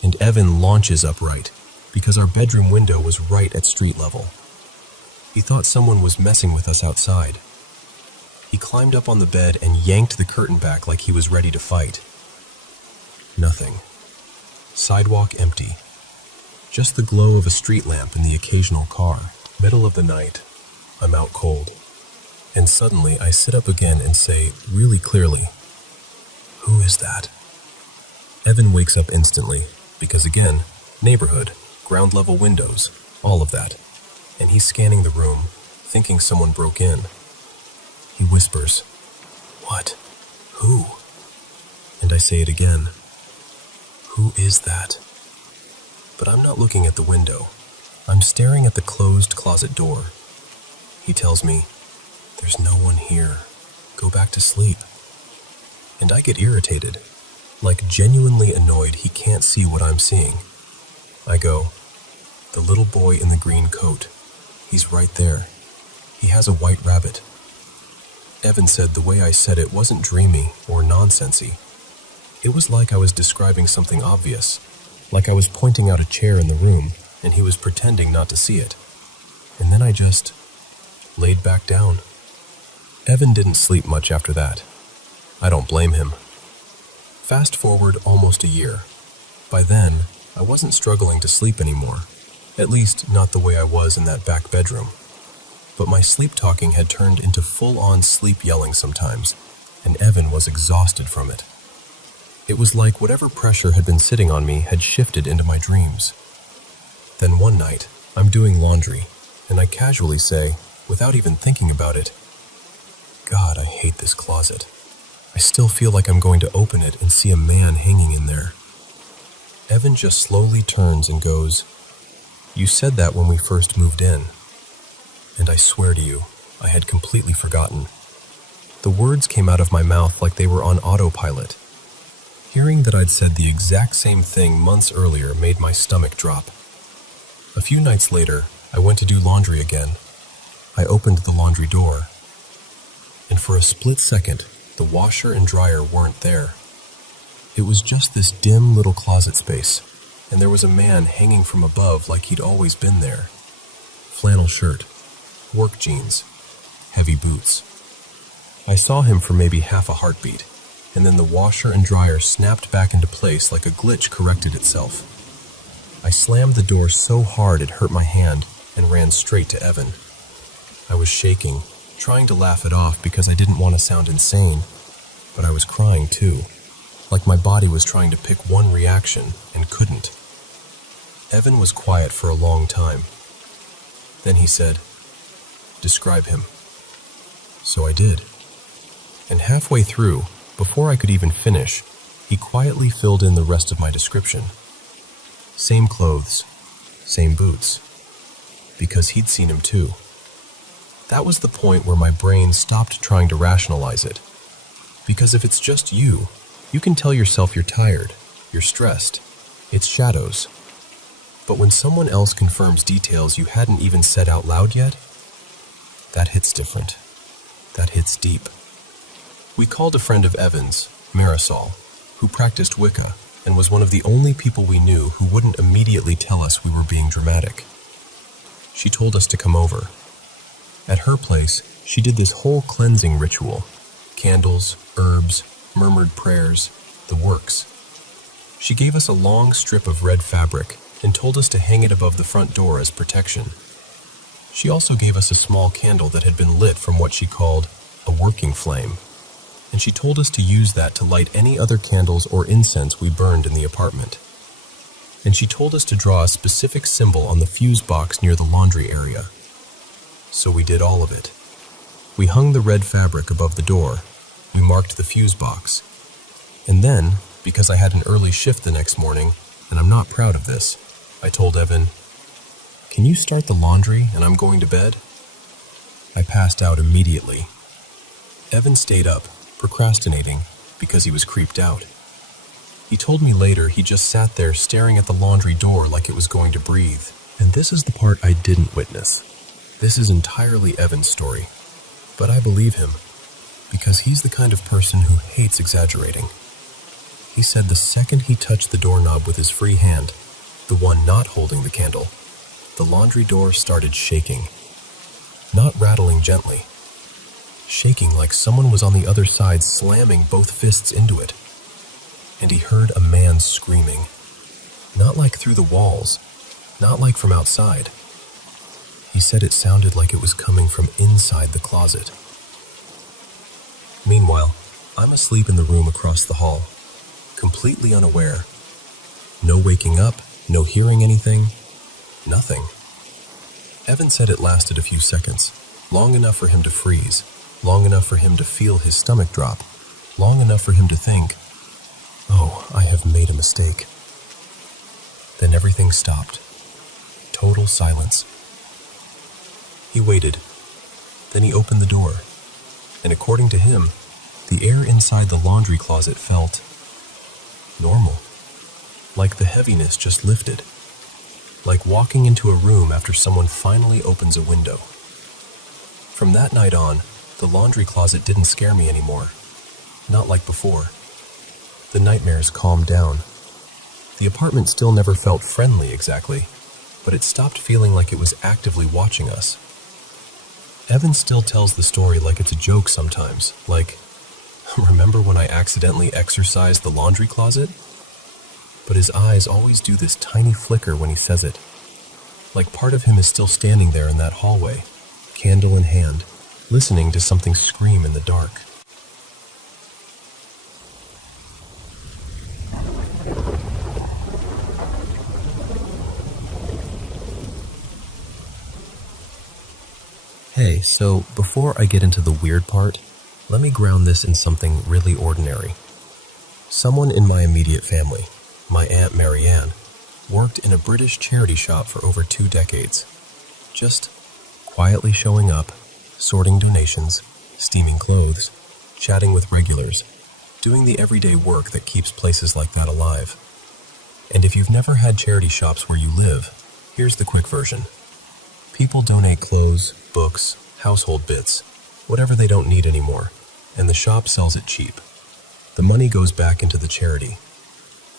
And Evan launches upright, because our bedroom window was right at street level. He thought someone was messing with us outside. He climbed up on the bed and yanked the curtain back like he was ready to fight. Nothing. Sidewalk empty. Just the glow of a street lamp and the occasional car. Middle of the night. I'm out cold. And suddenly I sit up again and say, really clearly, "Who is that?" Evan wakes up instantly, because again, neighborhood, ground level windows, all of that. And he's scanning the room, thinking someone broke in. He whispers, "What? Who?" And I say it again. "Who is that?" But I'm not looking at the window. I'm staring at the closed closet door. He tells me, "There's no one here. Go back to sleep." And I get irritated, like genuinely annoyed he can't see what I'm seeing. I go, "The little boy in the green coat. He's right there. He has a white rabbit." Evan said the way I said it wasn't dreamy or nonsensy. It was like I was describing something obvious, like I was pointing out a chair in the room and he was pretending not to see it. And then I just laid back down. Evan didn't sleep much after that. I don't blame him. Fast forward almost a year. By then, I wasn't struggling to sleep anymore, at least not the way I was in that back bedroom. But my sleep talking had turned into full-on sleep yelling sometimes, and Evan was exhausted from it. It was like whatever pressure had been sitting on me had shifted into my dreams. Then one night, I'm doing laundry, and I casually say, without even thinking about it, "God, I hate this closet. I still feel like I'm going to open it and see a man hanging in there." Evan just slowly turns and goes, "You said that when we first moved in." And I swear to you, I had completely forgotten. The words came out of my mouth like they were on autopilot. Hearing that I'd said the exact same thing months earlier made my stomach drop. A few nights later, I went to do laundry again. I opened the laundry door, and for a split second, the washer and dryer weren't there. It was just this dim little closet space, and there was a man hanging from above like he'd always been there. Flannel shirt, work jeans, heavy boots. I saw him for maybe half a heartbeat, and then the washer and dryer snapped back into place like a glitch corrected itself. I slammed the door so hard it hurt my hand and ran straight to Evan. I was shaking, trying to laugh it off because I didn't want to sound insane, but I was crying too, like my body was trying to pick one reaction and couldn't. Evan was quiet for a long time. Then he said, "Describe him." So I did. And halfway through, before I could even finish, he quietly filled in the rest of my description. Same clothes, same boots, because he'd seen him too. That was the point where my brain stopped trying to rationalize it. Because if it's just you, you can tell yourself you're tired, you're stressed, it's shadows. But when someone else confirms details you hadn't even said out loud yet, that hits different. That hits deep. We called a friend of Evan's, Marisol, who practiced Wicca and was one of the only people we knew who wouldn't immediately tell us we were being dramatic. She told us to come over. At her place, she did this whole cleansing ritual. Candles, herbs, murmured prayers, the works. She gave us a long strip of red fabric and told us to hang it above the front door as protection. She also gave us a small candle that had been lit from what she called a working flame, and she told us to use that to light any other candles or incense we burned in the apartment. And she told us to draw a specific symbol on the fuse box near the laundry area. So we did all of it. We hung the red fabric above the door, we marked the fuse box, and then, because I had an early shift the next morning, and I'm not proud of this, I told Evan, "Can you start the laundry and I'm going to bed?" I passed out immediately. Evan stayed up, procrastinating, because he was creeped out. He told me later he just sat there staring at the laundry door like it was going to breathe. And this is the part I didn't witness. This is entirely Evan's story. But I believe him, because he's the kind of person who hates exaggerating. He said the second he touched the doorknob with his free hand, the one not holding the candle, the laundry door started shaking. Not rattling gently. Shaking like someone was on the other side slamming both fists into it. And he heard a man screaming. Not like through the walls, not like from outside. He said it sounded like it was coming from inside the closet. Meanwhile, I'm asleep in the room across the hall, completely unaware. No waking up, no hearing anything, nothing. Evan said it lasted a few seconds, long enough for him to freeze, long enough for him to feel his stomach drop, long enough for him to think, "Oh, I have made a mistake." Then everything stopped. Total silence. He waited. Then he opened the door, and according to him, the air inside the laundry closet felt normal, like the heaviness just lifted, like walking into a room after someone finally opens a window. From that night on, the laundry closet didn't scare me anymore, not like before. The nightmares calmed down. The apartment still never felt friendly exactly, but it stopped feeling like it was actively watching us. Evan still tells the story like it's a joke sometimes, like, "Remember when I accidentally exorcised the laundry closet?" But his eyes always do this tiny flicker when he says it, like part of him is still standing there in that hallway, candle in hand, listening to something scream in the dark. Hey, so before I get into the weird part, let me ground this in something really ordinary. Someone in my immediate family, my Aunt Marianne, worked in a British charity shop for over 2 decades. Just quietly showing up, sorting donations, steaming clothes, chatting with regulars, doing the everyday work that keeps places like that alive. And if you've never had charity shops where you live, here's the quick version. People donate clothes, books, household bits, whatever they don't need anymore, and the shop sells it cheap. The money goes back into the charity.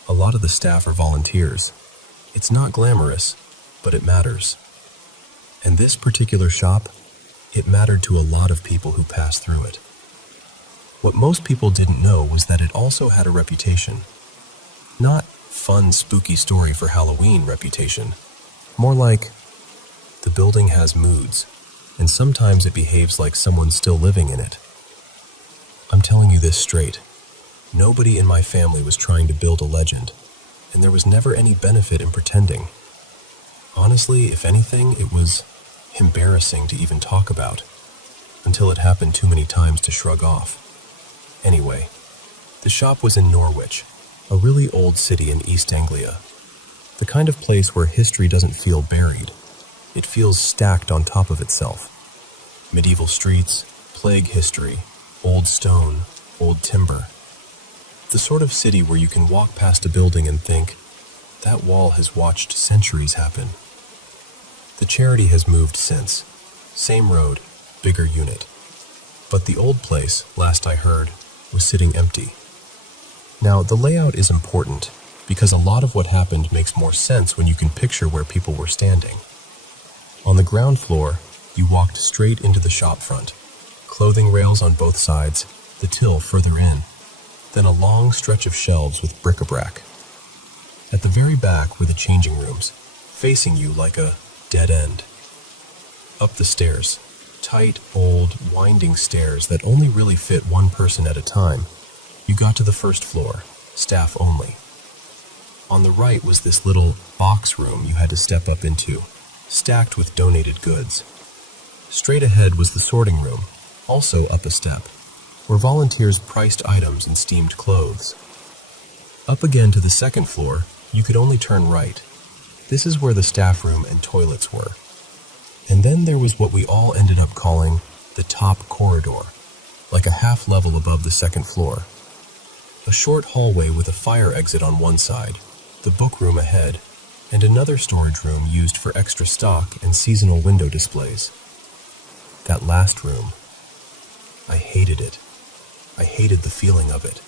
A lot of the staff are volunteers. It's not glamorous, but it matters. And this particular shop, it mattered to a lot of people who passed through it. What most people didn't know was that it also had a reputation. Not fun, spooky story for Halloween reputation. More like, the building has moods, and sometimes it behaves like someone's still living in it. I'm telling you this straight. Nobody in my family was trying to build a legend, and there was never any benefit in pretending. Honestly, if anything, it was embarrassing to even talk about, until it happened too many times to shrug off. Anyway, the shop was in Norwich, a really old city in East Anglia, the kind of place where history doesn't feel buried. It feels stacked on top of itself. Medieval streets, plague history, old stone, old timber. The sort of city where you can walk past a building and think, that wall has watched centuries happen. The charity has moved since. Same road, bigger unit. But the old place, last I heard, was sitting empty. Now, the layout is important because a lot of what happened makes more sense when you can picture where people were standing. On the ground floor, you walked straight into the shop front. Clothing rails on both sides, the till further in. Then a long stretch of shelves with bric-a-brac. At the very back were the changing rooms, facing you like a dead end. Up the stairs, tight, old, winding stairs that only really fit one person at a time, you got to the first floor, staff only. On the right was this little box room you had to step up into, stacked with donated goods. Straight ahead was the sorting room, also up a step, where volunteers priced items and steamed clothes. Up again to the second floor, you could only turn right. This is where the staff room and toilets were. And then there was what we all ended up calling the top corridor, like a half level above the second floor. A short hallway with a fire exit on one side, the book room ahead, and another storage room used for extra stock and seasonal window displays. That last room, I hated it. I hated the feeling of it.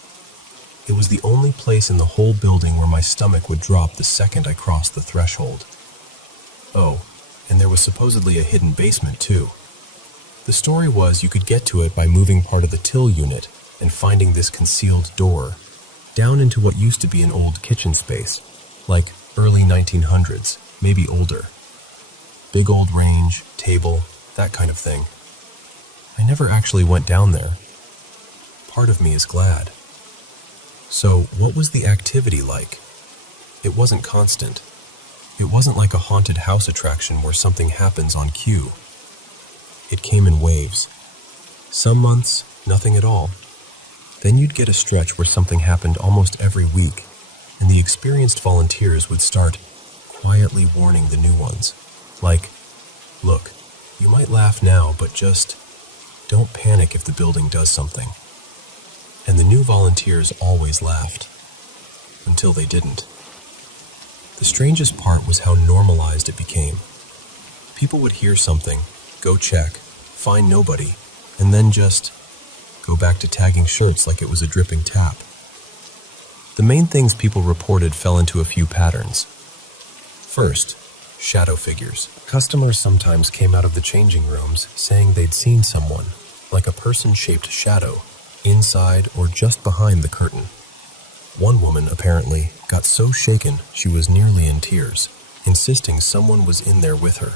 It was the only place in the whole building where my stomach would drop the second I crossed the threshold. Oh, and there was supposedly a hidden basement too. The story was you could get to it by moving part of the till unit and finding this concealed door down into what used to be an old kitchen space, like early 1900s, maybe older. Big old range, table, that kind of thing. I never actually went down there. Part of me is glad. So, what was the activity like? It wasn't constant. It wasn't like a haunted house attraction where something happens on cue. It came in waves. Some months, nothing at all. Then you'd get a stretch where something happened almost every week, and the experienced volunteers would start quietly warning the new ones. Like, look, you might laugh now, but just don't panic if the building does something. And the new volunteers always laughed. Until they didn't. The strangest part was how normalized it became. People would hear something, go check, find nobody, and then just go back to tagging shirts like it was a dripping tap. The main things people reported fell into a few patterns. First, shadow figures. Customers sometimes came out of the changing rooms saying they'd seen someone, like a person-shaped shadow, inside or just behind the curtain. One woman, apparently, got so shaken she was nearly in tears, insisting someone was in there with her.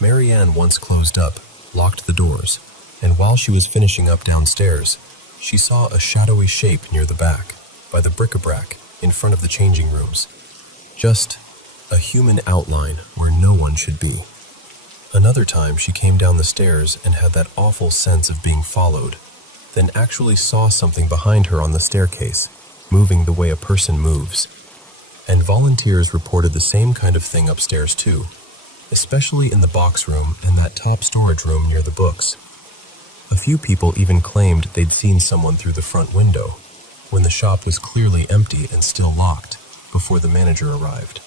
Marianne once closed up, locked the doors, and while she was finishing up downstairs, she saw a shadowy shape near the back, by the bric-a-brac, in front of the changing rooms. Just a human outline where no one should be. Another time she came down the stairs and had that awful sense of being followed, then actually saw something behind her on the staircase, moving the way a person moves. And volunteers reported the same kind of thing upstairs too, especially in the box room and that top storage room near the books. A few people even claimed they'd seen someone through the front window, when the shop was clearly empty and still locked, before the manager arrived.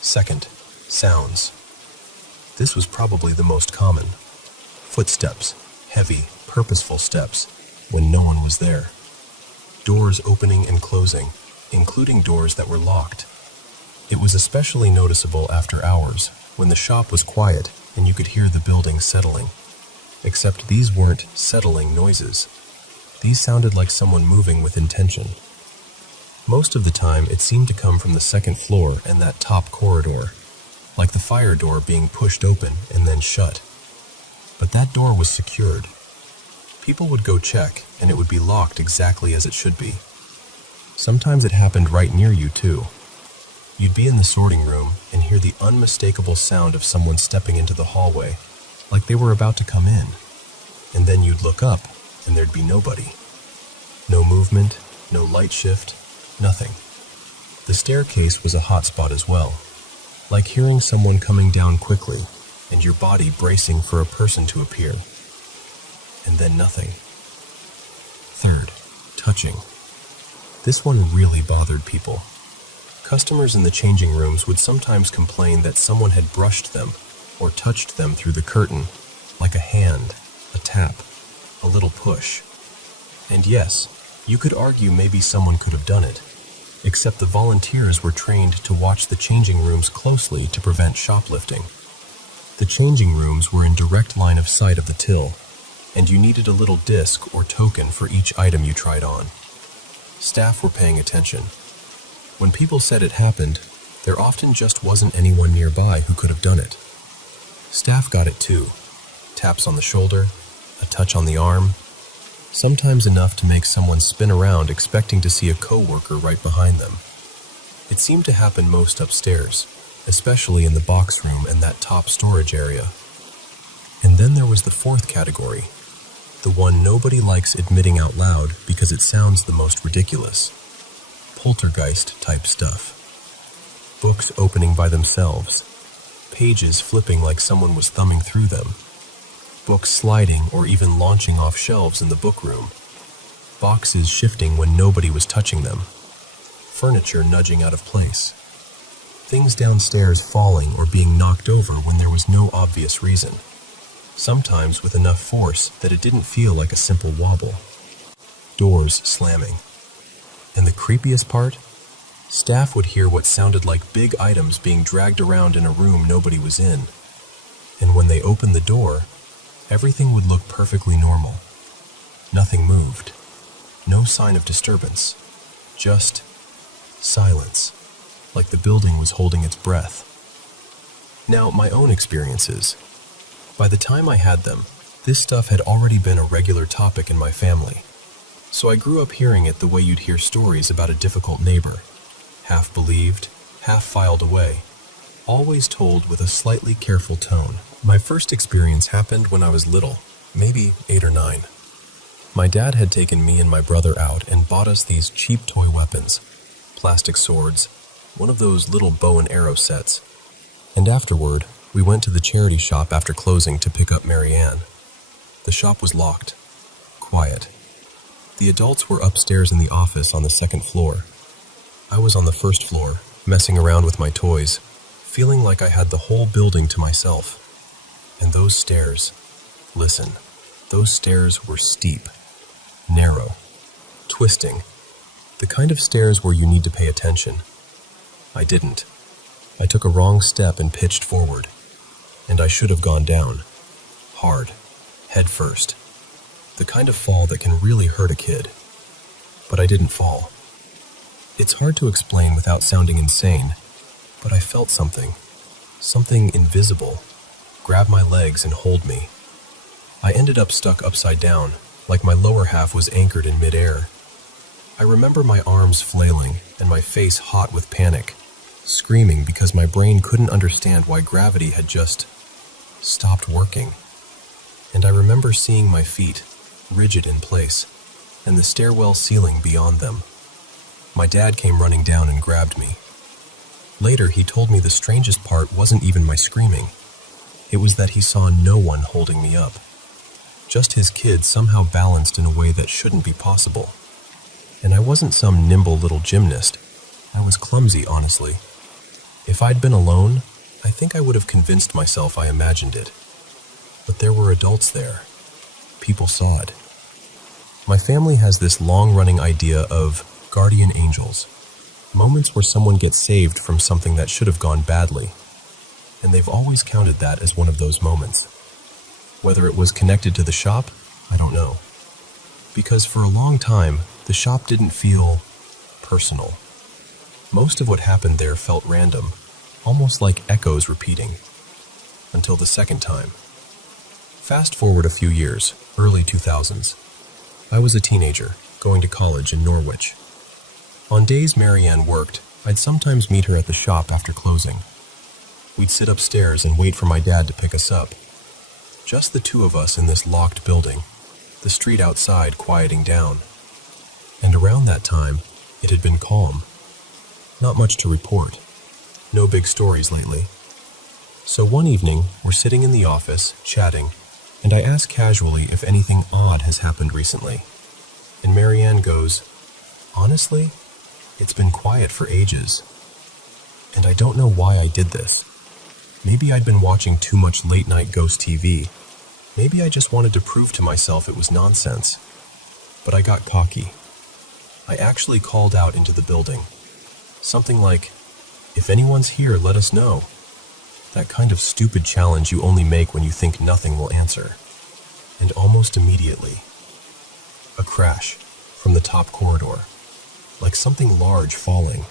Second, sounds. This was probably the most common. Footsteps, heavy, purposeful steps, when no one was there. Doors opening and closing, including doors that were locked. It was especially noticeable after hours, when the shop was quiet and you could hear the building settling. Except these weren't settling noises. These sounded like someone moving with intention. Most of the time, it seemed to come from the second floor and that top corridor, like the fire door being pushed open and then shut. But that door was secured. People would go check, and it would be locked exactly as it should be. Sometimes it happened right near you, too. You'd be in the sorting room and hear the unmistakable sound of someone stepping into the hallway, like they were about to come in. And then you'd look up, and there'd be nobody. No movement, no light shift, nothing. The staircase was a hot spot as well, like hearing someone coming down quickly, and your body bracing for a person to appear. And then nothing. Third, touching. This one really bothered people. Customers in the changing rooms would sometimes complain that someone had brushed them or touched them through the curtain, like a hand, a tap, a little push. And yes, you could argue maybe someone could have done it, except the volunteers were trained to watch the changing rooms closely to prevent shoplifting. The changing rooms were in direct line of sight of the till, and you needed a little disc or token for each item you tried on. Staff were paying attention. When people said it happened, there often just wasn't anyone nearby who could have done it. Staff got it too. Taps on the shoulder, a touch on the arm, sometimes enough to make someone spin around expecting to see a coworker right behind them. It seemed to happen most upstairs, especially in the box room and that top storage area. And then there was the fourth category, the one nobody likes admitting out loud because it sounds the most ridiculous. Poltergeist-type stuff. Books opening by themselves. pages flipping like someone was thumbing through them, books sliding or even launching off shelves in the book room, boxes shifting when nobody was touching them, furniture nudging out of place, things downstairs falling or being knocked over when there was no obvious reason, sometimes with enough force that it didn't feel like a simple wobble, doors slamming. And the creepiest part? Staff would hear what sounded like big items being dragged around in a room nobody was in. And when they opened the door, everything would look perfectly normal. Nothing moved. No sign of disturbance. Just silence, like the building was holding its breath. Now, my own experiences. By the time I had them, this stuff had already been a regular topic in my family. So I grew up hearing it the way you'd hear stories about a difficult neighbor. Half believed, half filed away, always told with a slightly careful tone. My first experience happened when I was little, maybe 8 or 9. My dad had taken me and my brother out and bought us these cheap toy weapons, plastic swords, one of those little bow and arrow sets. And afterward, we went to the charity shop after closing to pick up Marianne. The shop was locked, quiet. The adults were upstairs in the office on the second floor. I was on the first floor, messing around with my toys, feeling like I had the whole building to myself. And those stairs, listen, those stairs were steep, narrow, twisting, the kind of stairs where you need to pay attention. I didn't. I took a wrong step and pitched forward, and I should have gone down, hard, head first. The kind of fall that can really hurt a kid. But I didn't fall. It's hard to explain without sounding insane, but I felt something invisible, grab my legs and hold me. I ended up stuck upside down, like my lower half was anchored in midair. I remember my arms flailing and my face hot with panic, screaming because my brain couldn't understand why gravity had just stopped working. And I remember seeing my feet, rigid in place, and the stairwell ceiling beyond them. My dad came running down and grabbed me. Later, he told me the strangest part wasn't even my screaming. It was that he saw no one holding me up. Just his kid somehow balanced in a way that shouldn't be possible. And I wasn't some nimble little gymnast. I was clumsy, honestly. If I'd been alone, I think I would have convinced myself I imagined it. But there were adults there. People saw it. My family has this long-running idea of guardian angels, moments where someone gets saved from something that should have gone badly, and they've always counted that as one of those moments. Whether it was connected to the shop, I don't know. Because for a long time, the shop didn't feel personal. Most of what happened there felt random, almost like echoes repeating, until the second time. Fast forward a few years, early 2000s. I was a teenager, going to college in Norwich. On days Marianne worked, I'd sometimes meet her at the shop after closing. We'd sit upstairs and wait for my dad to pick us up. Just the two of us in this locked building, the street outside quieting down. And around that time, it had been calm. Not much to report. No big stories lately. So one evening, we're sitting in the office, chatting, and I ask casually if anything odd has happened recently. And Marianne goes, "Honestly, it's been quiet for ages." And I don't know why I did this. Maybe I'd been watching too much late-night ghost TV. Maybe I just wanted to prove to myself it was nonsense. But I got cocky. I actually called out into the building. Something like, "If anyone's here, let us know." That kind of stupid challenge you only make when you think nothing will answer. And almost immediately, a crash from the top corridor, like something large falling.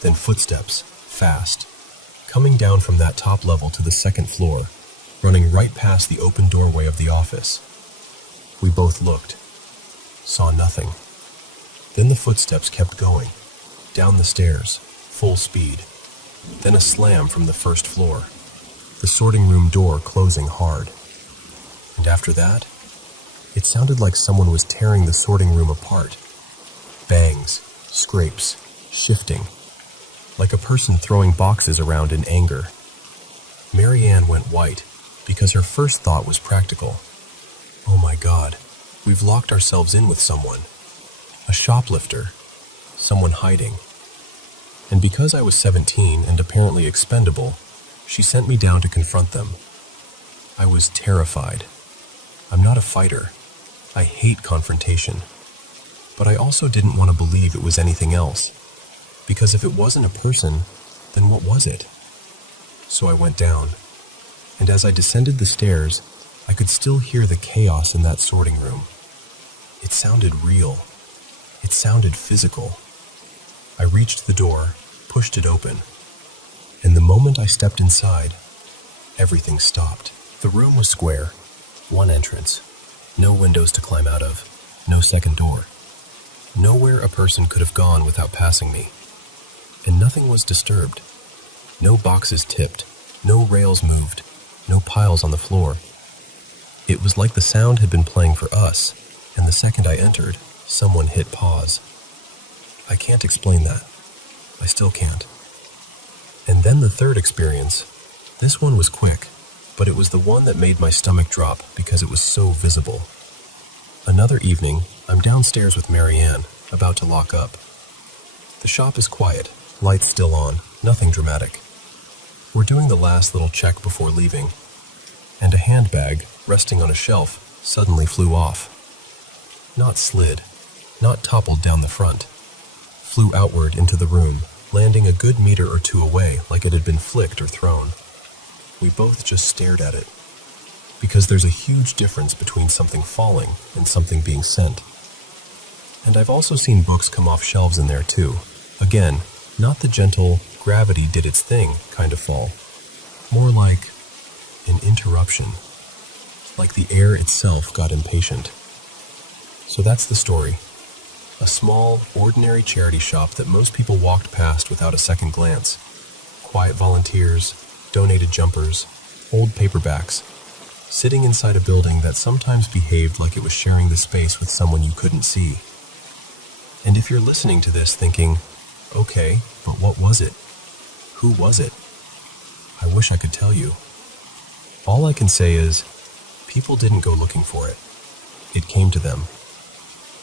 Then footsteps, fast, coming down from that top level to the second floor, running right past the open doorway of the office. We both looked, saw nothing. Then the footsteps kept going, down the stairs, full speed. Then a slam from the first floor, the sorting room door closing hard. And after that, it sounded like someone was tearing the sorting room apart. Bangs, scrapes, shifting, like a person throwing boxes around in anger. Marianne went white because her first thought was practical. Oh my God, we've locked ourselves in with someone. A shoplifter. Someone hiding. And because I was 17 and apparently expendable, she sent me down to confront them. I was terrified. I'm not a fighter. I hate confrontation. But I also didn't want to believe it was anything else. Because if it wasn't a person, then what was it? So I went down. And as I descended the stairs, I could still hear the chaos in that sorting room. It sounded real. It sounded physical. I reached the door, pushed it open, and the moment I stepped inside, everything stopped. The room was square, one entrance, no windows to climb out of, no second door. Nowhere a person could have gone without passing me. And nothing was disturbed. No boxes tipped, no rails moved, no piles on the floor. It was like the sound had been playing for us, and the second I entered, someone hit pause. I can't explain that. I still can't. And then the third experience. This one was quick, but it was the one that made my stomach drop because it was so visible. Another evening, I'm downstairs with Marianne, about to lock up. The shop is quiet, lights still on, nothing dramatic. We're doing the last little check before leaving, and a handbag, resting on a shelf, suddenly flew off. Not slid, not toppled down the front. Flew outward into the room, landing a good meter or two away like it had been flicked or thrown. We both just stared at it. Because there's a huge difference between something falling and something being sent. And I've also seen books come off shelves in there too. Again, not the gentle, gravity did its thing kind of fall. More like an interruption. Like the air itself got impatient. So that's the story. A small, ordinary charity shop that most people walked past without a second glance. Quiet volunteers, donated jumpers, old paperbacks, sitting inside a building that sometimes behaved like it was sharing the space with someone you couldn't see. And if you're listening to this thinking, okay, but what was it? Who was it? I wish I could tell you. All I can say is, people didn't go looking for it. It came to them.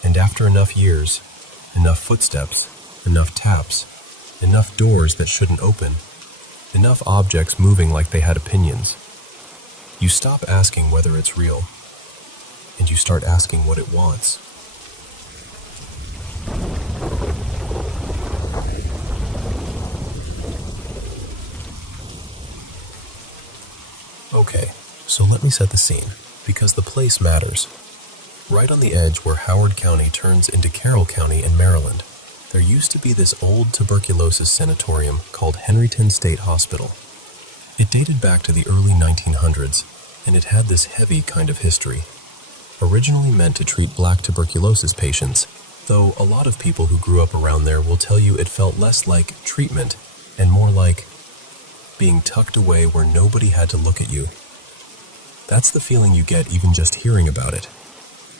And after enough years, enough footsteps, enough taps, enough doors that shouldn't open, enough objects moving like they had opinions, you stop asking whether it's real, and you start asking what it wants. Okay, so let me set the scene, because the place matters. Right on the edge where Howard County turns into Carroll County in Maryland, there used to be this old tuberculosis sanatorium called Henryton State Hospital. It dated back to the early 1900s, and it had this heavy kind of history. Originally meant to treat black tuberculosis patients, though a lot of people who grew up around there will tell you it felt less like treatment and more like being tucked away where nobody had to look at you. That's the feeling you get even just hearing about it.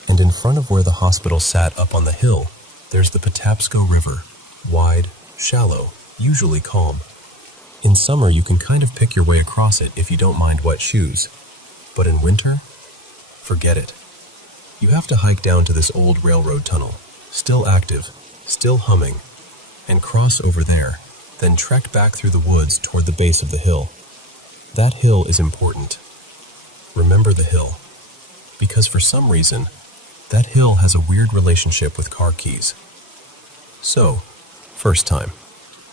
And in front of where the hospital sat up on the hill, there's the Patapsco River, wide, shallow, usually calm. In summer, you can kind of pick your way across it if you don't mind wet shoes. But in winter, forget it. You have to hike down to this old railroad tunnel, still active, still humming, and cross over there, then trek back through the woods toward the base of the hill. That hill is important. Remember the hill. Because for some reason, that hill has a weird relationship with car keys. So, first time.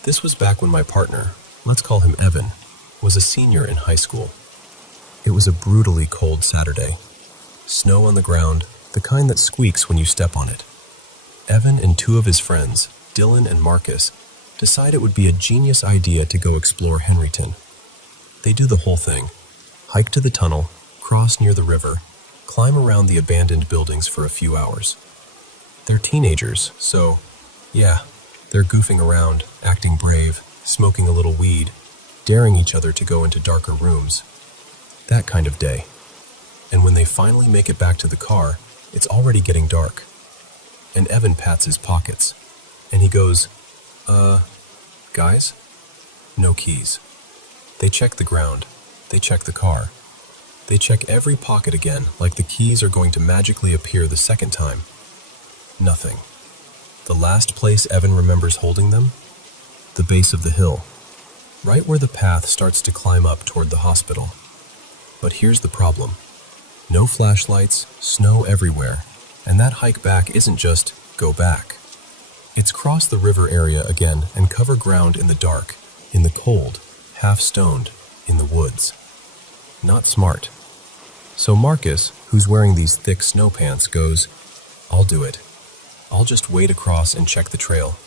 This was back when my partner, let's call him Evan, was a senior in high school. It was a brutally cold Saturday. Snow on the ground, the kind that squeaks when you step on it. Evan and two of his friends, Dylan and Marcus, decide it would be a genius idea to go explore Henryton. They do the whole thing. Hike to the tunnel, cross near the river, climb around the abandoned buildings for a few hours. They're teenagers, so, yeah, they're goofing around, acting brave, smoking a little weed, daring each other to go into darker rooms. That kind of day. And when they finally make it back to the car, it's already getting dark. And Evan pats his pockets, and he goes, guys? No keys. They check the ground. They check the car. They check every pocket again, like the keys are going to magically appear the second time. Nothing. The last place Evan remembers holding them? The base of the hill, right where the path starts to climb up toward the hospital. But here's the problem. No flashlights, snow everywhere, and that hike back isn't just go back. It's cross the river area again and cover ground in the dark, in the cold, half-stoned, in the woods. Not smart. So Marcus, who's wearing these thick snow pants, goes, "I'll do it. I'll just wade across and check the trail."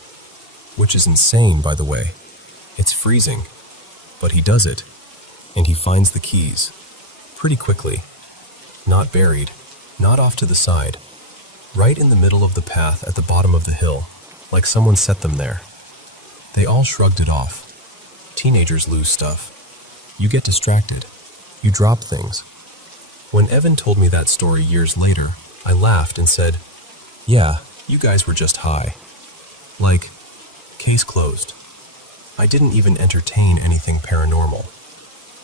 Which is insane, by the way. It's freezing. But he does it, and he finds the keys. Pretty quickly. Not buried, not off to the side. Right in the middle of the path at the bottom of the hill, like someone set them there. They all shrugged it off. Teenagers lose stuff. You get distracted. You drop things. When Evan told me that story years later, I laughed and said, "Yeah, you guys were just high." Like, case closed. I didn't even entertain anything paranormal.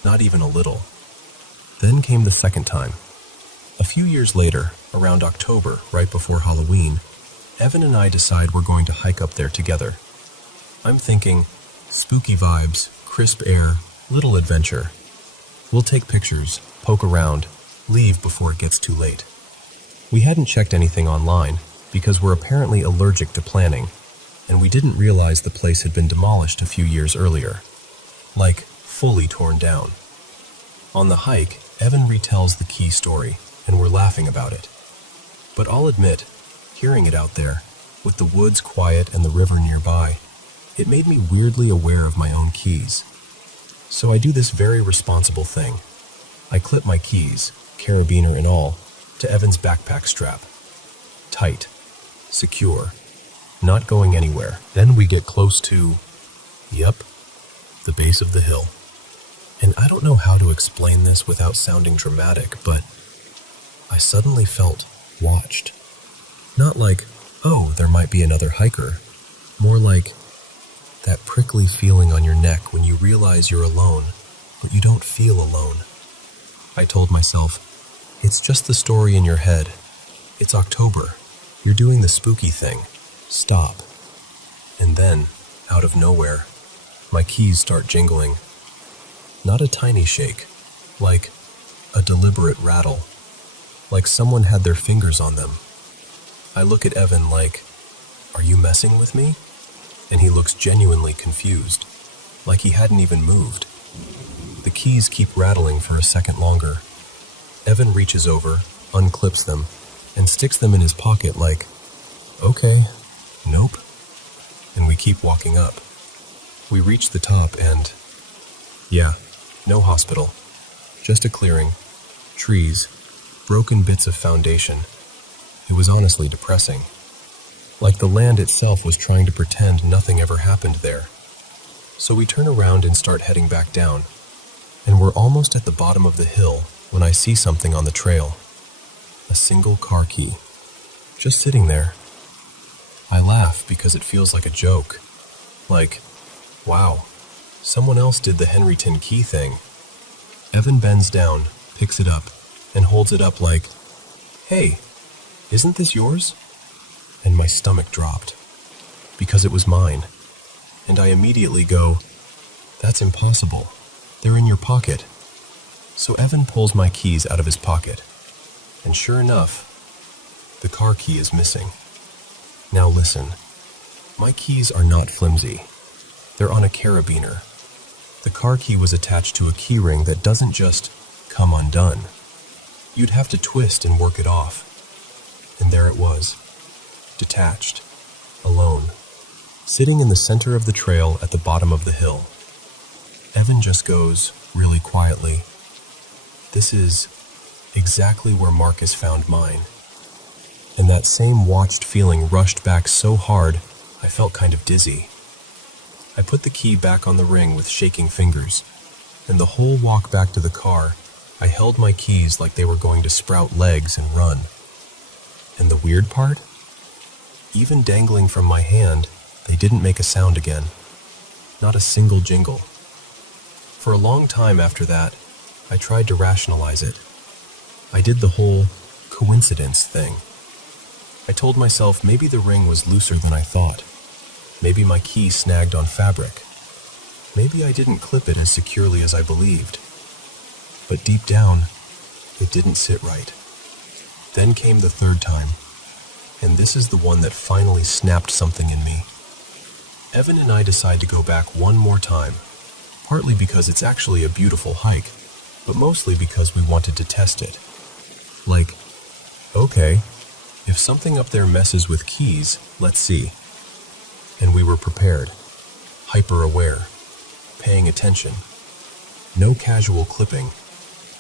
Not even a little. Then came the second time. A few years later, around October, right before Halloween, Evan and I decide we're going to hike up there together. I'm thinking, spooky vibes, crisp air, little adventure. We'll take pictures, poke around, leave before it gets too late. We hadn't checked anything online because we're apparently allergic to planning, and we didn't realize the place had been demolished a few years earlier. Like, fully torn down. On the hike, Evan retells the key story, and we're laughing about it. But I'll admit, hearing it out there, with the woods quiet and the river nearby, it made me weirdly aware of my own keys. So I do this very responsible thing. I clip my keys, carabiner and all, to Evan's backpack strap. Tight. Secure. Not going anywhere. Then we get close to, the base of the hill. And I don't know how to explain this without sounding dramatic, but I suddenly felt watched. Not like, oh, there might be another hiker. More like that prickly feeling on your neck when you realize you're alone, but you don't feel alone. I told myself, it's just the story in your head. It's October. You're doing the spooky thing. Stop. And then, out of nowhere, my keys start jingling. Not a tiny shake, like a deliberate rattle, like someone had their fingers on them. I look at Evan like, "Are you messing with me?" And he looks genuinely confused, like he hadn't even moved. The keys keep rattling for a second longer. Evan reaches over, unclips them, and sticks them in his pocket like, "Okay, nope." And we keep walking up. We reach the top and, no hospital. Just a clearing, trees, broken bits of foundation. It was honestly depressing. Like the land itself was trying to pretend nothing ever happened there. So we turn around and start heading back down. And we're almost at the bottom of the hill when I see something on the trail. A single car key. Just sitting there. I laugh because it feels like a joke. Like, wow, someone else did the Henryton key thing. Evan bends down, picks it up, and holds it up like, "Hey, isn't this yours?" And my stomach dropped, because it was mine. And I immediately go, "That's impossible. They're in your pocket." So Evan pulls my keys out of his pocket. And sure enough, the car key is missing. Now listen, my keys are not flimsy. They're on a carabiner. The car key was attached to a key ring that doesn't just come undone. You'd have to twist and work it off. And there it was, detached, alone, sitting in the center of the trail at the bottom of the hill. Evan just goes, really quietly, "This is exactly where Marcus found mine." And that same watched feeling rushed back so hard, I felt kind of dizzy. I put the key back on the ring with shaking fingers, and the whole walk back to the car, I held my keys like they were going to sprout legs and run. And the weird part? Even dangling from my hand, they didn't make a sound again. Not a single jingle. For a long time after that, I tried to rationalize it. I did the whole coincidence thing. I told myself maybe the ring was looser than I thought. Maybe my key snagged on fabric. Maybe I didn't clip it as securely as I believed. But deep down, it didn't sit right. Then came the third time, and this is the one that finally snapped something in me. Evan and I decide to go back one more time, partly because it's actually a beautiful hike, but mostly because we wanted to test it. Like, okay, if something up there messes with keys, let's see. And we were prepared, hyper-aware, paying attention. No casual clipping,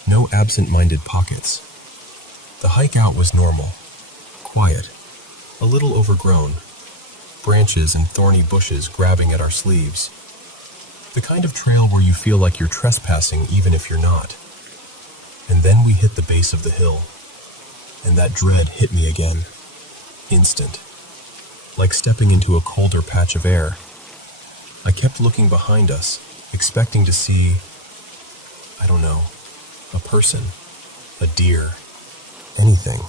no absent-minded pockets. The hike out was normal, quiet, a little overgrown, branches and thorny bushes grabbing at our sleeves. The kind of trail where you feel like you're trespassing even if you're not. And then we hit the base of the hill, and that dread hit me again. Instant. Like stepping into a colder patch of air. I kept looking behind us, expecting to see, I don't know, a person, a deer, anything.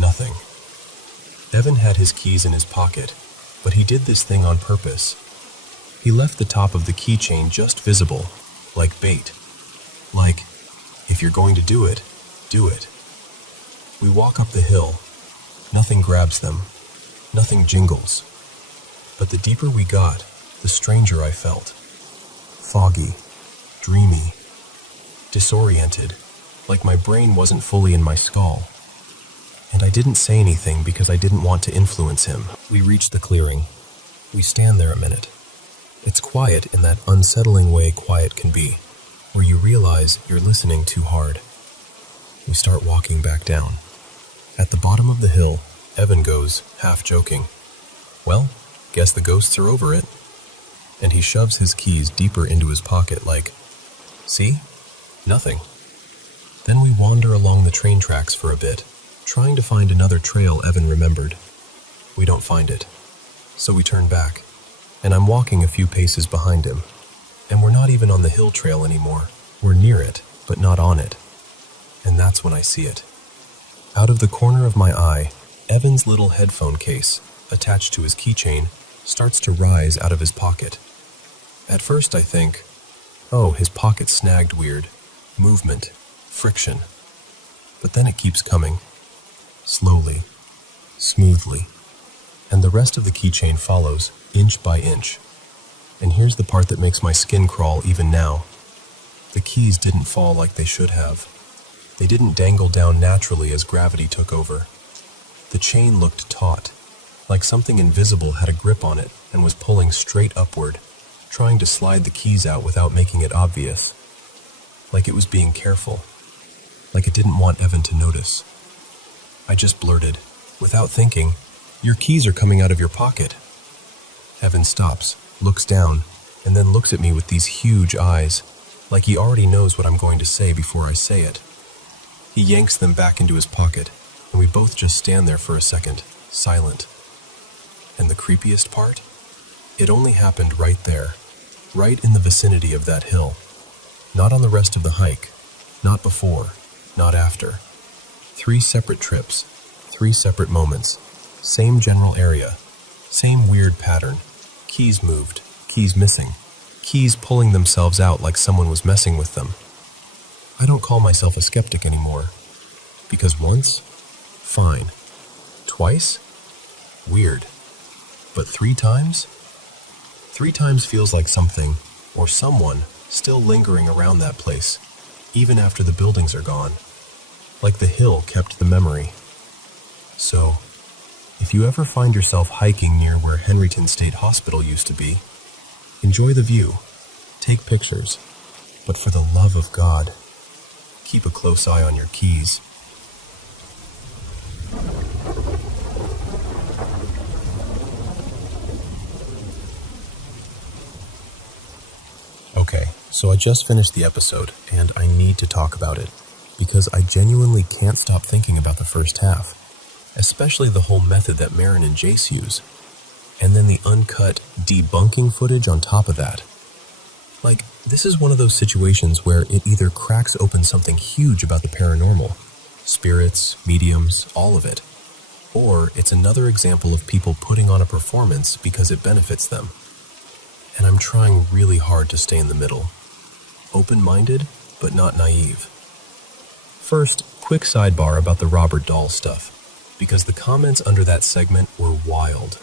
Nothing. Evan had his keys in his pocket, but he did this thing on purpose. He left the top of the keychain just visible, like bait. Like, if you're going to do it, do it. We walk up the hill. Nothing grabs them. Nothing jingles. But the deeper we got, the stranger I felt. Foggy, dreamy, disoriented, like my brain wasn't fully in my skull. And I didn't say anything because I didn't want to influence him. We reach the clearing. We stand there a minute. It's quiet in that unsettling way quiet can be, where you realize you're listening too hard. We start walking back down. At the bottom of the hill, Evan goes, half joking, "Well, guess the ghosts are over it." And he shoves his keys deeper into his pocket like, "See? Nothing." Then we wander along the train tracks for a bit, trying to find another trail Evan remembered. We don't find it. So we turn back, and I'm walking a few paces behind him. And we're not even on the hill trail anymore. We're near it, but not on it. And that's when I see it. Out of the corner of my eye, Evan's little headphone case, attached to his keychain, starts to rise out of his pocket. At first I think, oh, his pocket snagged weird. Movement, friction. But then it keeps coming. Slowly, smoothly. And the rest of the keychain follows, inch by inch. And here's the part that makes my skin crawl even now. The keys didn't fall like they should have. They didn't dangle down naturally as gravity took over. The chain looked taut, like something invisible had a grip on it and was pulling straight upward, trying to slide the keys out without making it obvious. Like it was being careful. Like it didn't want Evan to notice. I just blurted, without thinking, "Your keys are coming out of your pocket." Evan stops, looks down, and then looks at me with these huge eyes, like he already knows what I'm going to say before I say it. He yanks them back into his pocket, and we both just stand there for a second, silent. And the creepiest part? It only happened right there, right in the vicinity of that hill. Not on the rest of the hike, not before, not after. 3 separate trips, 3 separate moments, same general area, same weird pattern. Keys moved, keys missing, keys pulling themselves out like someone was messing with them. I don't call myself a skeptic anymore. Because once? Fine. Twice? Weird. But 3 times? 3 times feels like something, or someone, still lingering around that place, even after the buildings are gone. Like the hill kept the memory. So, if you ever find yourself hiking near where Henryton State Hospital used to be, enjoy the view, take pictures, but for the love of God, keep a close eye on your keys. Okay, so I just finished the episode, and I need to talk about it, because I genuinely can't stop thinking about the first half, especially the whole method that Marin and Jace use, and then the uncut debunking footage on top of that. Like, This is one of those situations where it either cracks open something huge about the paranormal, spirits, mediums, all of it, or it's another example of people putting on a performance because it benefits them. And I'm trying really hard to stay in the middle, open-minded, but not naive. First, quick sidebar about the Robert Dahl stuff, because the comments under that segment were wild.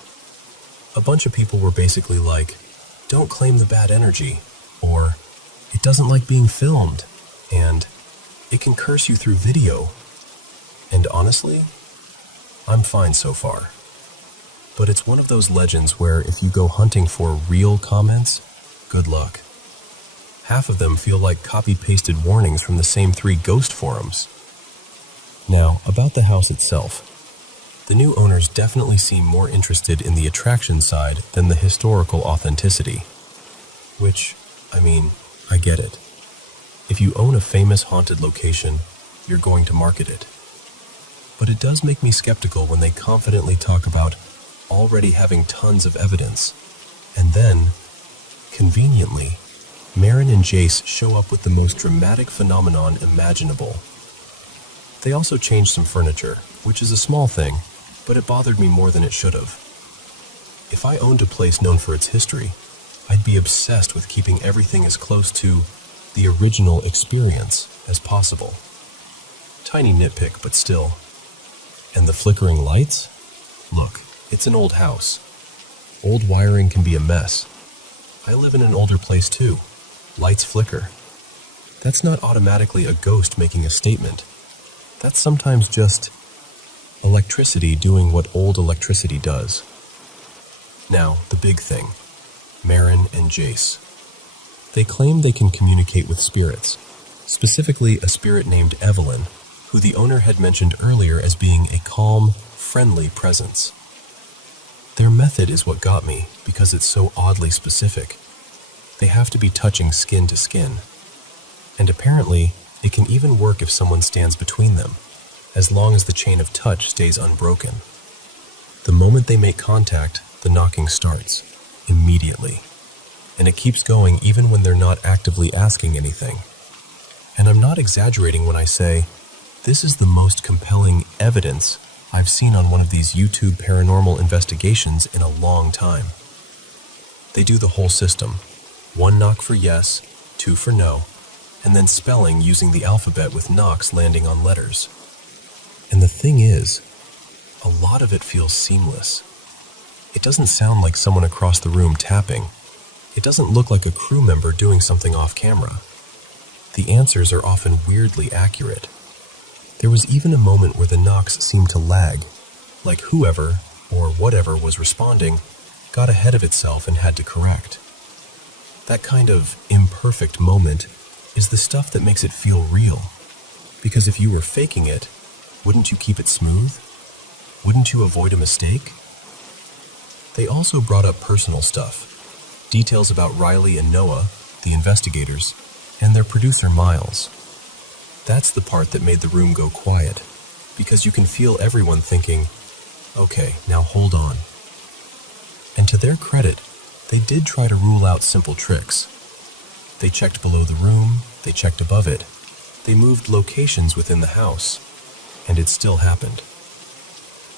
A bunch of people were basically like, "Don't claim the bad energy," or "It doesn't like being filmed," and "It can curse you through video." And honestly, I'm fine so far. But it's one of those legends where if you go hunting for real comments, good luck. Half of them feel like copy-pasted warnings from the same 3 ghost forums. Now, about the house itself. The new owners definitely seem more interested in the attraction side than the historical authenticity. Which, I get it. If you own a famous haunted location, you're going to market it. But it does make me skeptical when they confidently talk about already having tons of evidence, and then, conveniently, Marin and Jace show up with the most dramatic phenomenon imaginable. They also changed some furniture, which is a small thing, but it bothered me more than it should have. If I owned a place known for its history, I'd be obsessed with keeping everything as close to the original experience as possible. Tiny nitpick, but still. And the flickering lights? Look, it's an old house. Old wiring can be a mess. I live in an older place too. Lights flicker. That's not automatically a ghost making a statement. That's sometimes just electricity doing what old electricity does. Now, the big thing. Marin and Jace. They claim they can communicate with spirits, specifically a spirit named Evelyn, who the owner had mentioned earlier as being a calm, friendly presence. Their method is what got me, because it's so oddly specific. They have to be touching skin to skin. And apparently, it can even work if someone stands between them, as long as the chain of touch stays unbroken. The moment they make contact, the knocking starts, immediately. And it keeps going even when they're not actively asking anything. And I'm not exaggerating when I say, this is the most compelling evidence I've seen on one of these YouTube paranormal investigations in a long time. They do the whole system. 1 knock for yes, 2 for no, and then spelling using the alphabet with knocks landing on letters. And the thing is, a lot of it feels seamless. It doesn't sound like someone across the room tapping. It doesn't look like a crew member doing something off camera. The answers are often weirdly accurate. There was even a moment where the knocks seemed to lag, like whoever, or whatever was responding, got ahead of itself and had to correct. That kind of imperfect moment is the stuff that makes it feel real. Because if you were faking it, wouldn't you keep it smooth? Wouldn't you avoid a mistake? They also brought up personal stuff. Details about Riley and Noah, the investigators, and their producer Miles. That's the part that made the room go quiet, because you can feel everyone thinking, okay, now hold on. And to their credit, they did try to rule out simple tricks. They checked below the room, they checked above it, they moved locations within the house, and it still happened.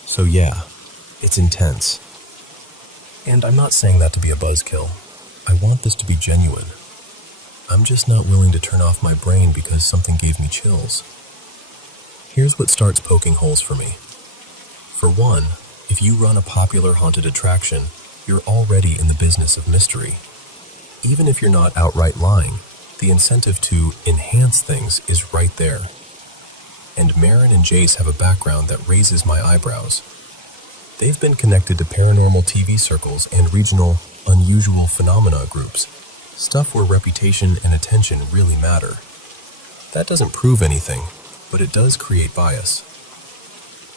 So yeah, it's intense. And I'm not saying that to be a buzzkill. I want this to be genuine. I'm just not willing to turn off my brain because something gave me chills. Here's what starts poking holes for me. For one, if you run a popular haunted attraction, you're already in the business of mystery. Even if you're not outright lying, the incentive to enhance things is right there. And Marin and Jace have a background that raises my eyebrows. They've been connected to paranormal TV circles and regional unusual phenomena groups, stuff where reputation and attention really matter. That doesn't prove anything, but it does create bias.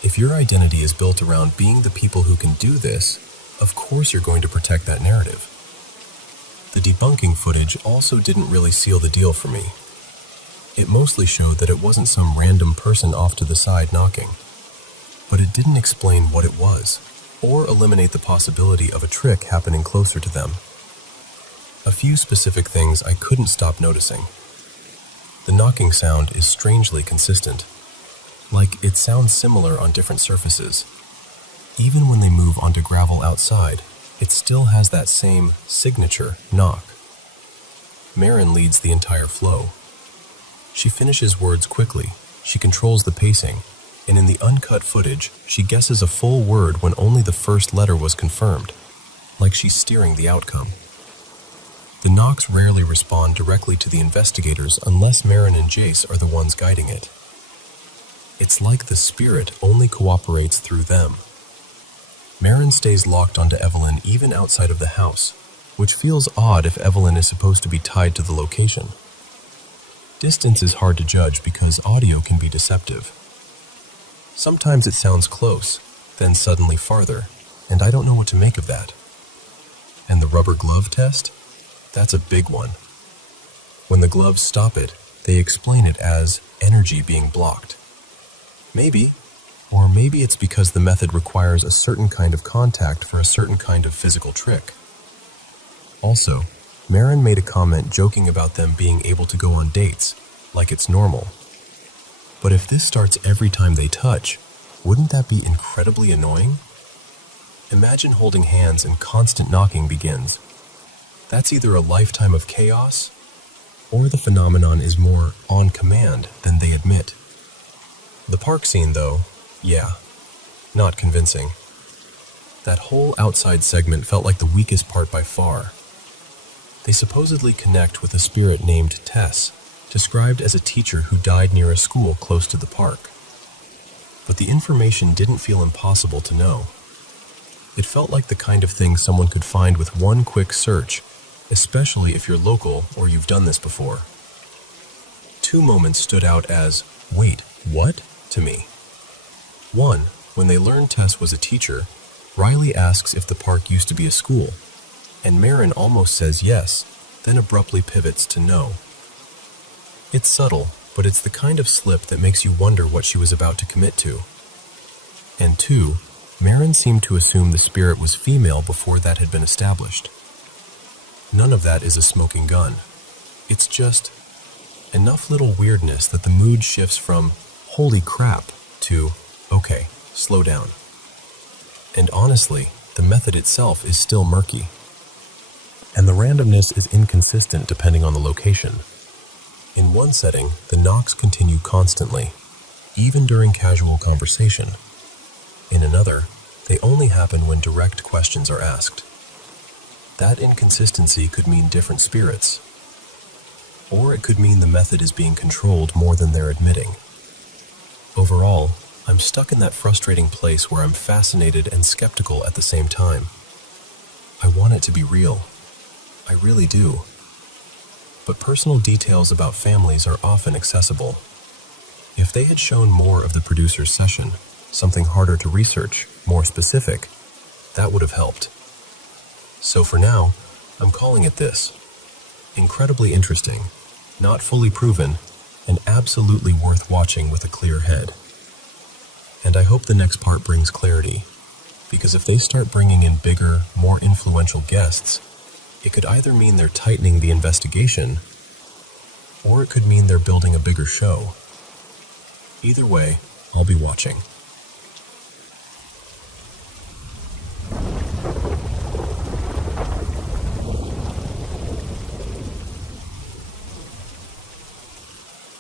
If your identity is built around being the people who can do this, of course you're going to protect that narrative. The debunking footage also didn't really seal the deal for me. It mostly showed that it wasn't some random person off to the side knocking, but it didn't explain what it was, or eliminate the possibility of a trick happening closer to them. a few specific things I couldn't stop noticing. The knocking sound is strangely consistent, like it sounds similar on different surfaces. Even when they move onto gravel outside, it still has that same signature knock. Marin leads the entire flow. She finishes words quickly, she controls the pacing, and in the uncut footage, she guesses a full word when only the first letter was confirmed, like she's steering the outcome. The knocks rarely respond directly to the investigators unless Marin and Jace are the ones guiding it. It's like the spirit only cooperates through them. Marin stays locked onto Evelyn even outside of the house, which feels odd if Evelyn is supposed to be tied to the location. Distance is hard to judge because audio can be deceptive. Sometimes it sounds close, then suddenly farther, and I don't know what to make of that. And the rubber glove test? That's a big one. When the gloves stop it, they explain it as energy being blocked. Maybe, or maybe it's because the method requires a certain kind of contact for a certain kind of physical trick. Also, Marin made a comment joking about them being able to go on dates, like it's normal. But if this starts every time they touch, wouldn't that be incredibly annoying? Imagine holding hands and constant knocking begins. That's either a lifetime of chaos, or the phenomenon is more on command than they admit. The park scene, though, yeah, not convincing. That whole outside segment felt like the weakest part by far. They supposedly connect with a spirit named Tess, described as a teacher who died near a school close to the park. But the information didn't feel impossible to know. It felt like the kind of thing someone could find with one quick search, especially if you're local or you've done this before. Two moments stood out as, wait, what? To me. One, when they learned Tess was a teacher, Riley asks if the park used to be a school, and Marin almost says yes, then abruptly pivots to no. It's subtle, but it's the kind of slip that makes you wonder what she was about to commit to. And two, Marin seemed to assume the spirit was female before that had been established. None of that is a smoking gun. It's just enough little weirdness that the mood shifts from holy crap to okay, slow down. And honestly, the method itself is still murky. And the randomness is inconsistent depending on the location. In one setting, the knocks continue constantly, even during casual conversation. In another, they only happen when direct questions are asked. That inconsistency could mean different spirits. Or it could mean the method is being controlled more than they're admitting. Overall, I'm stuck in that frustrating place where I'm fascinated and skeptical at the same time. I want it to be real. I really do. But personal details about families are often accessible. If they had shown more of the producer's session, something harder to research, more specific, that would have helped. So for now, I'm calling it this. Incredibly interesting, not fully proven, and absolutely worth watching with a clear head. And I hope the next part brings clarity, because if they start bringing in bigger, more influential guests, it could either mean they're tightening the investigation, or it could mean they're building a bigger show. Either way, I'll be watching.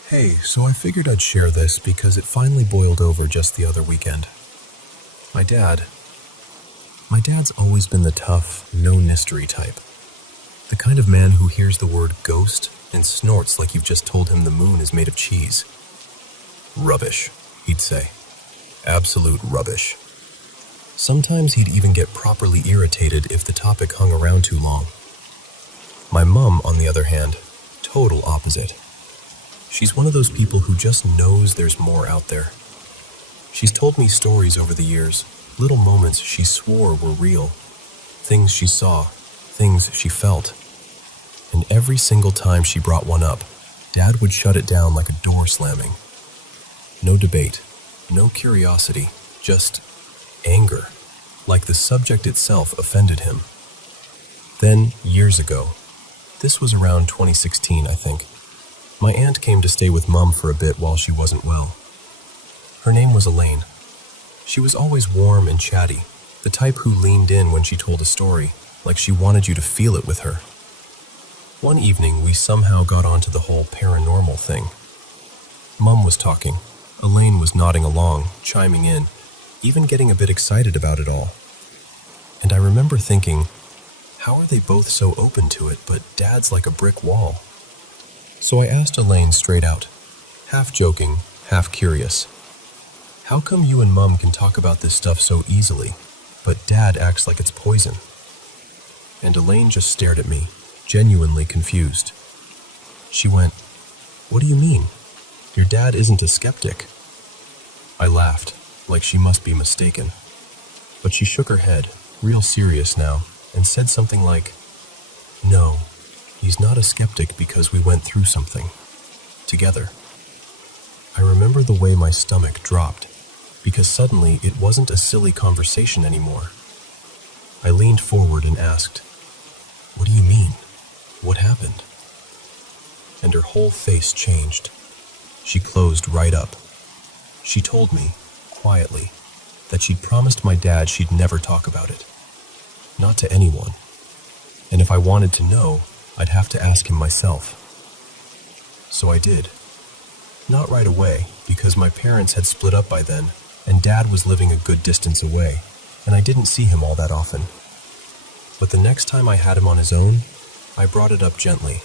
Hey, so I figured I'd share this because it finally boiled over just the other weekend. My dad's always been the tough, no-mystery type. The kind of man who hears the word ghost and snorts like you've just told him the moon is made of cheese. Rubbish, he'd say. Absolute rubbish. Sometimes he'd even get properly irritated if the topic hung around too long. My mum, on the other hand, total opposite. She's one of those people who just knows there's more out there. She's told me stories over the years, little moments she swore were real, things she saw, things she felt. And every single time she brought one up, Dad would shut it down like a door slamming. No debate, no curiosity, just anger, like the subject itself offended him. Then, years ago, This was around 2016, I think. My aunt came to stay with Mum for a bit while she wasn't well. Her name was Elaine. She was always warm and chatty, the type who leaned in when she told a story, like she wanted you to feel it with her. One evening, we somehow got onto the whole paranormal thing. Mum was talking. Elaine was nodding along, chiming in, even getting a bit excited about it all. And I remember thinking, how are they both so open to it, but Dad's like a brick wall? So I asked Elaine straight out, half joking, half curious. How come you and Mum can talk about this stuff so easily, but Dad acts like it's poison? And Elaine just stared at me, genuinely confused. She went, "What do you mean? Your dad isn't a skeptic." I laughed, like she must be mistaken. But she shook her head, real serious now, and said something like, "No, he's not a skeptic because we went through something. Together." I remember the way my stomach dropped, because suddenly it wasn't a silly conversation anymore. I leaned forward and asked, "What do you mean? What happened?" And her whole face changed. She closed right up. She told me, quietly, that she'd promised my dad she'd never talk about it. Not to anyone. And if I wanted to know, I'd have to ask him myself. So I did. Not right away, because my parents had split up by then, and Dad was living a good distance away, and I didn't see him all that often. But the next time I had him on his own, I brought it up gently.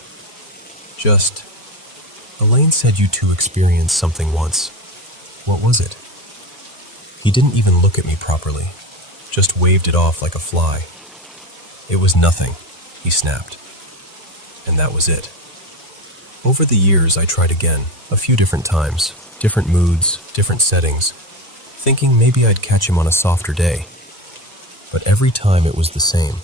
Just, "Elaine said you two experienced something once. What was it?" He didn't even look at me properly, just waved it off like a fly. "It was nothing," he snapped. And that was it. Over the years, I tried again, a few different times, different moods, different settings, thinking maybe I'd catch him on a softer day. But every time it was the same.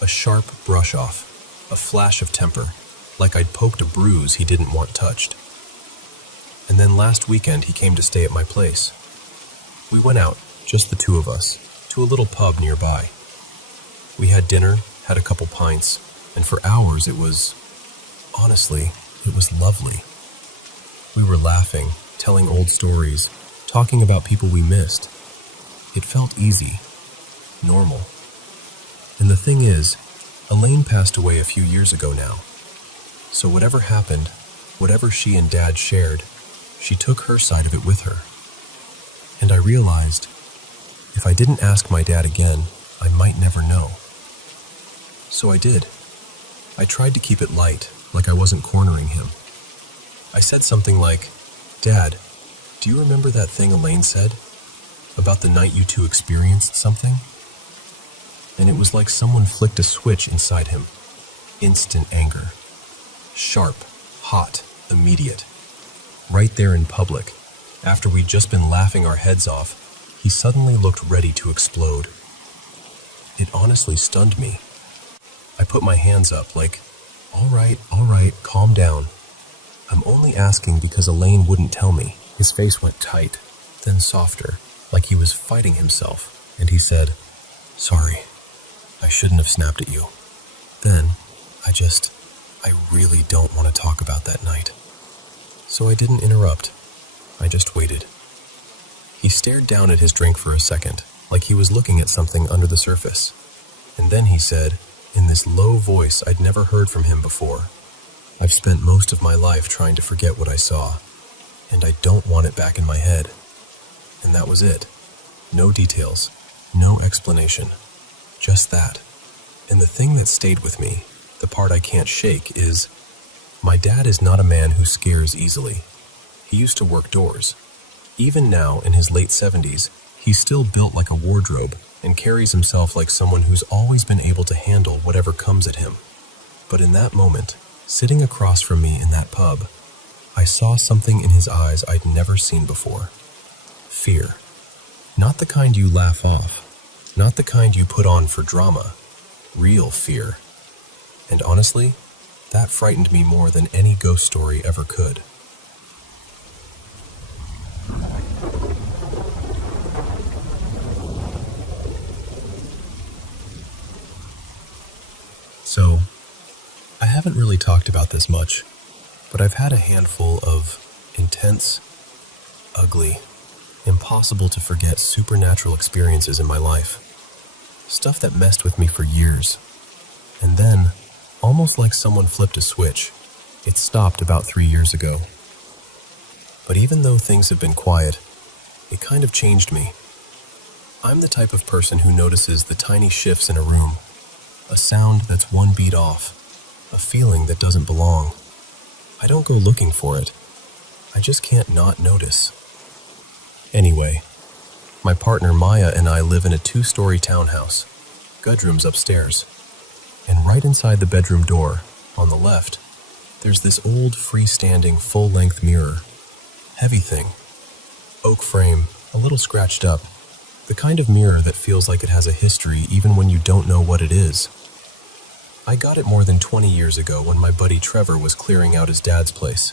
A sharp brush off, a flash of temper, like I'd poked a bruise he didn't want touched. And then last weekend he came to stay at my place. We went out, just the two of us, to a little pub nearby. We had dinner, had a couple pints, and for hours honestly, it was lovely. We were laughing, telling old stories, talking about people we missed. It felt easy, normal. And the thing is, Elaine passed away a few years ago now. So whatever happened, whatever she and Dad shared, she took her side of it with her. And I realized, if I didn't ask my dad again, I might never know. So I did. I tried to keep it light, like I wasn't cornering him. I said something like, "Dad, do you remember that thing Elaine said? About the night you two experienced something?" And it was like someone flicked a switch inside him. Instant anger. Sharp, hot, immediate. Right there in public, after we'd just been laughing our heads off, he suddenly looked ready to explode. It honestly stunned me. I put my hands up like, all right, calm down. I'm only asking because Elaine wouldn't tell me." His face went tight, then softer, like he was fighting himself, and he said, "Sorry, I shouldn't have snapped at you. Then, I really don't want to talk about that night." So I didn't interrupt. I just waited. He stared down at his drink for a second, like he was looking at something under the surface. And then he said, in this low voice I'd never heard from him before, "I've spent most of my life trying to forget what I saw, and I don't want it back in my head." And that was it. No details, no explanation, just that. And the thing that stayed with me, the part I can't shake, is my dad is not a man who scares easily. He used to work doors. Even now, in his late 70s, he's still built like a wardrobe and carries himself like someone who's always been able to handle whatever comes at him. But in that moment, sitting across from me in that pub, I saw something in his eyes I'd never seen before. Fear. Not the kind you laugh off. Not the kind you put on for drama. Real fear. And honestly, that frightened me more than any ghost story ever could. So, I haven't really talked about this much, but I've had a handful of intense, ugly, impossible to forget supernatural experiences in my life. Stuff that messed with me for years. And then, almost like someone flipped a switch, it stopped about 3 years ago. But even though things have been quiet, it kind of changed me. I'm the type of person who notices the tiny shifts in a room, a sound that's one beat off, a feeling that doesn't belong. I don't go looking for it. I just can't not notice. Anyway, my partner Maya and I live in a 2-story townhouse, bedrooms upstairs. And right inside the bedroom door, on the left, there's this old freestanding full-length mirror. Heavy thing. Oak frame, a little scratched up. The kind of mirror that feels like it has a history even when you don't know what it is. I got it more than 20 years ago when my buddy Trevor was clearing out his dad's place.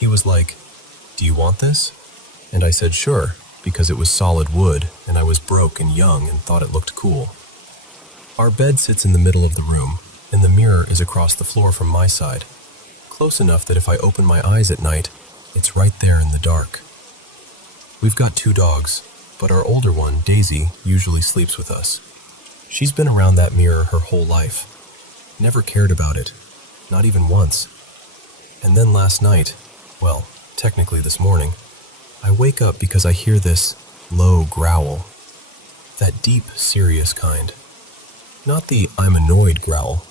He was like, "Do you want this?" And I said sure, because it was solid wood and I was broke and young and thought it looked cool. Our bed sits in the middle of the room, and the mirror is across the floor from my side, close enough that if I open my eyes at night, it's right there in the dark. We've got 2 dogs, but our older one, Daisy, usually sleeps with us. She's been around that mirror her whole life. Never cared about it, not even once. And then last night, well, technically this morning, I wake up because I hear this low growl. That deep, serious kind. Not the "I'm annoyed" growl,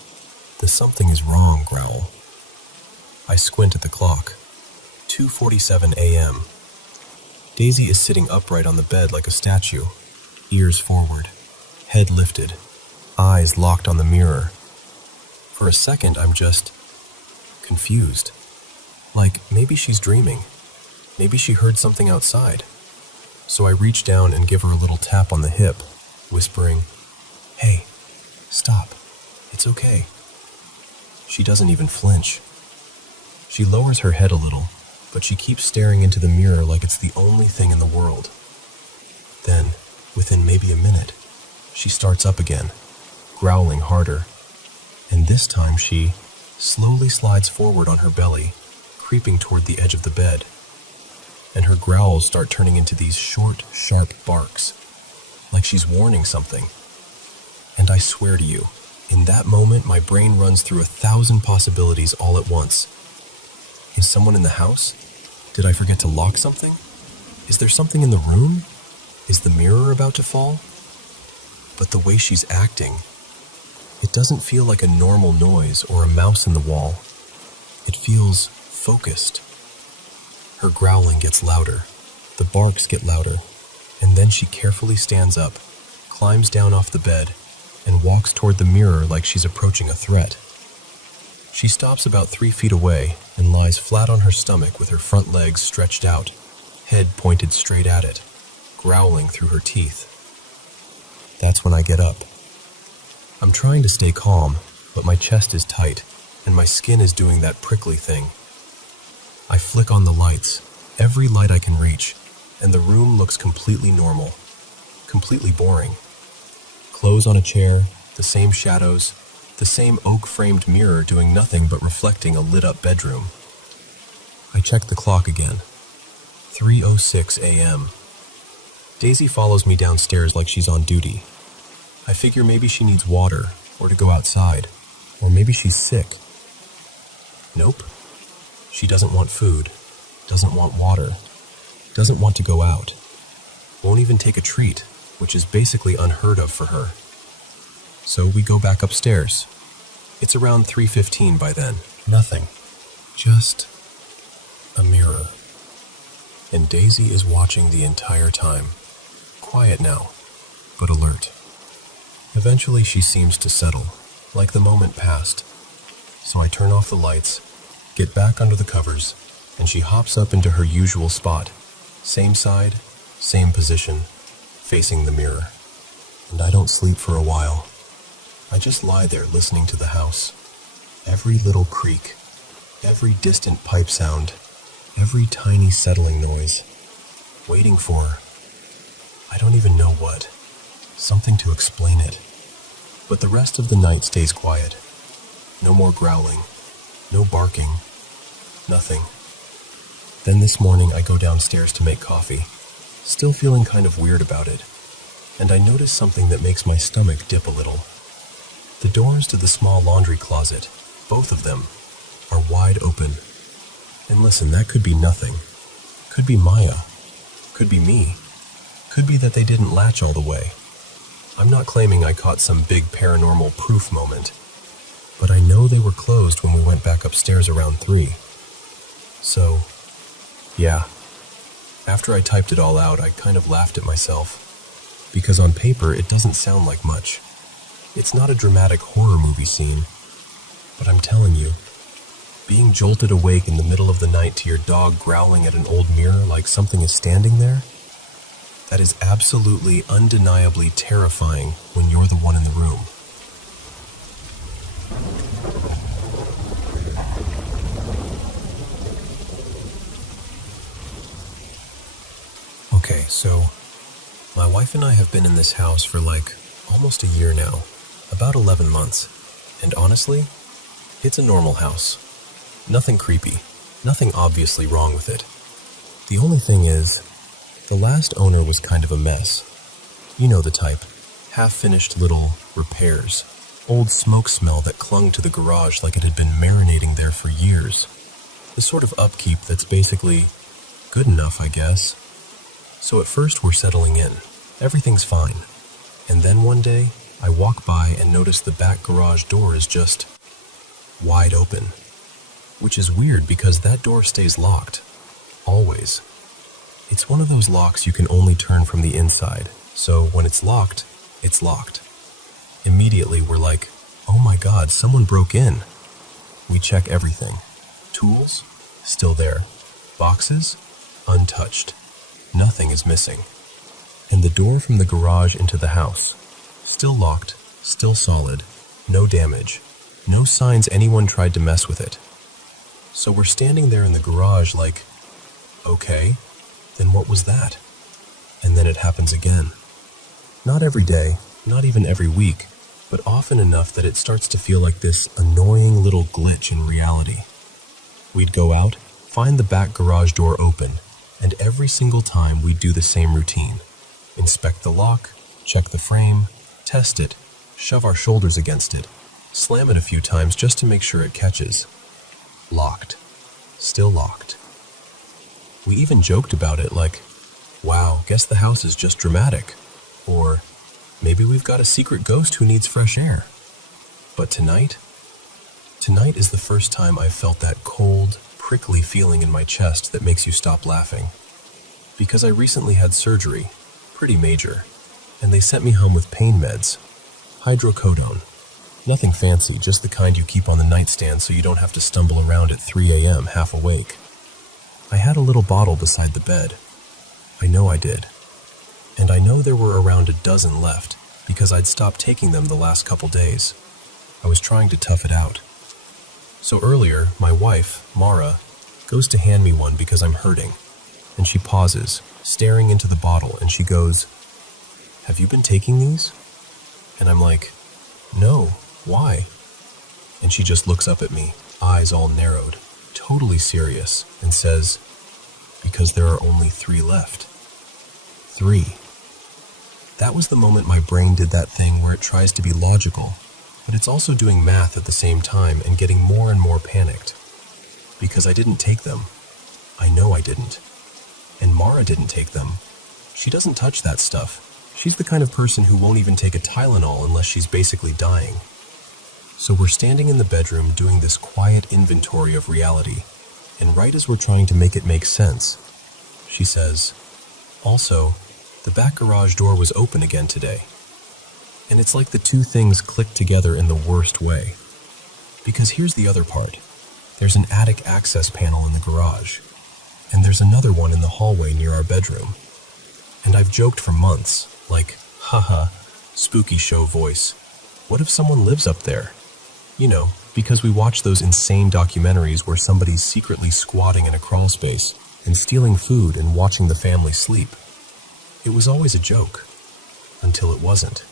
the "something is wrong" growl. I squint at the clock. 2:47 a.m. Daisy is sitting upright on the bed like a statue, ears forward, head lifted, eyes locked on the mirror. For a second, I'm just confused. Like, maybe she's dreaming. Maybe she heard something outside. So I reach down and give her a little tap on the hip, whispering, "Hey, stop. It's okay." She doesn't even flinch. She lowers her head a little, but she keeps staring into the mirror like it's the only thing in the world. Then, within maybe a minute, she starts up again, growling harder. And this time she slowly slides forward on her belly, creeping toward the edge of the bed. And her growls start turning into these short, sharp barks, like she's warning something. And I swear to you, in that moment my brain runs through 1,000 possibilities all at once. Is someone in the house? Did I forget to lock something? Is there something in the room? Is the mirror about to fall? But the way she's acting, it doesn't feel like a normal noise or a mouse in the wall. It feels focused. Her growling gets louder, the barks get louder, and then she carefully stands up, climbs down off the bed, and walks toward the mirror like she's approaching a threat. She stops about 3 feet away and lies flat on her stomach with her front legs stretched out, head pointed straight at it, growling through her teeth. That's when I get up. I'm trying to stay calm, but my chest is tight, and my skin is doing that prickly thing. I flick on the lights, every light I can reach, and the room looks completely normal, completely boring. Clothes on a chair, the same shadows, the same oak-framed mirror doing nothing but reflecting a lit-up bedroom. I check the clock again. 3:06 a.m. Daisy follows me downstairs like she's on duty. I figure maybe she needs water, or to go outside, or maybe she's sick. Nope. She doesn't want food, doesn't want water, doesn't want to go out, won't even take a treat, which is basically unheard of for her. So we go back upstairs. It's around 3:15 by then. Nothing. Just a mirror. And Daisy is watching the entire time. Quiet now, but alert. Eventually she seems to settle, like the moment passed. So I turn off the lights, get back under the covers, and she hops up into her usual spot. Same side, same position, facing the mirror. And I don't sleep for a while. I just lie there listening to the house. Every little creak, every distant pipe sound, every tiny settling noise. Waiting for, I don't even know what. Something to explain it. But the rest of the night stays quiet. No more growling, No barking. Nothing. Then this morning I go downstairs to make coffee, still feeling kind of weird about it, and I notice something that makes my stomach dip a little. The doors to the small laundry closet, both of them, are wide open. And listen, that could be nothing. Could be Maya. Could be me. Could be that they didn't latch all the way. I'm not claiming I caught some big paranormal proof moment, but I know they were closed when we went back upstairs around 3. So, yeah. After I typed it all out, I kind of laughed at myself, because on paper it doesn't sound like much. It's not a dramatic horror movie scene, but I'm telling you, being jolted awake in the middle of the night to your dog growling at an old mirror like something is standing there, that is absolutely, undeniably terrifying when you're the one in the room. Okay, so my wife and I have been in this house for like almost a year now, about 11 months, and honestly, it's a normal house. Nothing creepy, nothing obviously wrong with it. The only thing is, the last owner was kind of a mess. You know the type, half-finished little repairs, old smoke smell that clung to the garage like it had been marinating there for years. The sort of upkeep that's basically good enough, I guess. So at first we're settling in. Everything's fine. And then one day, I walk by and notice the back garage door is just wide open. Which is weird because that door stays locked. Always. It's one of those locks you can only turn from the inside. So when it's locked, it's locked. Immediately we're like, oh my God, someone broke in. We check everything. Tools? Still there. Boxes? Untouched. Nothing is missing. And the door from the garage into the house? Still locked, still solid, no damage, no signs anyone tried to mess with it. So we're standing there in the garage like, okay, then what was that? And then it happens again. Not every day, not even every week, but often enough that it starts to feel like this annoying little glitch in reality. We'd go out, find the back garage door open, and every single time we'd do the same routine. Inspect the lock, check the frame, test it, shove our shoulders against it, slam it a few times just to make sure it catches. Locked. Still locked. We even joked about it like, wow, guess the house is just dramatic. Or, maybe we've got a secret ghost who needs fresh air. But tonight is the first time I've felt that cold, prickly feeling in my chest that makes you stop laughing. Because I recently had surgery, pretty major, and they sent me home with pain meds, hydrocodone. Nothing fancy, just the kind you keep on the nightstand so you don't have to stumble around at 3 a.m. half awake. I had a little bottle beside the bed. I know I did. And I know there were around a dozen left because I'd stopped taking them the last couple days. I was trying to tough it out. So earlier, my wife, Mara, goes to hand me one because I'm hurting. And she pauses, staring into the bottle, and she goes, "Have you been taking these?" And I'm like, "No, why?" And she just looks up at me, eyes all narrowed, totally serious, and says, "Because there are only 3 left." 3. That was the moment my brain did that thing where it tries to be logical, but it's also doing math at the same time and getting more and more panicked. Because I didn't take them. I know I didn't. And Mara didn't take them. She doesn't touch that stuff. She's the kind of person who won't even take a Tylenol unless she's basically dying. So we're standing in the bedroom doing this quiet inventory of reality, and right as we're trying to make it make sense, she says, "Also, the back garage door was open again today." And it's like the two things click together in the worst way. Because here's the other part. There's an attic access panel in the garage, and there's another one in the hallway near our bedroom. And I've joked for months, like, haha, spooky show voice. What if someone lives up there? You know, because we watch those insane documentaries where somebody's secretly squatting in a crawl space and stealing food and watching the family sleep. It was always a joke, until it wasn't.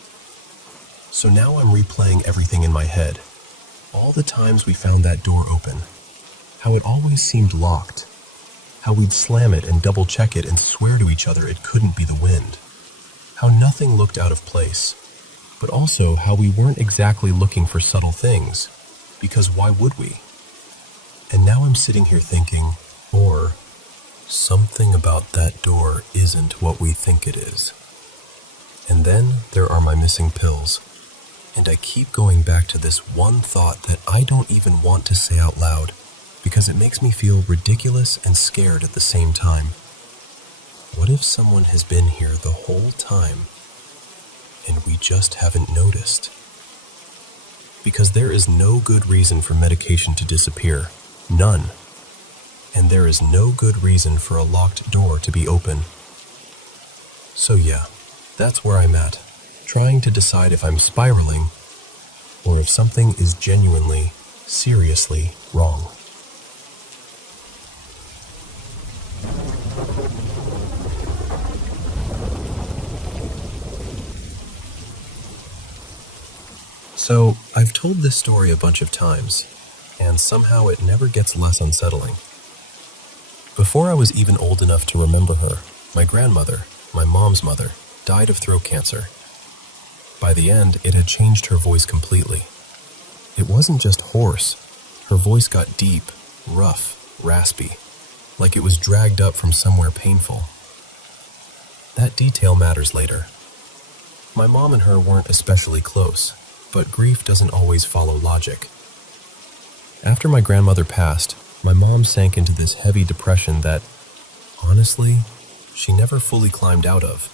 So now I'm replaying everything in my head. All the times we found that door open, how it always seemed locked, how we'd slam it and double-check it and swear to each other it couldn't be the wind, how nothing looked out of place, but also how we weren't exactly looking for subtle things, because why would we? And now I'm sitting here thinking, or something about that door isn't what we think it is. And then there are my missing pills, and I keep going back to this one thought that I don't even want to say out loud, because it makes me feel ridiculous and scared at the same time. What if someone has been here the whole time, and we just haven't noticed? Because there is no good reason for medication to disappear. None. And there is no good reason for a locked door to be open. So yeah, that's where I'm at, trying to decide if I'm spiraling or if something is genuinely, seriously wrong. So, I've told this story a bunch of times, and somehow it never gets less unsettling. Before I was even old enough to remember her, my grandmother, my mom's mother, died of throat cancer. By the end, it had changed her voice completely. It wasn't just hoarse. Her voice got deep, rough, raspy, like it was dragged up from somewhere painful. That detail matters later. My mom and her weren't especially close, but grief doesn't always follow logic. After my grandmother passed, my mom sank into this heavy depression that, honestly, she never fully climbed out of.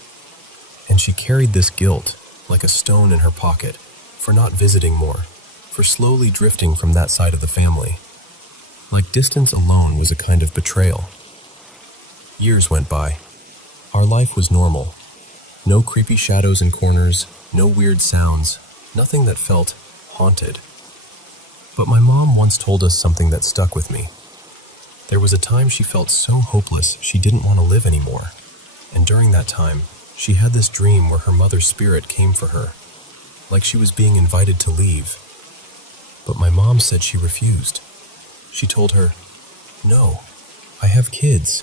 And she carried this guilt, like a stone in her pocket, for not visiting more, for slowly drifting from that side of the family. Like distance alone was a kind of betrayal. Years went by. Our life was normal. No creepy shadows in corners, no weird sounds, nothing that felt haunted. But my mom once told us something that stuck with me. There was a time she felt so hopeless she didn't want to live anymore. And during that time, she had this dream where her mother's spirit came for her, like she was being invited to leave. But my mom said she refused. She told her, "No, I have kids.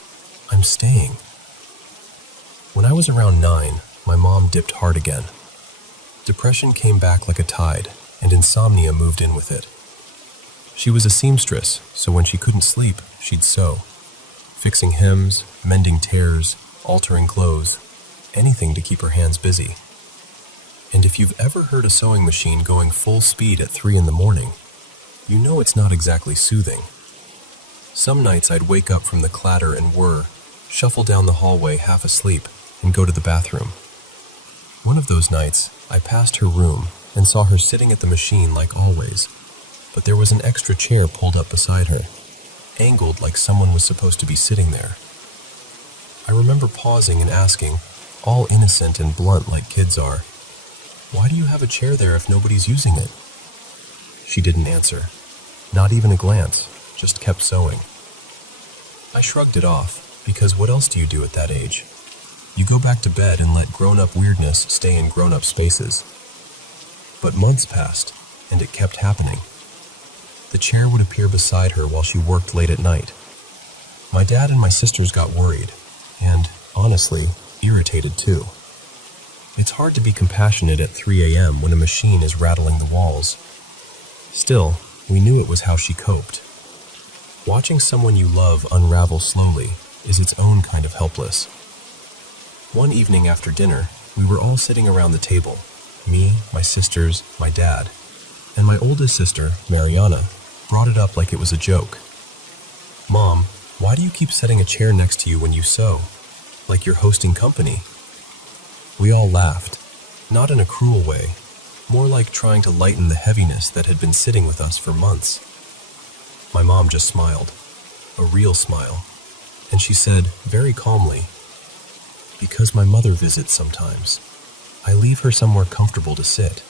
I'm staying." When I was around 9, my mom dipped hard again. Depression came back like a tide, and insomnia moved in with it. She was a seamstress, so when she couldn't sleep, she'd sew. Fixing hems, mending tears, altering clothes, anything to keep her hands busy. And if you've ever heard a sewing machine going full speed at 3 in the morning, you know it's not exactly soothing. Some nights I'd wake up from the clatter and whir, shuffle down the hallway half asleep, and go to the bathroom. One of those nights, I passed her room and saw her sitting at the machine like always, but there was an extra chair pulled up beside her, angled like someone was supposed to be sitting there. I remember pausing and asking, all innocent and blunt like kids are, "Why do you have a chair there if nobody's using it?" She didn't answer, not even a glance, just kept sewing. I shrugged it off, because what else do you do at that age? You go back to bed and let grown-up weirdness stay in grown-up spaces. But months passed, and it kept happening. The chair would appear beside her while she worked late at night. My dad and my sisters got worried, and, honestly, irritated too. It's hard to be compassionate at 3 a.m. when a machine is rattling the walls. Still, we knew it was how she coped. Watching someone you love unravel slowly is its own kind of helpless. One evening after dinner, we were all sitting around the table, me, my sisters, my dad, and my oldest sister, Mariana, brought it up like it was a joke. "Mom, why do you keep setting a chair next to you when you sew? Like you're hosting company?" We all laughed, not in a cruel way, more like trying to lighten the heaviness that had been sitting with us for months. My mom just smiled, a real smile, and she said, very calmly, "Because my mother visits sometimes. I leave her somewhere comfortable to sit."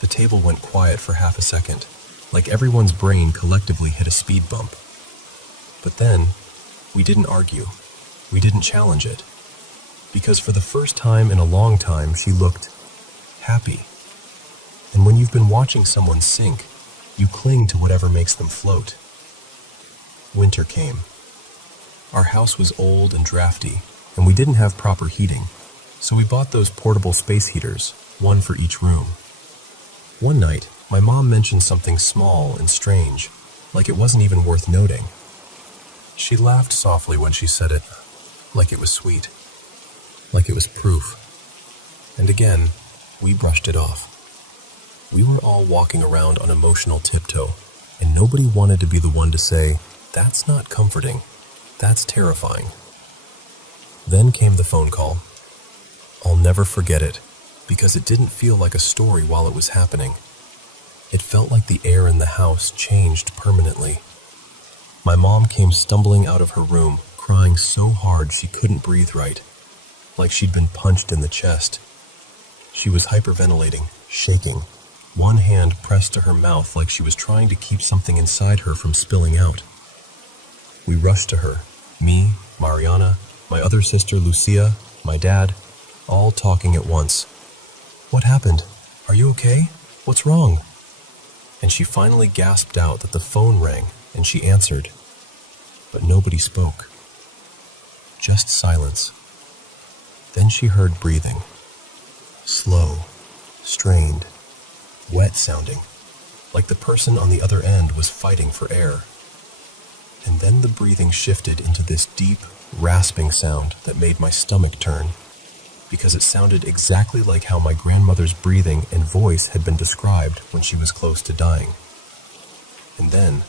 The table went quiet for half a second, like everyone's brain collectively hit a speed bump. But then, we didn't argue. We didn't challenge it. Because for the first time in a long time, she looked happy. And when you've been watching someone sink, You cling to whatever makes them float. Winter came. Our house was old and drafty, and we didn't have proper heating, so we bought those portable space heaters, one for each room. One night, my mom mentioned something small and strange, like it wasn't even worth noting. She laughed softly when she said it, like it was sweet, like it was proof. And again, we brushed it off. We were all walking around on emotional tiptoe, and nobody wanted to be the one to say, "That's not comforting, that's terrifying." Then came the phone call. I'll never forget it, because it didn't feel like a story while it was happening. It felt like the air in the house changed permanently. My mom came stumbling out of her room, crying so hard she couldn't breathe right, like she'd been punched in the chest. She was hyperventilating, shaking, one hand pressed to her mouth like she was trying to keep something inside her from spilling out. We rushed to her, me, Mariana, my other sister Lucia, my dad, all talking at once. "What happened? Are you okay? What's wrong?" And she finally gasped out that the phone rang, and she answered. But nobody spoke. Just silence. Then she heard breathing. Slow, strained, wet sounding, like the person on the other end was fighting for air. And then the breathing shifted into this deep, rasping sound that made my stomach turn, because it sounded exactly like how my grandmother's breathing and voice had been described when she was close to dying. And then,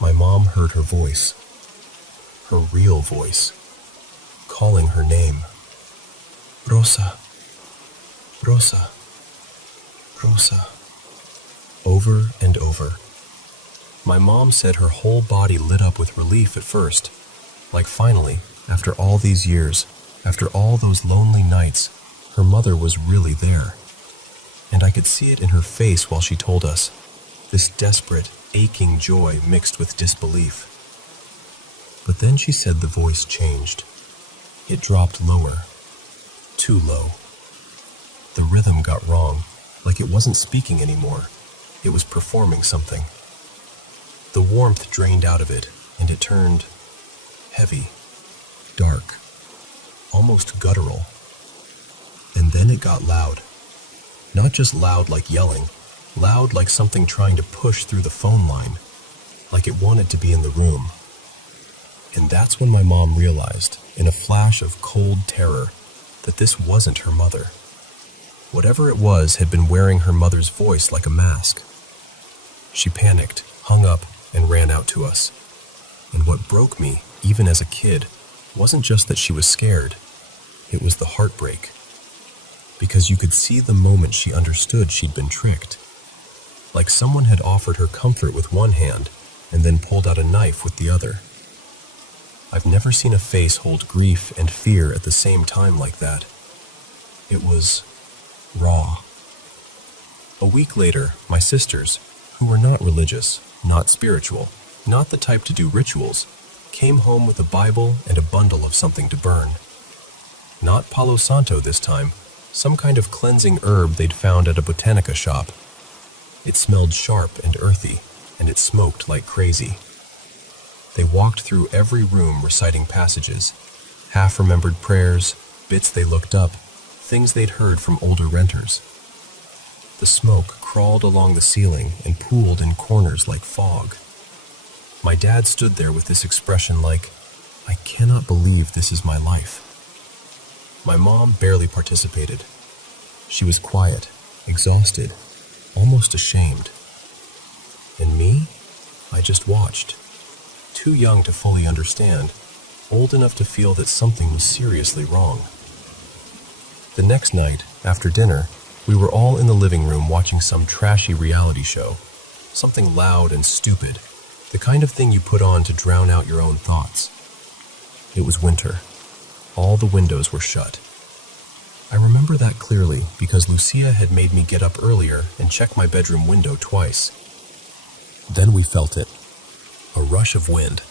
my mom heard her voice, her real voice, calling her name. "Rosa, Rosa, Rosa," over and over. My mom said her whole body lit up with relief at first, like finally, after all these years, after all those lonely nights, her mother was really there. And I could see it in her face while she told us, this desperate, aching joy mixed with disbelief. But then she said the voice changed. It dropped lower, too low. The rhythm got wrong, like it wasn't speaking anymore. It was performing something. The warmth drained out of it, and it turned heavy, dark, almost guttural. And then it got loud. Not just loud like yelling, loud like something trying to push through the phone line, like it wanted to be in the room. And that's when my mom realized, in a flash of cold terror, that this wasn't her mother. Whatever it was had been wearing her mother's voice like a mask. She panicked, hung up, and ran out to us. And what broke me, even as a kid, wasn't just that she was scared. It was the heartbreak. Because you could see the moment she understood she'd been tricked. Like someone had offered her comfort with one hand and then pulled out a knife with the other. I've never seen a face hold grief and fear at the same time like that. It was raw. A week later, my sisters, who were not religious, not spiritual, not the type to do rituals, came home with a Bible and a bundle of something to burn. Not Palo Santo this time, some kind of cleansing herb they'd found at a botanica shop. It smelled sharp and earthy, and it smoked like crazy. They walked through every room reciting passages, half-remembered prayers, bits they looked up, things they'd heard from older renters. The smoke crawled along the ceiling and pooled in corners like fog. My dad stood there with this expression like, "I cannot believe this is my life." My mom barely participated. She was quiet, exhausted, almost ashamed. And me? I just watched. Too young to fully understand, old enough to feel that something was seriously wrong. The next night, after dinner, we were all in the living room watching some trashy reality show. Something loud and stupid, the kind of thing you put on to drown out your own thoughts. It was winter. All the windows were shut. I remember that clearly because Lucia had made me get up earlier and check my bedroom window twice. Then we felt it. A rush of wind,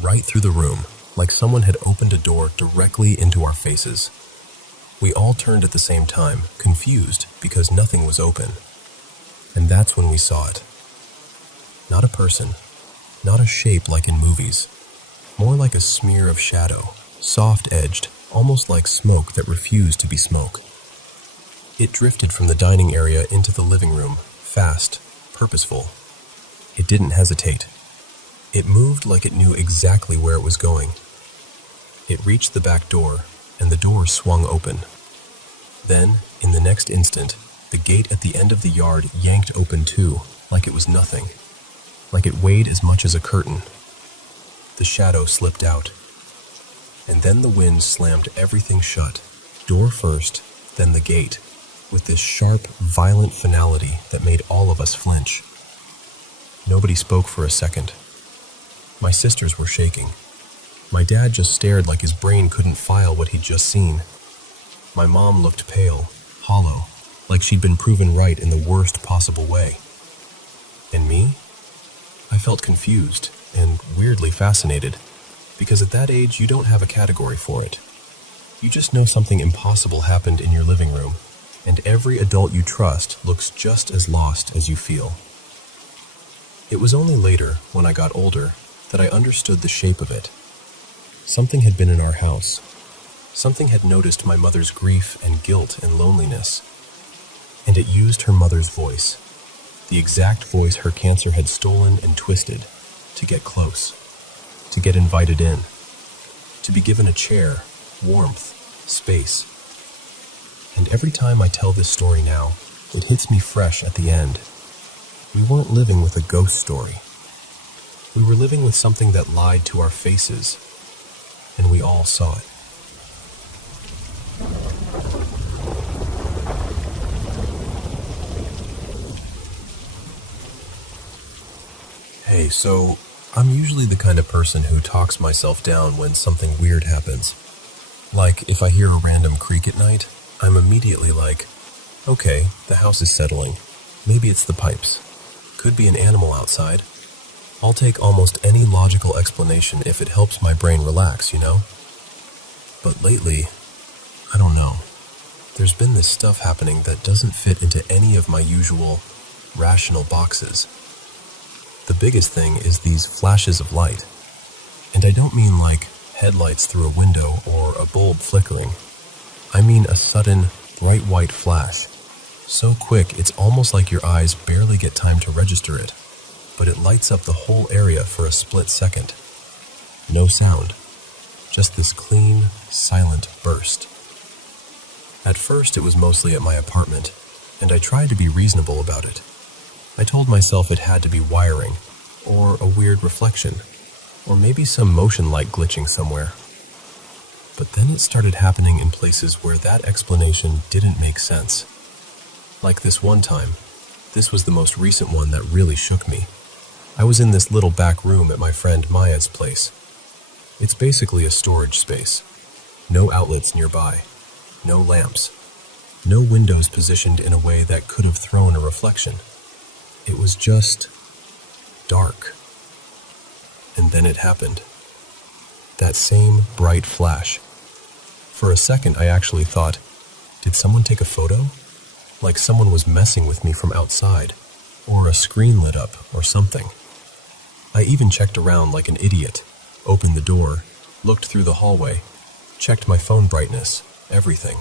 right through the room, like someone had opened a door directly into our faces. We all turned at the same time, confused because nothing was open. And that's when we saw it. Not a person, not a shape like in movies. More like a smear of shadow, soft-edged, almost like smoke that refused to be smoke. It drifted from the dining area into the living room, fast, purposeful. It didn't hesitate. It moved like it knew exactly where it was going. It reached the back door, and the door swung open. Then, in the next instant, the gate at the end of the yard yanked open too, like it was nothing. Like it weighed as much as a curtain. The shadow slipped out. And then the wind slammed everything shut, door first, then the gate, with this sharp, violent finality that made all of us flinch. Nobody spoke for a second. My sisters were shaking. My dad just stared like his brain couldn't file what he'd just seen. My mom looked pale, hollow, like she'd been proven right in the worst possible way. And me? I felt confused and weirdly fascinated, because at that age you don't have a category for it. You just know something impossible happened in your living room, and every adult you trust looks just as lost as you feel. It was only later, when I got older, that I understood the shape of it. Something had been in our house. Something had noticed my mother's grief and guilt and loneliness, and it used her mother's voice, the exact voice her cancer had stolen and twisted, to get close, to get invited in, to be given a chair, warmth, space. And every time I tell this story now, it hits me fresh at the end. We weren't living with a ghost story. We were living with something that lied to our faces, and we all saw it. Hey, so I'm usually the kind of person who talks myself down when something weird happens. Like, if I hear a random creak at night, I'm immediately like, okay, the house is settling. Maybe it's the pipes. Could be an animal outside. I'll take almost any logical explanation if it helps my brain relax, you know? But lately, I don't know. There's been this stuff happening that doesn't fit into any of my usual rational boxes. The biggest thing is these flashes of light. And I don't mean like headlights through a window or a bulb flickering. I mean a sudden, bright white flash. So quick it's almost like your eyes barely get time to register it, but it lights up the whole area for a split second. No sound, just this clean, silent burst. At first it was mostly at my apartment, and I tried to be reasonable about it. I told myself it had to be wiring, or a weird reflection, or maybe some motion light glitching somewhere. But then it started happening in places where that explanation didn't make sense. Like this one time. This was the most recent one that really shook me. I was in this little back room at my friend Maya's place. It's basically a storage space. No outlets nearby. No lamps. No windows positioned in a way that could have thrown a reflection. It was just dark. And then it happened. That same bright flash. For a second, I actually thought, did someone take a photo? Like someone was messing with me from outside, or a screen lit up, or something. I even checked around like an idiot, opened the door, looked through the hallway, checked my phone brightness, everything.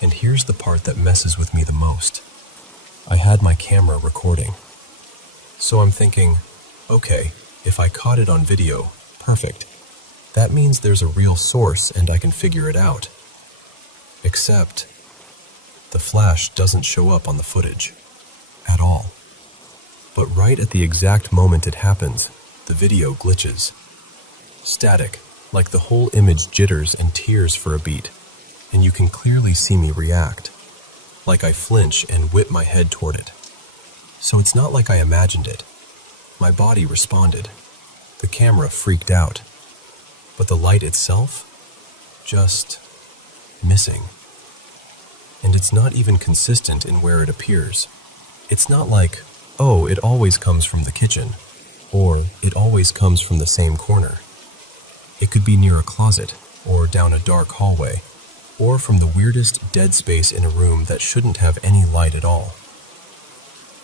And here's the part that messes with me the most. I had my camera recording. So I'm thinking, okay, if I caught it on video, perfect. That means there's a real source and I can figure it out. Except, the flash doesn't show up on the footage. At all. But right at the exact moment it happens, the video glitches. Static, like the whole image jitters and tears for a beat, and you can clearly see me react. Like I flinch and whip my head toward it. So it's not like I imagined it. My body responded. The camera freaked out. But the light itself? Just missing. And it's not even consistent in where it appears. It's not like, oh, it always comes from the kitchen, or it always comes from the same corner. It could be near a closet, or down a dark hallway, or from the weirdest dead space in a room that shouldn't have any light at all.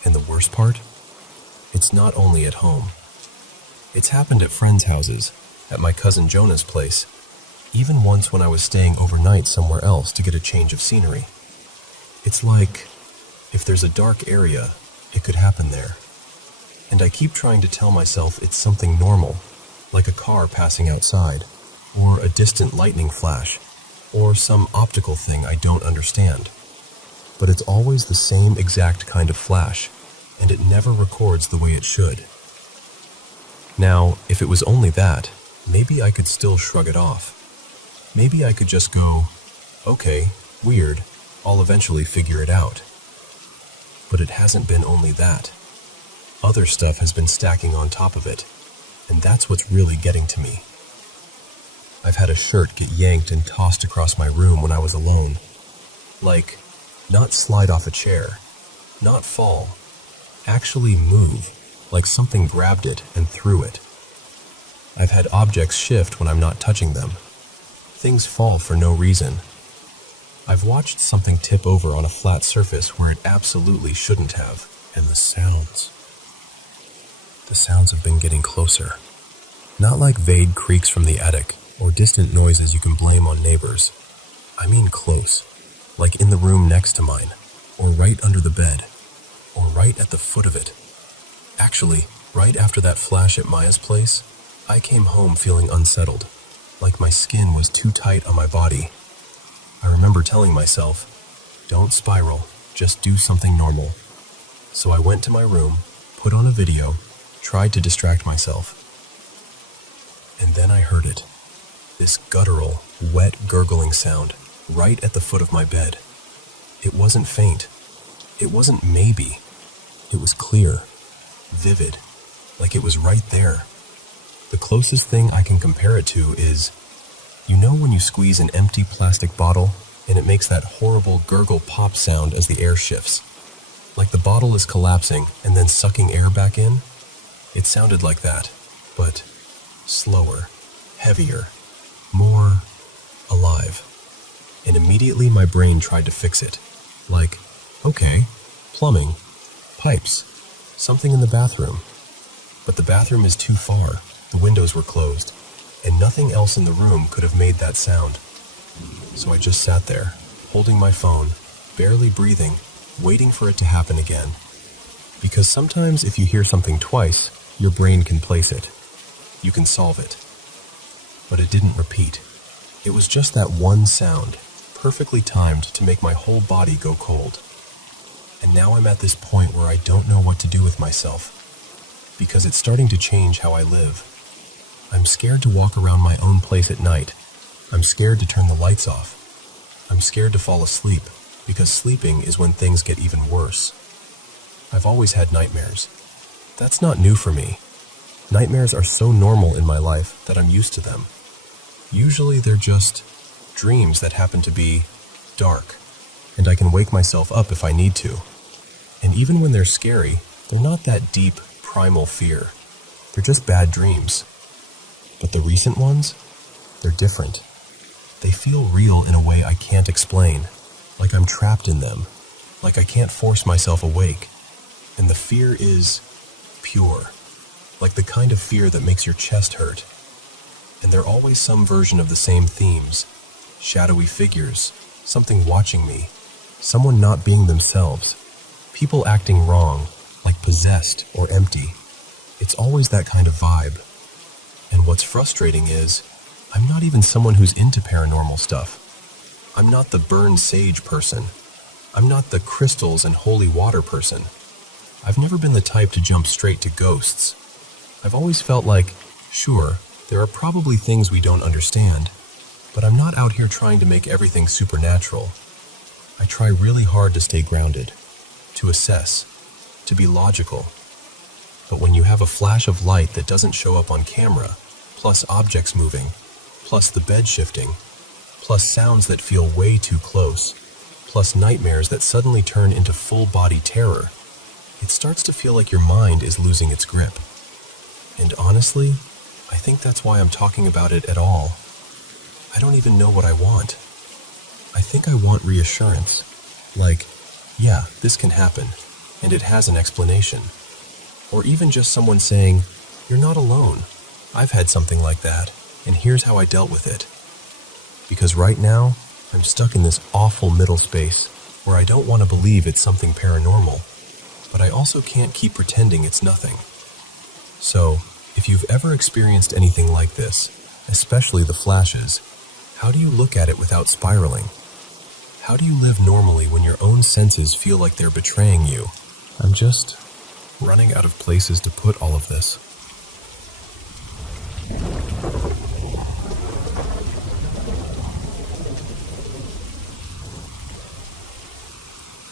And the worst part? It it's not only at home. It's happened at friends' houses, at my cousin Jonah's place, even once when I was staying overnight somewhere else to get a change of scenery. It's like, if there's a dark area, it could happen there. And I keep trying to tell myself it's something normal, like a car passing outside, or a distant lightning flash, or some optical thing I don't understand. But it's always the same exact kind of flash, and it never records the way it should. Now, if it was only that, maybe I could still shrug it off. Maybe I could just go, okay, weird, I'll eventually figure it out. But it hasn't been only that. Other stuff has been stacking on top of it, and that's what's really getting to me. I've had a shirt get yanked and tossed across my room when I was alone. Like, not slide off a chair, not fall, actually move, like something grabbed it and threw it. I've had objects shift when I'm not touching them. Things fall for no reason. I've watched something tip over on a flat surface where it absolutely shouldn't have. And the sounds have been getting closer. Not like vague creaks from the attic or distant noises you can blame on neighbors. I mean close, like in the room next to mine, or right under the bed, or right at the foot of it. Actually, right after that flash at Maya's place, I came home feeling unsettled, like my skin was too tight on my body. I remember telling myself, don't spiral, just do something normal. So I went to my room, put on a video, tried to distract myself. And then I heard it. This guttural, wet gurgling sound right at the foot of my bed. It wasn't faint. It wasn't maybe. It was clear, vivid, like it was right there. The closest thing I can compare it to is, you know when you squeeze an empty plastic bottle and it makes that horrible gurgle pop sound as the air shifts? Like the bottle is collapsing and then sucking air back in? It sounded like that, but slower, heavier, more alive. And immediately my brain tried to fix it. Like, okay, plumbing, pipes, something in the bathroom. But the bathroom is too far, the windows were closed, and nothing else in the room could have made that sound. So I just sat there, holding my phone, barely breathing, waiting for it to happen again. Because sometimes if you hear something twice, your brain can place it. You can solve it. But it didn't repeat. It was just that one sound, perfectly timed to make my whole body go cold. And now I'm at this point where I don't know what to do with myself, because it's starting to change how I live. I'm scared to walk around my own place at night. I'm scared to turn the lights off. I'm scared to fall asleep, because sleeping is when things get even worse. I've always had nightmares. That's not new for me. Nightmares are so normal in my life that I'm used to them. Usually they're just dreams that happen to be dark, and I can wake myself up if I need to. And even when they're scary, they're not that deep, primal fear. They're just bad dreams. But the recent ones, they're different. They feel real in a way I can't explain, like I'm trapped in them, like I can't force myself awake. And the fear is pure, like the kind of fear that makes your chest hurt. And they're always some version of the same themes. Shadowy figures, something watching me, someone not being themselves, people acting wrong, like possessed or empty. It's always that kind of vibe. And what's frustrating is, I'm not even someone who's into paranormal stuff. I'm not the burn sage person. I'm not the crystals and holy water person. I've never been the type to jump straight to ghosts. I've always felt like, sure, there are probably things we don't understand, but I'm not out here trying to make everything supernatural. I try really hard to stay grounded, to assess, to be logical. But when you have a flash of light that doesn't show up on camera, plus objects moving, plus the bed shifting, plus sounds that feel way too close, plus nightmares that suddenly turn into full-body terror, it starts to feel like your mind is losing its grip. And honestly, I think that's why I'm talking about it at all. I don't even know what I want. I think I want reassurance. Like, yeah, this can happen, and it has an explanation. Or even just someone saying, "You're not alone. I've had something like that, and here's how I dealt with it." Because right now, I'm stuck in this awful middle space where I don't want to believe it's something paranormal, but I also can't keep pretending it's nothing. So, if you've ever experienced anything like this, especially the flashes, how do you look at it without spiraling? How do you live normally when your own senses feel like they're betraying you? I'm just running out of places to put all of this.